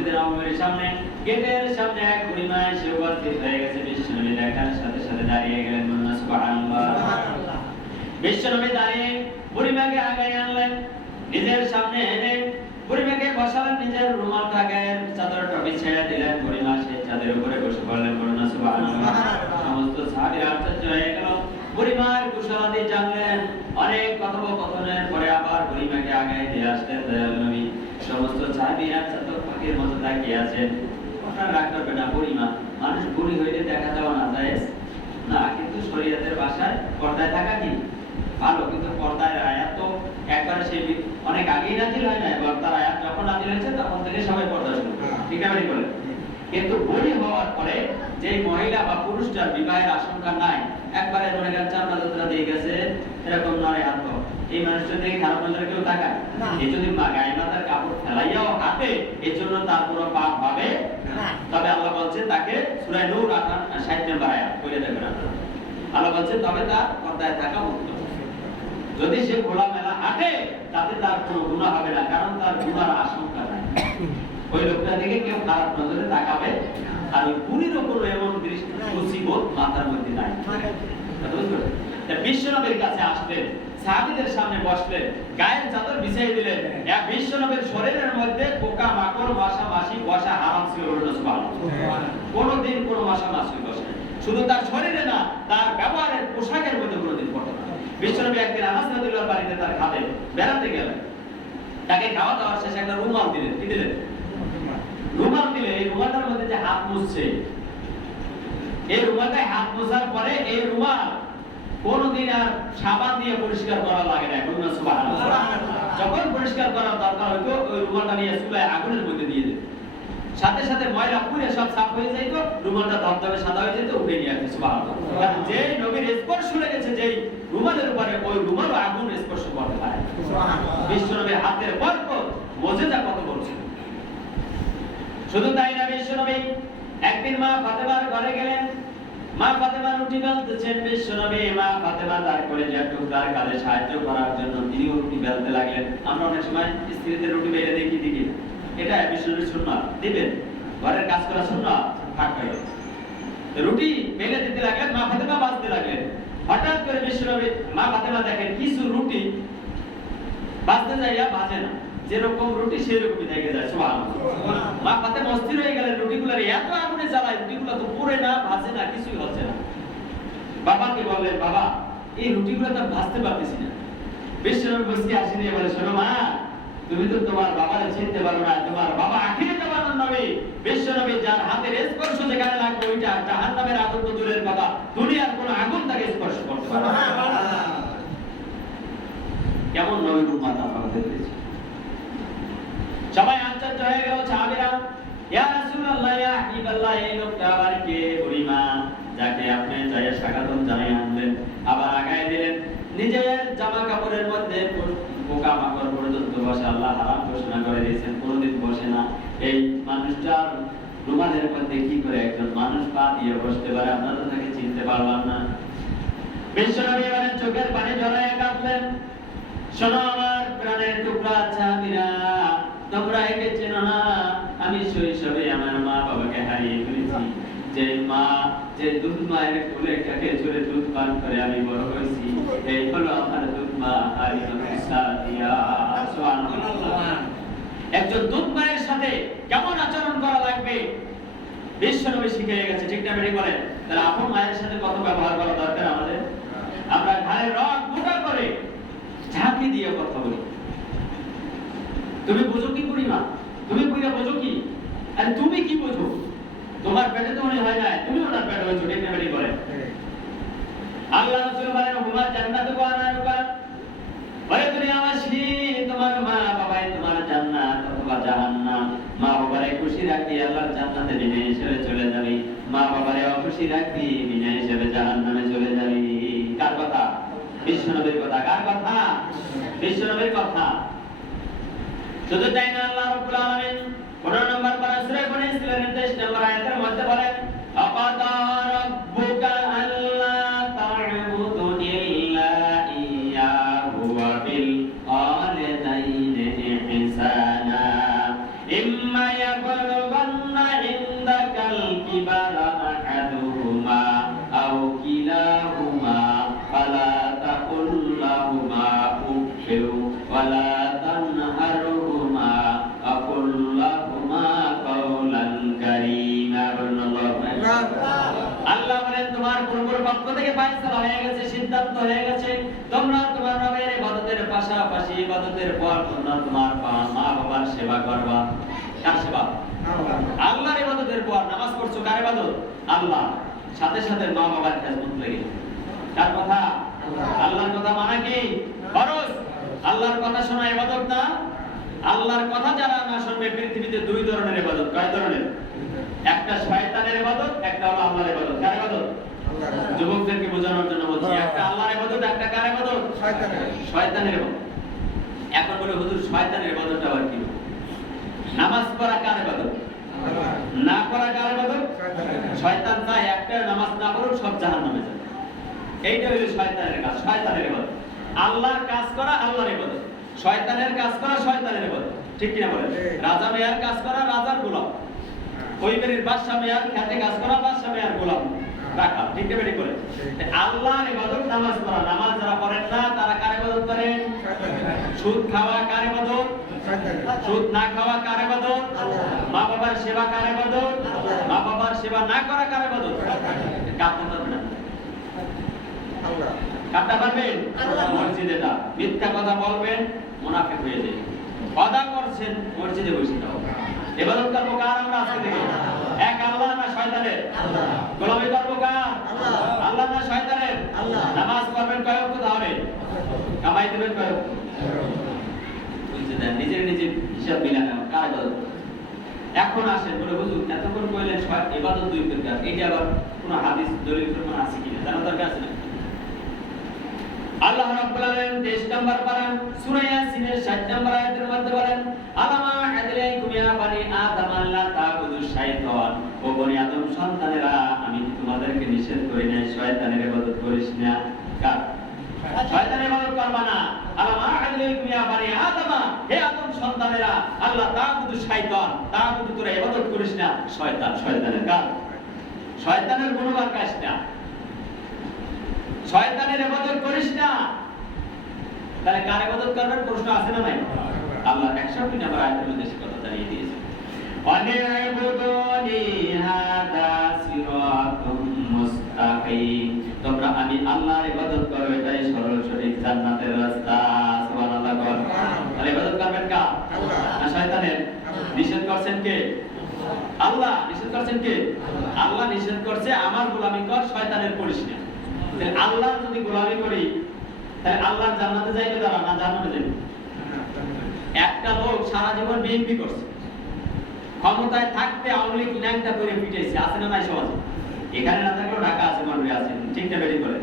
মসজিদের নববীর সামনে গেটের সামনে এক বুড়িমা এসে উপস্থিত হয়ে গেছে। বিশ্বনবী দেখার সাথে সাথে দাঁড়িয়ে গেলেন, বললেন সুবহানাল্লাহ। বিশ্বনবী দাঁড়িয়ে বুড়িমাকে আগায় আনলেন, নিজের সামনে এনে বুড়িমাকে বসালেন, নিজের রুমাল গায়ের চাদরটা বিছিয়ে দিলেন। বুড়িমা সেই চাদরের উপরে বসে পড়লেন, বললেন সুবহানাল্লাহ। সমস্ত সাহাবীরা আশ্চর্য হয়ে গেল, বুড়িমার কুশলাদি জানলেন। অনেক কথোপকথনের পরে আবার বুড়িমাকে আগায় দিয়ে আসলেন দয়াল নবী। সমস্ত সাহাবীরা চাতক পাখির মতো তাকিয়ে আছেন। আপনারা রাগ করবেন না, বুড়িমা মানুষ বুড়ি হইলে দেখা দেওয়া না যায় না, কিন্তু শরীয়তের ভাষায় পর্দায় থাকা কি ভালো, কিন্তু পর্দার আয়াত তো একবারে সেই অনেক আগেই নাজিল হয় না, এবং তার আয়াত যখন নাজিল হয়েছে তখন থেকে সবাই পর্দা শুরু, ঠিক আছে বলে। কিন্তু বুড়ি হওয়ার পরে যে মহিলা বা পুরুষটার বিবাহের আশঙ্কা নাই, একবারে মনে করেন চামড়া যতটা দিয়ে গেছে এরকম নড়ে হাত, এই মানুষটা দেখে খারাপ নজরে কেউ তাকায়? এই যদি গায়ে মাথার কাপড় ফেলাইয়াও হাতে, এর জন্য তার কোনো পাপ হবে না। তবে আল্লাহ বলছে তাকে সূরা নূর 60 নম্বর আয়াত পড়ে দেখবেন আপনারা। আল্লাহ বলছে তবে তার পর্দায় থাকা উত্তম। যদি সে খোলামেলা হাঁটে তাতে তার কোনো গুনাহ হবে না, কারণ তার গুনার আশঙ্কা নাই। ওই লোকটা থেকে কেউ খারাপ নজরে তাকাবে, আর ওই বুড়িরও কোনো এমন দৃষ্টি মুসিবত মাথার মধ্যে নাই। বিশ্বনবীর কাছে আসলেন, সাহাবীদের সামনে বসলেন, গায়ের চাদর বিছিয়ে দিলেন। এক বিশ্বনবীর শরীরের মধ্যে পোকা মাকড় মশা মাছি বসা হারাম ছিল, কোনোদিন কোনো মশা মাছি বসে না। শুধু তার শরীরে না, তার ব্যবহারের পোশাকের মধ্যে কোনোদিন পড়তো না। বিশ্বনবী একদিন আনাস রাদিয়াল্লাহু বাড়িতে তার খাদেম বেড়াতে গেলেন, তাকে খাওয়া দাওয়ার শেষে একটা রুমাল দিলেন। কি দিলেন? রুমাল দিলে এই রুমালটার মধ্যে যে হাত মুছছে, এই রুমালটায় হাত মোছার পরে এই রুমাল কোনদিন আর সাবান দিয়ে পরিষ্কার করা লাগে না। বলুন সুবহানাল্লাহ। যখন পরিষ্কার করার দরকার হতো ওই রুমালটা নিয়ে চুলায় আগুনের মধ্যে দিয়ে দিত, সাথে সাথে ময়লা পুড়ে সব সাফ হয়ে যাইতো, রুমালটা ধবধবে সাদা হয়ে যেত, উঠে নিয়ে আসতো। সুবহানাল্লাহ। যে নবীর স্পর্শ লেগেছে যেই রুমালের উপরে, ওই রুমালও আগুন স্পর্শ করতে পারে। সুবহানাল্লাহ। বিশ্বনবীর হাতের বরকত মুজিজা কত বড় ছিল। শুধু তাই না, বিশ্বনবী একদিন মা ফাতেমার ঘরে গেলেন। মা ফাতেমা রুটি বেলতেছেন। বিশ্বনবী মা ফাতেমা তার কলিজার টুকরার কাজে সাহায্য করার জন্য তিনিও রুটি বেলতে লাগলেন। আমরা অনেক সময় স্ত্রীদের রুটি বেলে দেখি দেখি, এটা বিশ্বনবীর সুন্নাত, দিবেন ঘরের কাজ করা সুন্নাত থাকবে। রুটি বেলে দিতে লাগলেন, মা ফাতেমা বাজতে লাগলেন। হঠাৎ করে বিশ্বনবী মা ফাতেমা দেখেন কিছু রুটি বাজতে যাইয়া বাজে না, যেরকম রুটি সেরকমই থেকে যায়। সুবহানাল্লাহ। মা ফাতেমা অস্থির হয়ে গেলেন, রুটিগুলোর এত আগুনে জ্বালায়, রুটিগুলো তো পুড়ে না, ভাজে না, কিছুই হচ্ছে না। বাবাকে বললেন, বাবা এই রুটিগুলো তো ভাজতে পারতেছি না। বিশ্বনবী বসে আসেনি, বলে শোনো মা, তুমি তো তোমার বাবারে চিনতে পারো না, তোমার বাবা আখিরে জামানার নবী। বিশ্বনবী যার হাতের স্পর্শ যেখানে লাগবে ওইটা জাহান্নামের আগুন তো দূরের কথা, দুনিয়ার কোনো আগুন তাকে স্পর্শ করতে পারে না। কেমন নবীর উম্মত আমরা দেখেছি। সবাই আশ্চর্য হয়ে গেল সাহাবীরা, ইয়া রাসূলুল্লাহ, ইয়া হাবিবাল্লাহ, এই লোকটা আবার কে? বুড়িমা, যাকে আপনি যাইয়া স্বাগতম জানাই আনলেন, আবার আগায় দিলেন। নিজের জামা কাপড়ের মধ্যে পোকা মাকড় পর্যন্ত বসে আল্লাহ হারাম ঘোষণা করে দিয়েছেন, কোনোদিন বসে না। এই মানুষটার রুমালের মধ্যে কি করে একজন মানুষ পা দিয়ে বসতে পারে? আমরা তো তাকে চিনতে পারলাম না। বিশ্বনবী এবারে চোখের পানি ঝরাইয়া কাঁদলেন। শোনো আমার প্রাণের টুকরা সাহাবীরা, তোমরা একে চেনো না। আমি শৈশবে আমার মা বাবাকে হারিয়ে ফেলেছি। যে মা, যে দুধ মায়ের কোলে কাকে ঝরে দুধ পান করে আমি বড় হয়েছি, এই হলো আমার দুধ মা সাদিয়া। সুবহানাল্লাহ। একজন দুধ মায়ের সাথে কেমন আচরণ করা লাগবে বিশ্বনবী শিখিয়ে গেছে, ঠিক না? বেরিয়ে বলেন তাহলে আপন মায়ের সাথে কত ব্যবহার করা দরকার আমাদের। আমরা ঘাড়ের রগ মোটা করে ঝাঁকি দিয়ে কথা বলি। তুমি বুঝো কি বুড়িমা? তুমি বুড়িয়া বুঝো কি? আরে তুমি কি বুঝো? তোমার পেটে তো মনে হয় না, তুমি ওনার পেটে হয়েছো, ঠিক না? বেরিয়ে বলেন আল্লাহ রাসূল বলেন, হুমা জান্নাতু ওয়া নারুকা। বলে দুনিয়াবাসী, তোমার মা বাবাই তোমার জান্নাত অথবা জাহান্নাম। মা বাবারে খুশি রাখবি, আল্লাহর জান্নাতে বিনা হিসেবে চলে যাবি। মা বাবারে অখুশি রাখবি, বিনা হিসেবে জাহান্নামে চলে যাবি। কার কথা? বিশ্বনবীর কথা। কার কথা? বিশ্বনবীর কথা। শুধু তাই না, আল্লাহ রাব্বুল আলামিন 15 নম্বর পারা সূরা বনী ইসরাঈলের 23 নম্বর আয়াতের মধ্যে বলেন, আকাদা রাব্বুকা আল্লা তা'বুদু ইল্লা ইয়্যাহু ওয়া বিল ওয়ালিদাইনি ইহসানা। ইম্মা ইয়াবলুগান্না ইনদাকাল কিবারা আহাদুহুমা আও কিলাহুমা ফালা তাকুল লাহুমা উফফিন ওয়ালা তানহারহুমা আকুল লাহুমা কাওলান কারীমা। আল্লাহ বলেন তোমার প্রভুর পক্ষ থেকে ফয়সালা হয়ে গেছে, সিদ্ধান্ত হয়ে গেছে, তোমরা তোমার রবের ইবাদতের পাশাপাশি ইবাদতের পর তোমরা তোমার মা বাবার সেবা করবা। কার সেবা? আল্লাহর ইবাদতের পর নামাজ পড়ছো, কার ইবাদত? আল্লাহ। সাথে সাথে মা বাবার খেদমত লাগে। কার কথা? আল্লাহর কথা মানা কি ফরজ? আল্লাহর কথা শোনা ইবাদত না? আল্লাহর কথা যারা না শুনবে পৃথিবীতে দুই ধরনের ইবাদত। কয় ধরনের? একটা শয়তানের ইবাদত, একটা হলো আল্লাহর ইবাদত। কার ইবাদত? যুবকদেরকে বোঝানোর জন্য বলছি, একটা আল্লাহর ইবাদত, একটা কার ইবাদত? শয়তানের ইবাদত। এখন বলে হুজুর শয়তানের ইবাদতটা আবার কি? নামাজ পড়া কার ইবাদত? না পড়া কার ইবাদত? শয়তান চায় একটা নামাজ না পড়ুক সব জাহান্নামে যাবে। এইটা হলো শয়তানের কাজ, শয়তানের ইবাদত। আল্লাহর কাজ করা আল্লাহর ইবাদত, শয়তানের কাজ করা শয়তানের ইবাদত। ঠিক কি না বলেন? রাজা মেয়ার কাজ করা রাজার গোলাম, ওই বাড়ির বাদশা মেয়ার খেতে কাজ করা বাদশা মেয়ার গোলাম রাখা। ঠিক না বেটি করে? আল্লাহর ইবাদত নামাজ পড়া। নামাজ যারা পড়েন না তারা কার ইবাদত করেন? সুদ খাওয়া কার ইবাদত? সুদ না খাওয়া কার ইবাদত? মা বাবার সেবা কার ইবাদত? মা বাবার সেবা না করা কার ইবাদত? কাঁদতে পারবেন না, কাঁদতে পারবেন? মসজিদে যা মিথ্যা কথা বলবেন মুনাফিক হয়ে যাবে। ওয়াদা করছেন মসজিদে বসে যাও। ইবাদত করবো কার আমরা আজকে থেকে? এক আল্লাহ না শয়তানের? গোলামি করবো কার? আল্লাহ না শয়তানের? নামাজ পড়বেন কয় ওয়াক্ত হবে? কামাই দেবেন কয় ওয়াক্ত? বুঝতে দেন, নিজের নিজের হিসাব মিলানো কার ইবাদত। এখন আসেন বলে হুজুর এতক্ষণ কইলেন ইবাদত দুই প্রকার, এইটা আবার কোন হাদিস দলিল প্রমাণ আছে কিনা জানা দরকার আছে না? আল্লাহ রাব্বুল আলামিন 23 নম্বর পারা সূরা ইয়াসিনের 60 নম্বর আয়াতের মধ্যে বলেন, আলামা আদলাইকুম ইয়া বানি আদম আল্লা তা'বুদুশ শাইতান। ও বনি আদম সন্তানেরা, আমি তোমাদেরকে নিষেধ করি নাই শয়তানের ইবাদত করিস না। কার? শয়তানের ইবাদত করবা না। আলামা আদলাইকুম ইয়া বানি আদম, হে আদম সন্তানেরা, আল্লা তা'বুদুশ শাইতান, তা'বুদু তোরা ইবাদত করিস না শয়তান। শয়তানের কার? শয়তানের গুণগান গাইস না, শয়তানের ইবাদত করিস না। তাহলে কার ইবাদত করবেন? প্রশ্ন আছে না নাই? আল্লাহ 61 নম্বর আয়াতের মধ্যে সে কথা জানিয়ে দিয়েছে, ওয়ানি'বুদুনি হাদা সিরাতুম মুস্তাকিম। তোমরা আমি আল্লাহর ইবাদত করো, এটাই সরল সঠিক জান্নাতের রাস্তা। সুবহানাল্লাহ। তাহলে ইবাদত করবেন কার? আল্লাহ না শয়তানের? নিষেধ করছেন কে? আল্লাহ। নিষেধ করছেন কে? আল্লাহ নিষেধ করছে আমার গোলামি কর, শয়তানের করিস না। আল্লাহ যদি গোলামি করি তাহলে আল্লাহর জান্নাতে যাইবে তারা না জান্নাতে যাবে? একটা লোক সারা জীবন বিএনপি করছে, ক্ষমতায় থাকতে আওয়ামী লীগ ল্যাংটা করে পিটাইছে, আছে না নাই সমাজে? এখানে না থাকলেও ঢাকা আছে, মানুষ আছে, ঠিক না বেরি করে।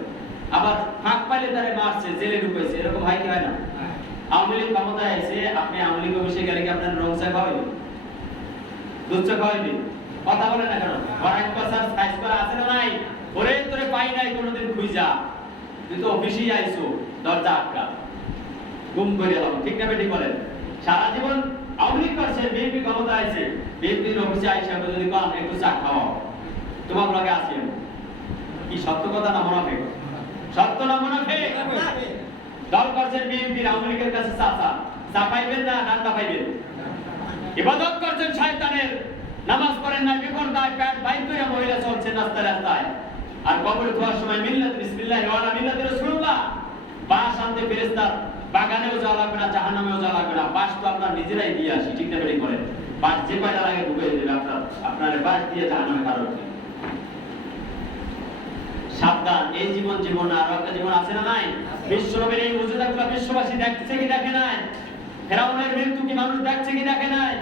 আবার ফাঁক পাইলে তারে মারছে, জেলে ঢুকাইছে, এরকম হয় কি হয় না? আওয়ামী লীগ ক্ষমতায় আইছে, আপনি আওয়ামী লীগ অফিসে গেলে কি আপনার রং চা খাওয়াইবে? দুধ চা খাওয়াইবে? কথা বলে না কেন? ওয়ারেন্ট পাসার সাইজ করা আছে না নাই? ওরে তোরে পাই নাই কোনোদিন খুঁজা, তুই তো অফিসেই আইছো, দরজা আটকা, গুম করে এলাম। ঠিক না বেটি বলেন? সারা জীবন আওয়ামী লীগ করছে, বিএনপি ক্ষমতা আছে, বিএনপির অফিসে আইসা যদি কন একটু চা খাওয়াও, তোমার লগে আছে, কি সত্য কথা না মুনাফিক? সত্য না মুনাফিক? দল করছেন বিএনপি, আওয়ামী লীগের কাছে চাচা, চা পাইবেন না ডান্ডা পাইবেন? ইবাদত করছেন শয়তানের, নামাজ পড়েন না, বিপর্দায় প্যাট বাইর করে মহিলা চলছেন রাস্তায় রাস্তায়, আর কবরে ধোয়ার সময় মিল্লাত বিসমিল্লাহ ওয়া আলা মিল্লাতি রাসূলুল্লাহ। বাস আনতে ফেরেশতার বাগানেও যাওয়া লাগবে না, জাহান্নামেও যাওয়া লাগবে না, বাস তো আপনারা নিজেরাই দিয়ে আসি। ঠিক না বেরি করেন? বাস যে কয়টা লাগে ঢুকে দেবে আপনার বাস দিয়ে জাহান্নামে কারণ কি? সাবধান, এই জীবন জীবন আর একটা জীবন আছে না নাই? বিশ্বনবীর এই মুজিজাগুলো বিশ্ববাসী দেখছে কি দেখে নাই? ফেরাউনের মৃত্যু কি মানুষ দেখছে কি দেখে নাই?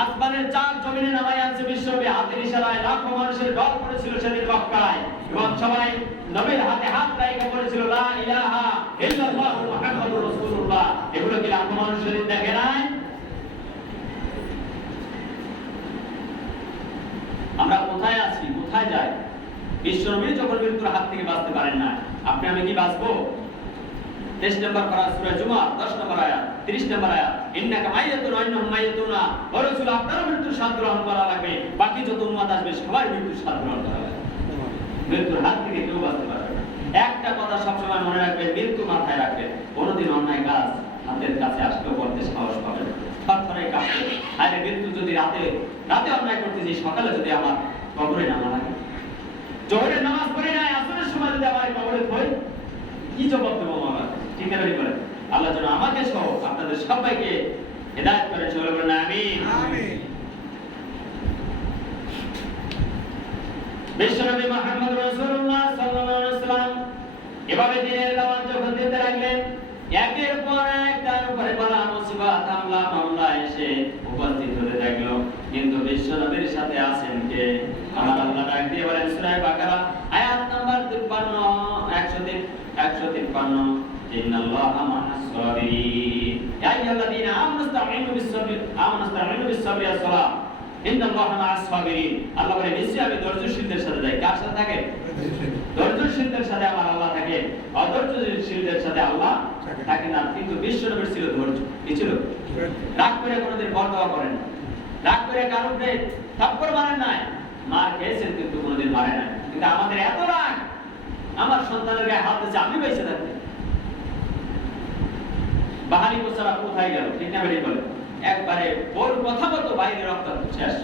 আসমানের চাঁদ জমিনে নামাই আনছে বিশ্বনবী, হাতের ইশারায় লাখো মানুষের দল করেছিল সেদিন মক্কায়, এবং সবাই নবীর হাতে হাত রেখে বলেছিল লা ইলাহা ইল্লাল্লাহু মুহাম্মাদুর রাসূলুল্লাহ। এগুলো কি লাখো মানুষ সেদিন দেখে নাই? আমরা কোথায় আছি, কোথায় যাই? বিশ্বনবী যখন মৃত্যুর হাত থেকে বাঁচতে পারেন না, আপনি আমি কি বাঁচবো? 23 নম্বর পারা সূরা জুমার 10 নম্বর আয়াত, 30 নম্বর আয়াত, ইন্নাকা মাইয়াতুন ওয়া ইন্নাহুম মাইয়াতুনা, ও রাসূল আপনারও মৃত্যুর স্বাদ গ্রহণ করা লাগবে, বাকি যত উম্মত আসবে সবাই মৃত্যুর স্বাদ গ্রহণ করা লাগবে। মৃত্যুর হাত থেকে কেউ বাঁচতে পারবে না। একটা কথা সবসময় মনে রাখবেন, মৃত্যু মাথায় রাখবেন, কোনোদিন অন্যায় কাজ হাতের কাছে আসলেও করতে সাহস পাবেন না। থরথরে কাঁপবে, আরে মৃত্যু যদি রাতে অন্যায় করতেছি, সকালে যদি আমার কবরে নামা লাগে, জোহরের নামাজ পড়ে নাই, আসরের সময় যদি আমার কবরে থই, কি জবাব দেবো আমার? ঠিক না বেরি করে আল্লাহ যেন আমাকে সহ আপনাদের সবাইকে হেদায়েত করে চলে বলেন আমিন। আমিন। বিশ্বনবী মুহাম্মদ রাসূলুল্লাহ সাল্লাল্লাহু আলাইহি ওয়াসাল্লাম এভাবে দিনের দাওয়াত যখন দিতে লাগলেন, একের পর এক তার উপরে বালা মুসিবত হামলা মামলা এসে উপস্থিত হতে লাগলো, কিন্তু বিশ্বনবীর সাথে আছেন কে? আমার আল্লাহ ডাক দিয়ে বলেন সূরা বাকারা আয়াত নাম্বার 153 ইন্নাল্লাহা মা'আস সাবিরিন, ইয়া আইয়ুহাল্লাযীনা আমানু ইসতাঈনু বিস-সাবরি ওয়াস সালাহ, ইন্নাল্লাহা মা'আস সাবিরিন। আল্লাহ বলে নিশ্চয়ই আমি ধৈর্যশীলদের সাথে যাই। কার সাথে থাকে? ধৈর্যশীলদের সাথে আমার আল্লাহ থাকে, অধৈর্যশীলদের সাথে আল্লাহ থাকে না। কিন্তু বিশ্বনবীর ছিল ধৈর্য। কি ছিল? রাগ করে কোনোদিন বরদোয়া করেন না, রাগ করে কারো উপরে থাপ্পড় মারেন নাই, মার খেয়েছেন কিন্তু কোনোদিন মারে নাই। কিন্তু আমাদের এত রাগ, আমার সন্তানের গায়ে হাত দিয়েছে আমি বেঁচে থাকতে, বাহারি গোছারা কোথায় গেল? ঠিক না বেরিয়ে বলে একবারে ওর কথা মতো বাইরে রক্তাক্ত শেষ।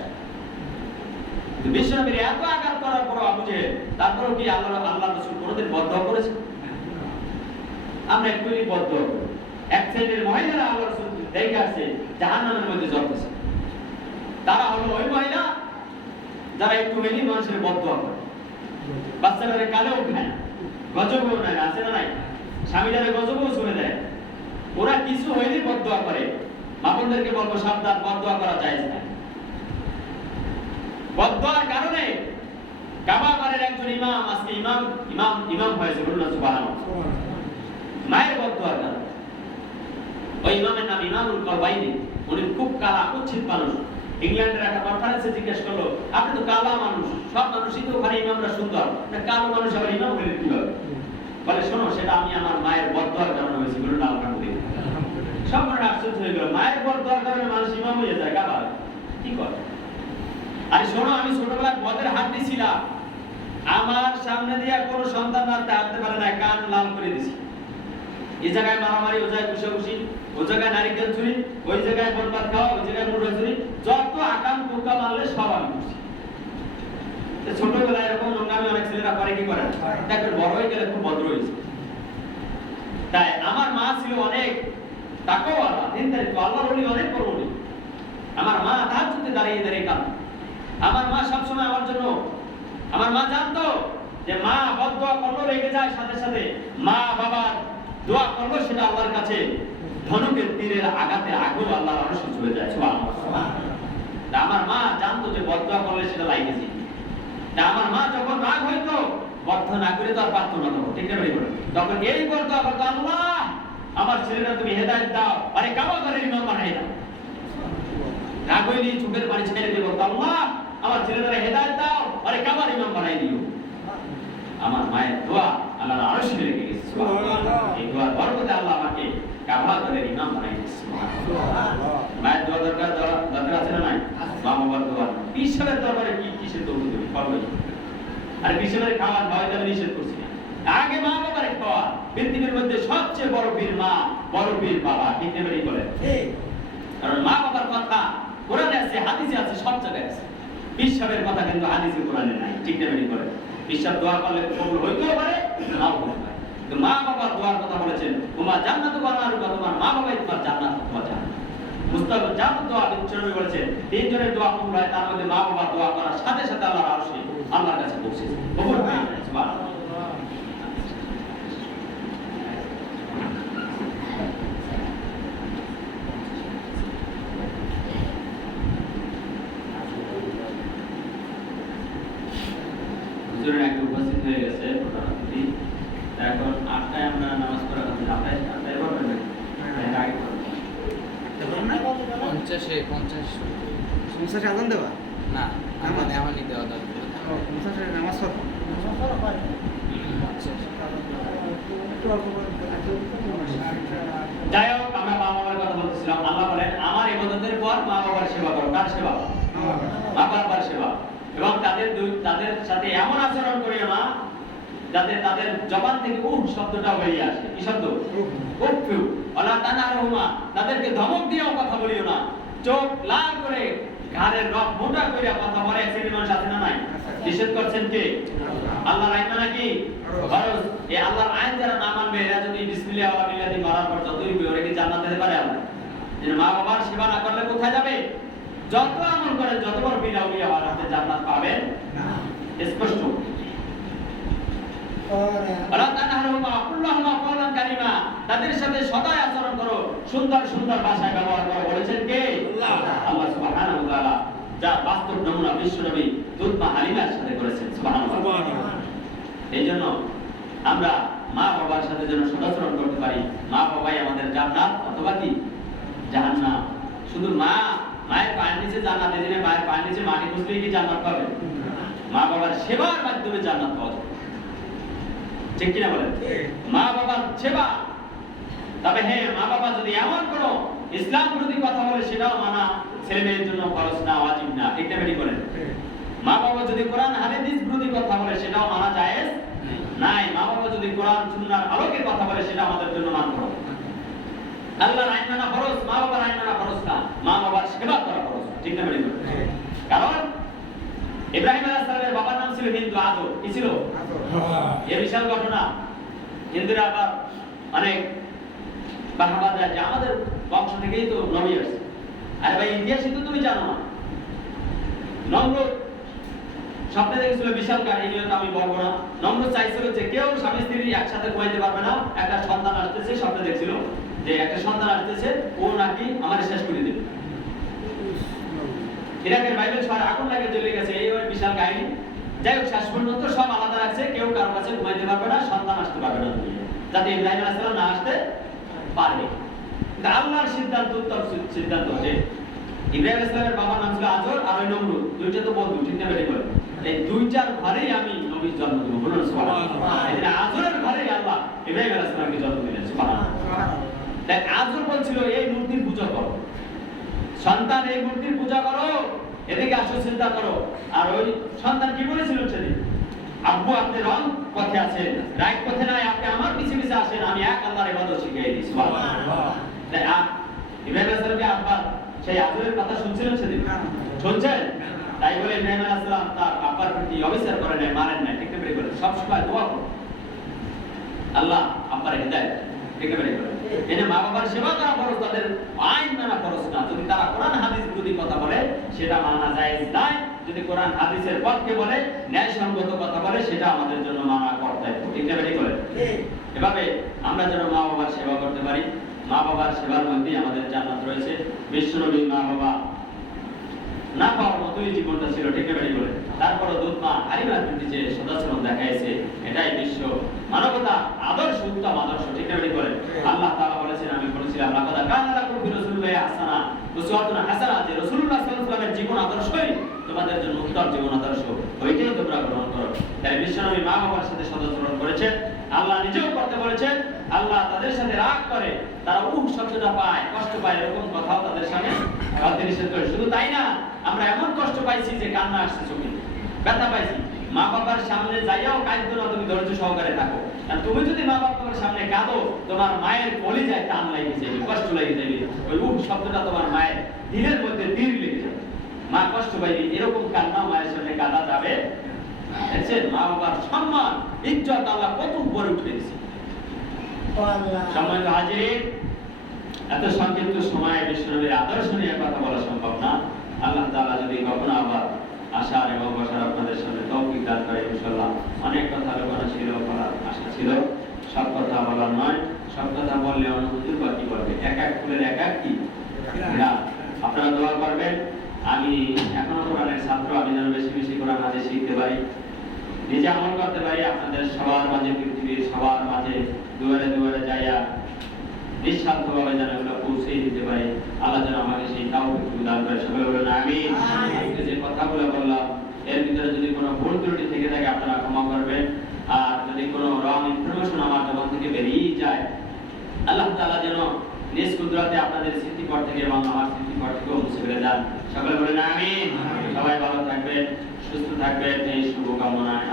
বিশ্বনবীর এত আঘাত করার পর বুঝে তারপরেও কি আল্লাহ রাসূল কোনোদিন বদদোয়া করেছে? আমরা একটুই বদদোয়া করি। এক শ্রেণীর মহিলারা আল্লাহ রাসূল দেখে আসছে জাহান্নামের মধ্যে জ্বলতেছে, তারা হলো ওই মহিলা যারা একটু মেলি মানুষের বদদোয়া করে, বাচ্চাদের কালেও খায়, গজবও নেয়, আছে না নাই? স্বামী যারা গজবও শুনে দেয়, ওরা কিছু হইলে বদদোয়া করে। মাপনদেরকে বলবো সাবধান, বদদোয়া করা জায়েজ না। বদদোয়ার কারণে কাবা ঘরের একজন ইমাম আজকে ইমাম হয়েছে, বলুন না সুবহানাল্লাহ। মায়ের বদদোয়ার কারণে। ওই ইমামের নাম ইমামুল কালবাইনি, উনি খুব কালা কুচ্ছিত মানুষ। ইংল্যান্ডের একটা কনফারেন্সে জিজ্ঞেস করলো, আপনি তো কালা মানুষ, সব মানুষই তো ওখানে ইমামরা সুন্দর, না কালো মানুষ আবার ইমাম হলেন কিভাবে? বলে শোনো, সেটা আমি আমার মায়ের বদদোয়ার কারণে হয়েছে, বলুন আলহামদুলিল্লাহ। সব মনে আশ্চর্য হয়ে গেল, মায়ের বদদোয়ার কারণে মানুষ ইমাম হয়ে যায়, কাবা কি করে? আরে শোনো, আমি ছোটবেলায় বদের হাড্ডি ছিলাম, আমার সামনে দিয়ে কোনো সন্তান হাঁটতে পারে না, কান লাল করে দিছি। এই জায়গায় মারামারি, ওই জায়গায় ঘুষাঘুষি, ওই জায়গায় নারিকেল চুরি, ওই জায়গায় বরবাদ খাওয়া, ওই জায়গায় মুড়া চুরি, যত আকাম পোকা মারলে সব আমি করছি। ছোটবেলায় এরকম নোংরামি অনেক ছেলেরা করে, কি করে? দেখবেন বড় হয়ে গেলে খুব ভদ্র হয়েছে। তাই আমার মা ছিল অনেক তাকওয়ালা, দিনদারি, আল্লাহর ওলি, অনেক বড় ওলি। আমার মা তাহাজ্জুদে দাঁড়িয়ে দাঁড়িয়ে কাঁদতো। আমার মা সবসময় আমার জন্য, আমার মা জানতো যে মা বদদোয়া করলো রেগে যায়, সাথে সাথে মা বাবার দোয়া করলো সেটা আল্লাহর কাছে ধনুকের তীরের আঘাতের আগেও আল্লাহর আরশে চলে যায়। সুবহানাল্লাহ। আমার মা জানতো যে বদদোয়া করলে সেটা লাগেছে। আমার মা যখন রাগ হইতো, বদ্ধ না করে তো আর পারতো না, তখন ঠিক না বেরিয়ে পড়ে, তখন এই বদদোয়া করতো, আল্লাহ আমার ছেলেটা তুমি হেদায়েত দাও, আরে কাবা ঘরের ইমাম বানাই দাও। রাগ হইলে চোখের পানি ছেড়ে দিয়ে বলতো, আল্লাহ আমার ছেলেটারে হেদায়েত দাও, আরে কাবার ইমাম বানাই দিও। আমার মায়ের দোয়া আল্লাহর আরশে লেগে গেছে। সুবহানাল্লাহ। এই দোয়ার বরকতে আল্লাহ আমাকে কাবা ঘরের ইমাম বানাই দিয়েছে। সুবহানাল্লাহ। মায়ের দোয়া দরকার আছে না নাই? মা বাবার দোয়া। ঈশ্বরের দরবারে কি কিসের দৌড় দেবে? করবে। আর ঈশ্বরের খাওয়ার ভয় আমি নিষেধ করছি না, আগে মা বাবারে খাওয়া। পৃথিবীর মধ্যে সবচেয়ে বড় বীর মা, বড় বীর বাবা, ঠিক না বেরিয়ে বলে। কারণ মা বাবার কথা কোরআনে আছে, হাদিসে আছে, সব জায়গায় আছে। ঈশ্বরের কথা কিন্তু হাদিসে কোরআনে নাই, ঠিক না বেরিয়ে বলে। ঈশ্বর দোয়া করলে কবুল হইতেও পারে, নাও হতে পারে। কিন্তু মা বাবার দোয়ার কথা বলেছেন, তোমার জান্নাতু বানারুকা, তোমার মা বাবাই তোমার জান্নাত, তোমার জান্নাত। মুস্তাফা জান্নাত দোয়া বিশ্বনবী বলেছেন, তিনজনের দোয়া কবুল হয়, তার মধ্যে মা বাবার দোয়া করার সাথে সাথে আল্লাহর আরশে আল্লাহর কাছে পৌঁছে যায়, কবুল হয়। সুবহানাল্লাহ। হুজুরের আগে উপস্থিত হয়ে গেছে প্রধানমন্ত্রী, এখন 8টায় আমরা নামাজ পড়া কথা, 8টায় পড়বেন না? হ্যাঁ, আগে পড়বেন। 50 আজান দেওয়া না, আমাদের এমনই দেওয়া দরকার। 50 নামাজ পড়ো। যাই হোক, আমরা মা বাবার কথা বলেছিলাম, আল্লাহ বলেন আমার ইবাদতের পর মা বাবার সেবা করো। কার সেবা? মা বাবার সেবা। এবং তাদের সাথে এমন আচরণ করিও না যাতে তাদের জবান থেকে উফ শব্দটা বেরিয়ে আসে। কি শব্দ? উফ। ওয়ালা তানহারহুমা, তাদেরকে ধমক দিয়েও কথা বলিও না। চোখ লাল করে ঘাড়ের রক মোটা করে কথা বলে এক শ্রেণীর মানুষ আছে না নাই? নিষেধ করছেন কে? আল্লাহর আইন মানে কি? ফরজ। এই আল্লাহর আইন যারা না মানবে এরা যদি বিসমিল্লাহ ওয়া বিল্লাহি মারার পর যতই ওরা কি জান্নাত পেতে পারে? আল্লাহ যে মা বাবার সেবা না করলে কোথায় যাবে? যত আমল করেন, যত বড় বিনা উলিয়া হওয়ার হাতে জান্নাত পাবেন না। স্পষ্ট। ওয়ালা তানহারহুমা কুল্লাহুমা কওলান কারীমা, তাদের সাথে সদাই আচরণ করো, সুন্দর সুন্দর ভাষায় ব্যবহার করো। বলেছেন কে? আল্লাহ সুবহানাহু ওয়া তাআলা। যা বাস্তব নমুনা বিশ্বনবী দুধমা হালিমার সাথে করেছেন। সুবহানাল্লাহ। এইজন্য আমরা মা বাবার সাথে যেন সদাচরণ করতে পারি। মা বাবাই আমাদের জান্নাত অথবা কি জাহান্নাম। শুধু মায়ের পায়ের নিচে জান্নাত, এই জন্য মায়ের পায়ের নিচে মাটি পুষলেই কি জান্নাত পাবে? মা বাবার সেবার মাধ্যমে জান্নাত পাওয়া যায়। ঠিক কিনা বলেন? মা বাবার সেবা। তবে হ্যাঁ, মা বাবা যদি এমন কোনো ইসলাম বিরোধী কথা বলে সেটাও মানা ছেলে মেয়ের জন্য ফরজ না, ওয়াজিব না। ঠিক না বেটি বলেন? মা বাবা যদি কোরআন হাদিস বিরোধী কথা বলে সেটাও মানা জায়েজ নাই। মা বাবা যদি কোরআন সুন্নাহর আলোকে কথা বলে সেটা আমাদের জন্য মানতে হবে। আল্লাহর আইন মানা ফরজ, মা বাবার আইন মানা ফরজ না, মা বাবার সেবা করা ফরজ। ঠিক না বেটি বলেন? কারণ ইব্রাহিম আলাইহিস সালামের বাবার নাম ছিল হিন্দু আদর। কি ছিল? এই বিশাল ঘটনা। হিন্দুরা আবার অনেক বাহাবা দেয় যে আমাদের বংশ থেকেই তো নবী আসছে। আরে ভাই, ইতিহাসই তো তুমি জানো না। নমরুদ স্বপ্নে দেখেছিল বিশাল গাড়ি, নিয়ে আমি বলবো না। নমরুদ চাইছিল যে কেউ স্বামী স্ত্রী একসাথে ঘুমাইতে পারবে না। একটা সন্তান আসতেছে, স্বপ্নে দেখছিল যে একটা সন্তান আসতেছে, ও নাকি আমার শেষ করে দেবে। ইরাকের বাইবেল শহরে আগুন লাগে জ্বলে গেছে, এই ওই বিশাল কাহিনী। যাই হোক, শেষ পর্যন্ত সব আলাদা রাখছে, কেউ কারোর কাছে ঘুমাইতে পারবে না, সন্তান আসতে পারবে না, যাতে ইব্রাহিম আলাইহিস সালাম না আসতে পারে। কিন্তু আল্লাহর সিদ্ধান্ত, উত্তম সিদ্ধান্ত যে ইব্রাহিম আলাইহিস সালামের বাবার নাম ছিল আজর আর ওই নমরুদ, দুইটা তো বন্ধু। ঠিক না বেটি বলে? এই দুইটার ঘরেই আমি নবীর জন্ম দেব। বলুন সুবহানাল্লাহ। এই আজরের ঘরেই আল্লাহ ইব্রাহিম আলাইহিস সালামকে জন্ম দিলেন। সুবহানাল্লাহ। দেখ, আজর বলছিল এই মূর্তির পূজা করো, সন্তান এই মূর্তির পূজা করো, এদিকে আসো চিন্তা করো। আর ওই সন্তান কি বলেছিল সেদিন? আব্বু, আপনি রং পথে আছেন, রাইট পথে নাই, আপনি আমার পিছে পিছে আসেন, আমি এক আল্লাহর ইবাদত শিখিয়ে দিই। সুবহানাল্লাহ। তাই ইব্রাহিম আলাইহিস সালামকে আব্বা সেই আজরের কথা শুনছিলেন সেদিন? শুনছেন? তাই বলে ইব্রাহিম আলাইহিস সালাম তার আব্বার প্রতি অবিচার করে নাই, মারেন নাই। ঠিক না বেটি বলে? সব সময় দোয়া করো, আল্লাহ আব্বার হিদায়াত। ঠিক না বেটি বলে? এনে মা বাবার সেবা করা ফরজ, তাদের আইন মানা ফরজ না। যদি তারা কোরআন হাদিস বিরোধী কথা বলে সেটা মানা জায়েজ নাই। যদি কোরআন হাদিসের পক্ষে বলে, ন্যায়সঙ্গত কথা বলে, সেটা আমাদের জন্য মানা কর্তব্য। ঠিক না বেটি বলে? এভাবে আমরা যেন মা বাবার সেবা করতে পারি। মা বাবার সেবার মধ্যেই আমাদের জান্নাত রয়েছে। বিশ্বনবী মা বাবা না পাওয়ার মতোই জীবনটা ছিল। ঠিক না বেটি বলে? তারপরও দুধমা হালিমার প্রতি যে সদাচরণ দেখাইছে, এটাই বিশ্ব মানবতা আদর্শ, উত্তম আদর্শ। ঠিক না বেটি বলে? আল্লাহ তাআলা বলেছেন, আমি বলেছিলাম, লাকাদ কানা লাকুম ফি রাসূলিল্লাহি হাসানা, উসওয়াতুন হাসানা, যে রাসূলুল্লাহ সাল্লাল্লাহু আলাইহি ওয়াসাল্লামের জীবন আদর্শই তোমাদের জন্য উত্তম জীবন আদর্শ, ওইটাই তোমরা গ্রহণ করো। তাই বিশ্বনবী মা বাবার সাথে সদাচরণ করেছেন, আল্লাহ নিজেও করতে বলেছেন। আল্লাহ তাদের সাথে রাগ করে, তারা শব্দটা পায়, কষ্ট পায়, এরকম কথাও তাদের সামনে বলতে নিষেধ করে। শুধু তাই না, আমরা এমন কষ্ট পাইছি যে কান্না আসছে চোখে, ব্যথা পাইছি। মা বাবার সামনে যাইয়াও কাঁদতো না, তুমি ধৈর্য সহকারে থাকো। আর তুমি যদি মা বাবার সামনে কাঁদো, তোমার মায়ের কলিজায় টান লেগে যাবে, কষ্ট লেগে যাবে। ওই শব্দটা তোমার মায়ের দিলের মধ্যে তীর লেগে যাবে, মা কষ্ট পাইবে। এরকম কান্না মায়ের সামনে কাঁদা যাবে। দেখছেন মা বাবার সম্মান, ইজ্জত আল্লাহ কত উপরে উঠে দিয়েছে। সম্মানিত হাজির, এত সংক্ষিপ্ত সময়ে বিশ্বনবীর আদর্শ নিয়ে কথা বলা সম্ভব না। আল্লাহ তাআলা যদি কখনো আবার আসার এবং বসার আপনাদের সামনে তৌফিক দান করে, ইনশাআল্লাহ অনেক কথা আলোচনা ছিল, বলার আশা ছিল। সব কথা বলা নয়, সব কথা বললে অনুভূতির বাকি বলবে, এক এক ফুলের এক এক কি না। আপনারা দোয়া করবেন, আমি এখনো কোরআনের ছাত্র, আমি যেন বেশি বেশি কোরআন হাদিস শিখতে পারি, নিজে আমল করতে পারি, আপনাদের সবার মাঝে, পৃথিবীর সবার মাঝে দুয়ারে দুয়ারে যাইয়া নিঃস্বার্থভাবে যেন এগুলো পৌঁছে দিতে পারি। আল্লাহ যেন আমাকে সেই তৌফিক দান করে। সকলে বলেন আমিন। আজকে যে কথাগুলো বললাম, এর ভিতরে যদি কোনো ভুল ত্রুটি থেকে থাকে আপনারা ক্ষমা করবেন। আর যদি কোনো রং ইনফরমেশন আমার জবান থেকে বেরিয়ে যায়, আল্লাহ তাআলা যেন নিজ কুদরতে আপনাদের স্মৃতিপট থেকে এবং আমার স্মৃতিপট থেকেও মুছে ফেলে দেন। সকলে বলেন আমিন। সবাই ভালো থাকবেন, সুস্থ থাকবেন, এই শুভকামনায়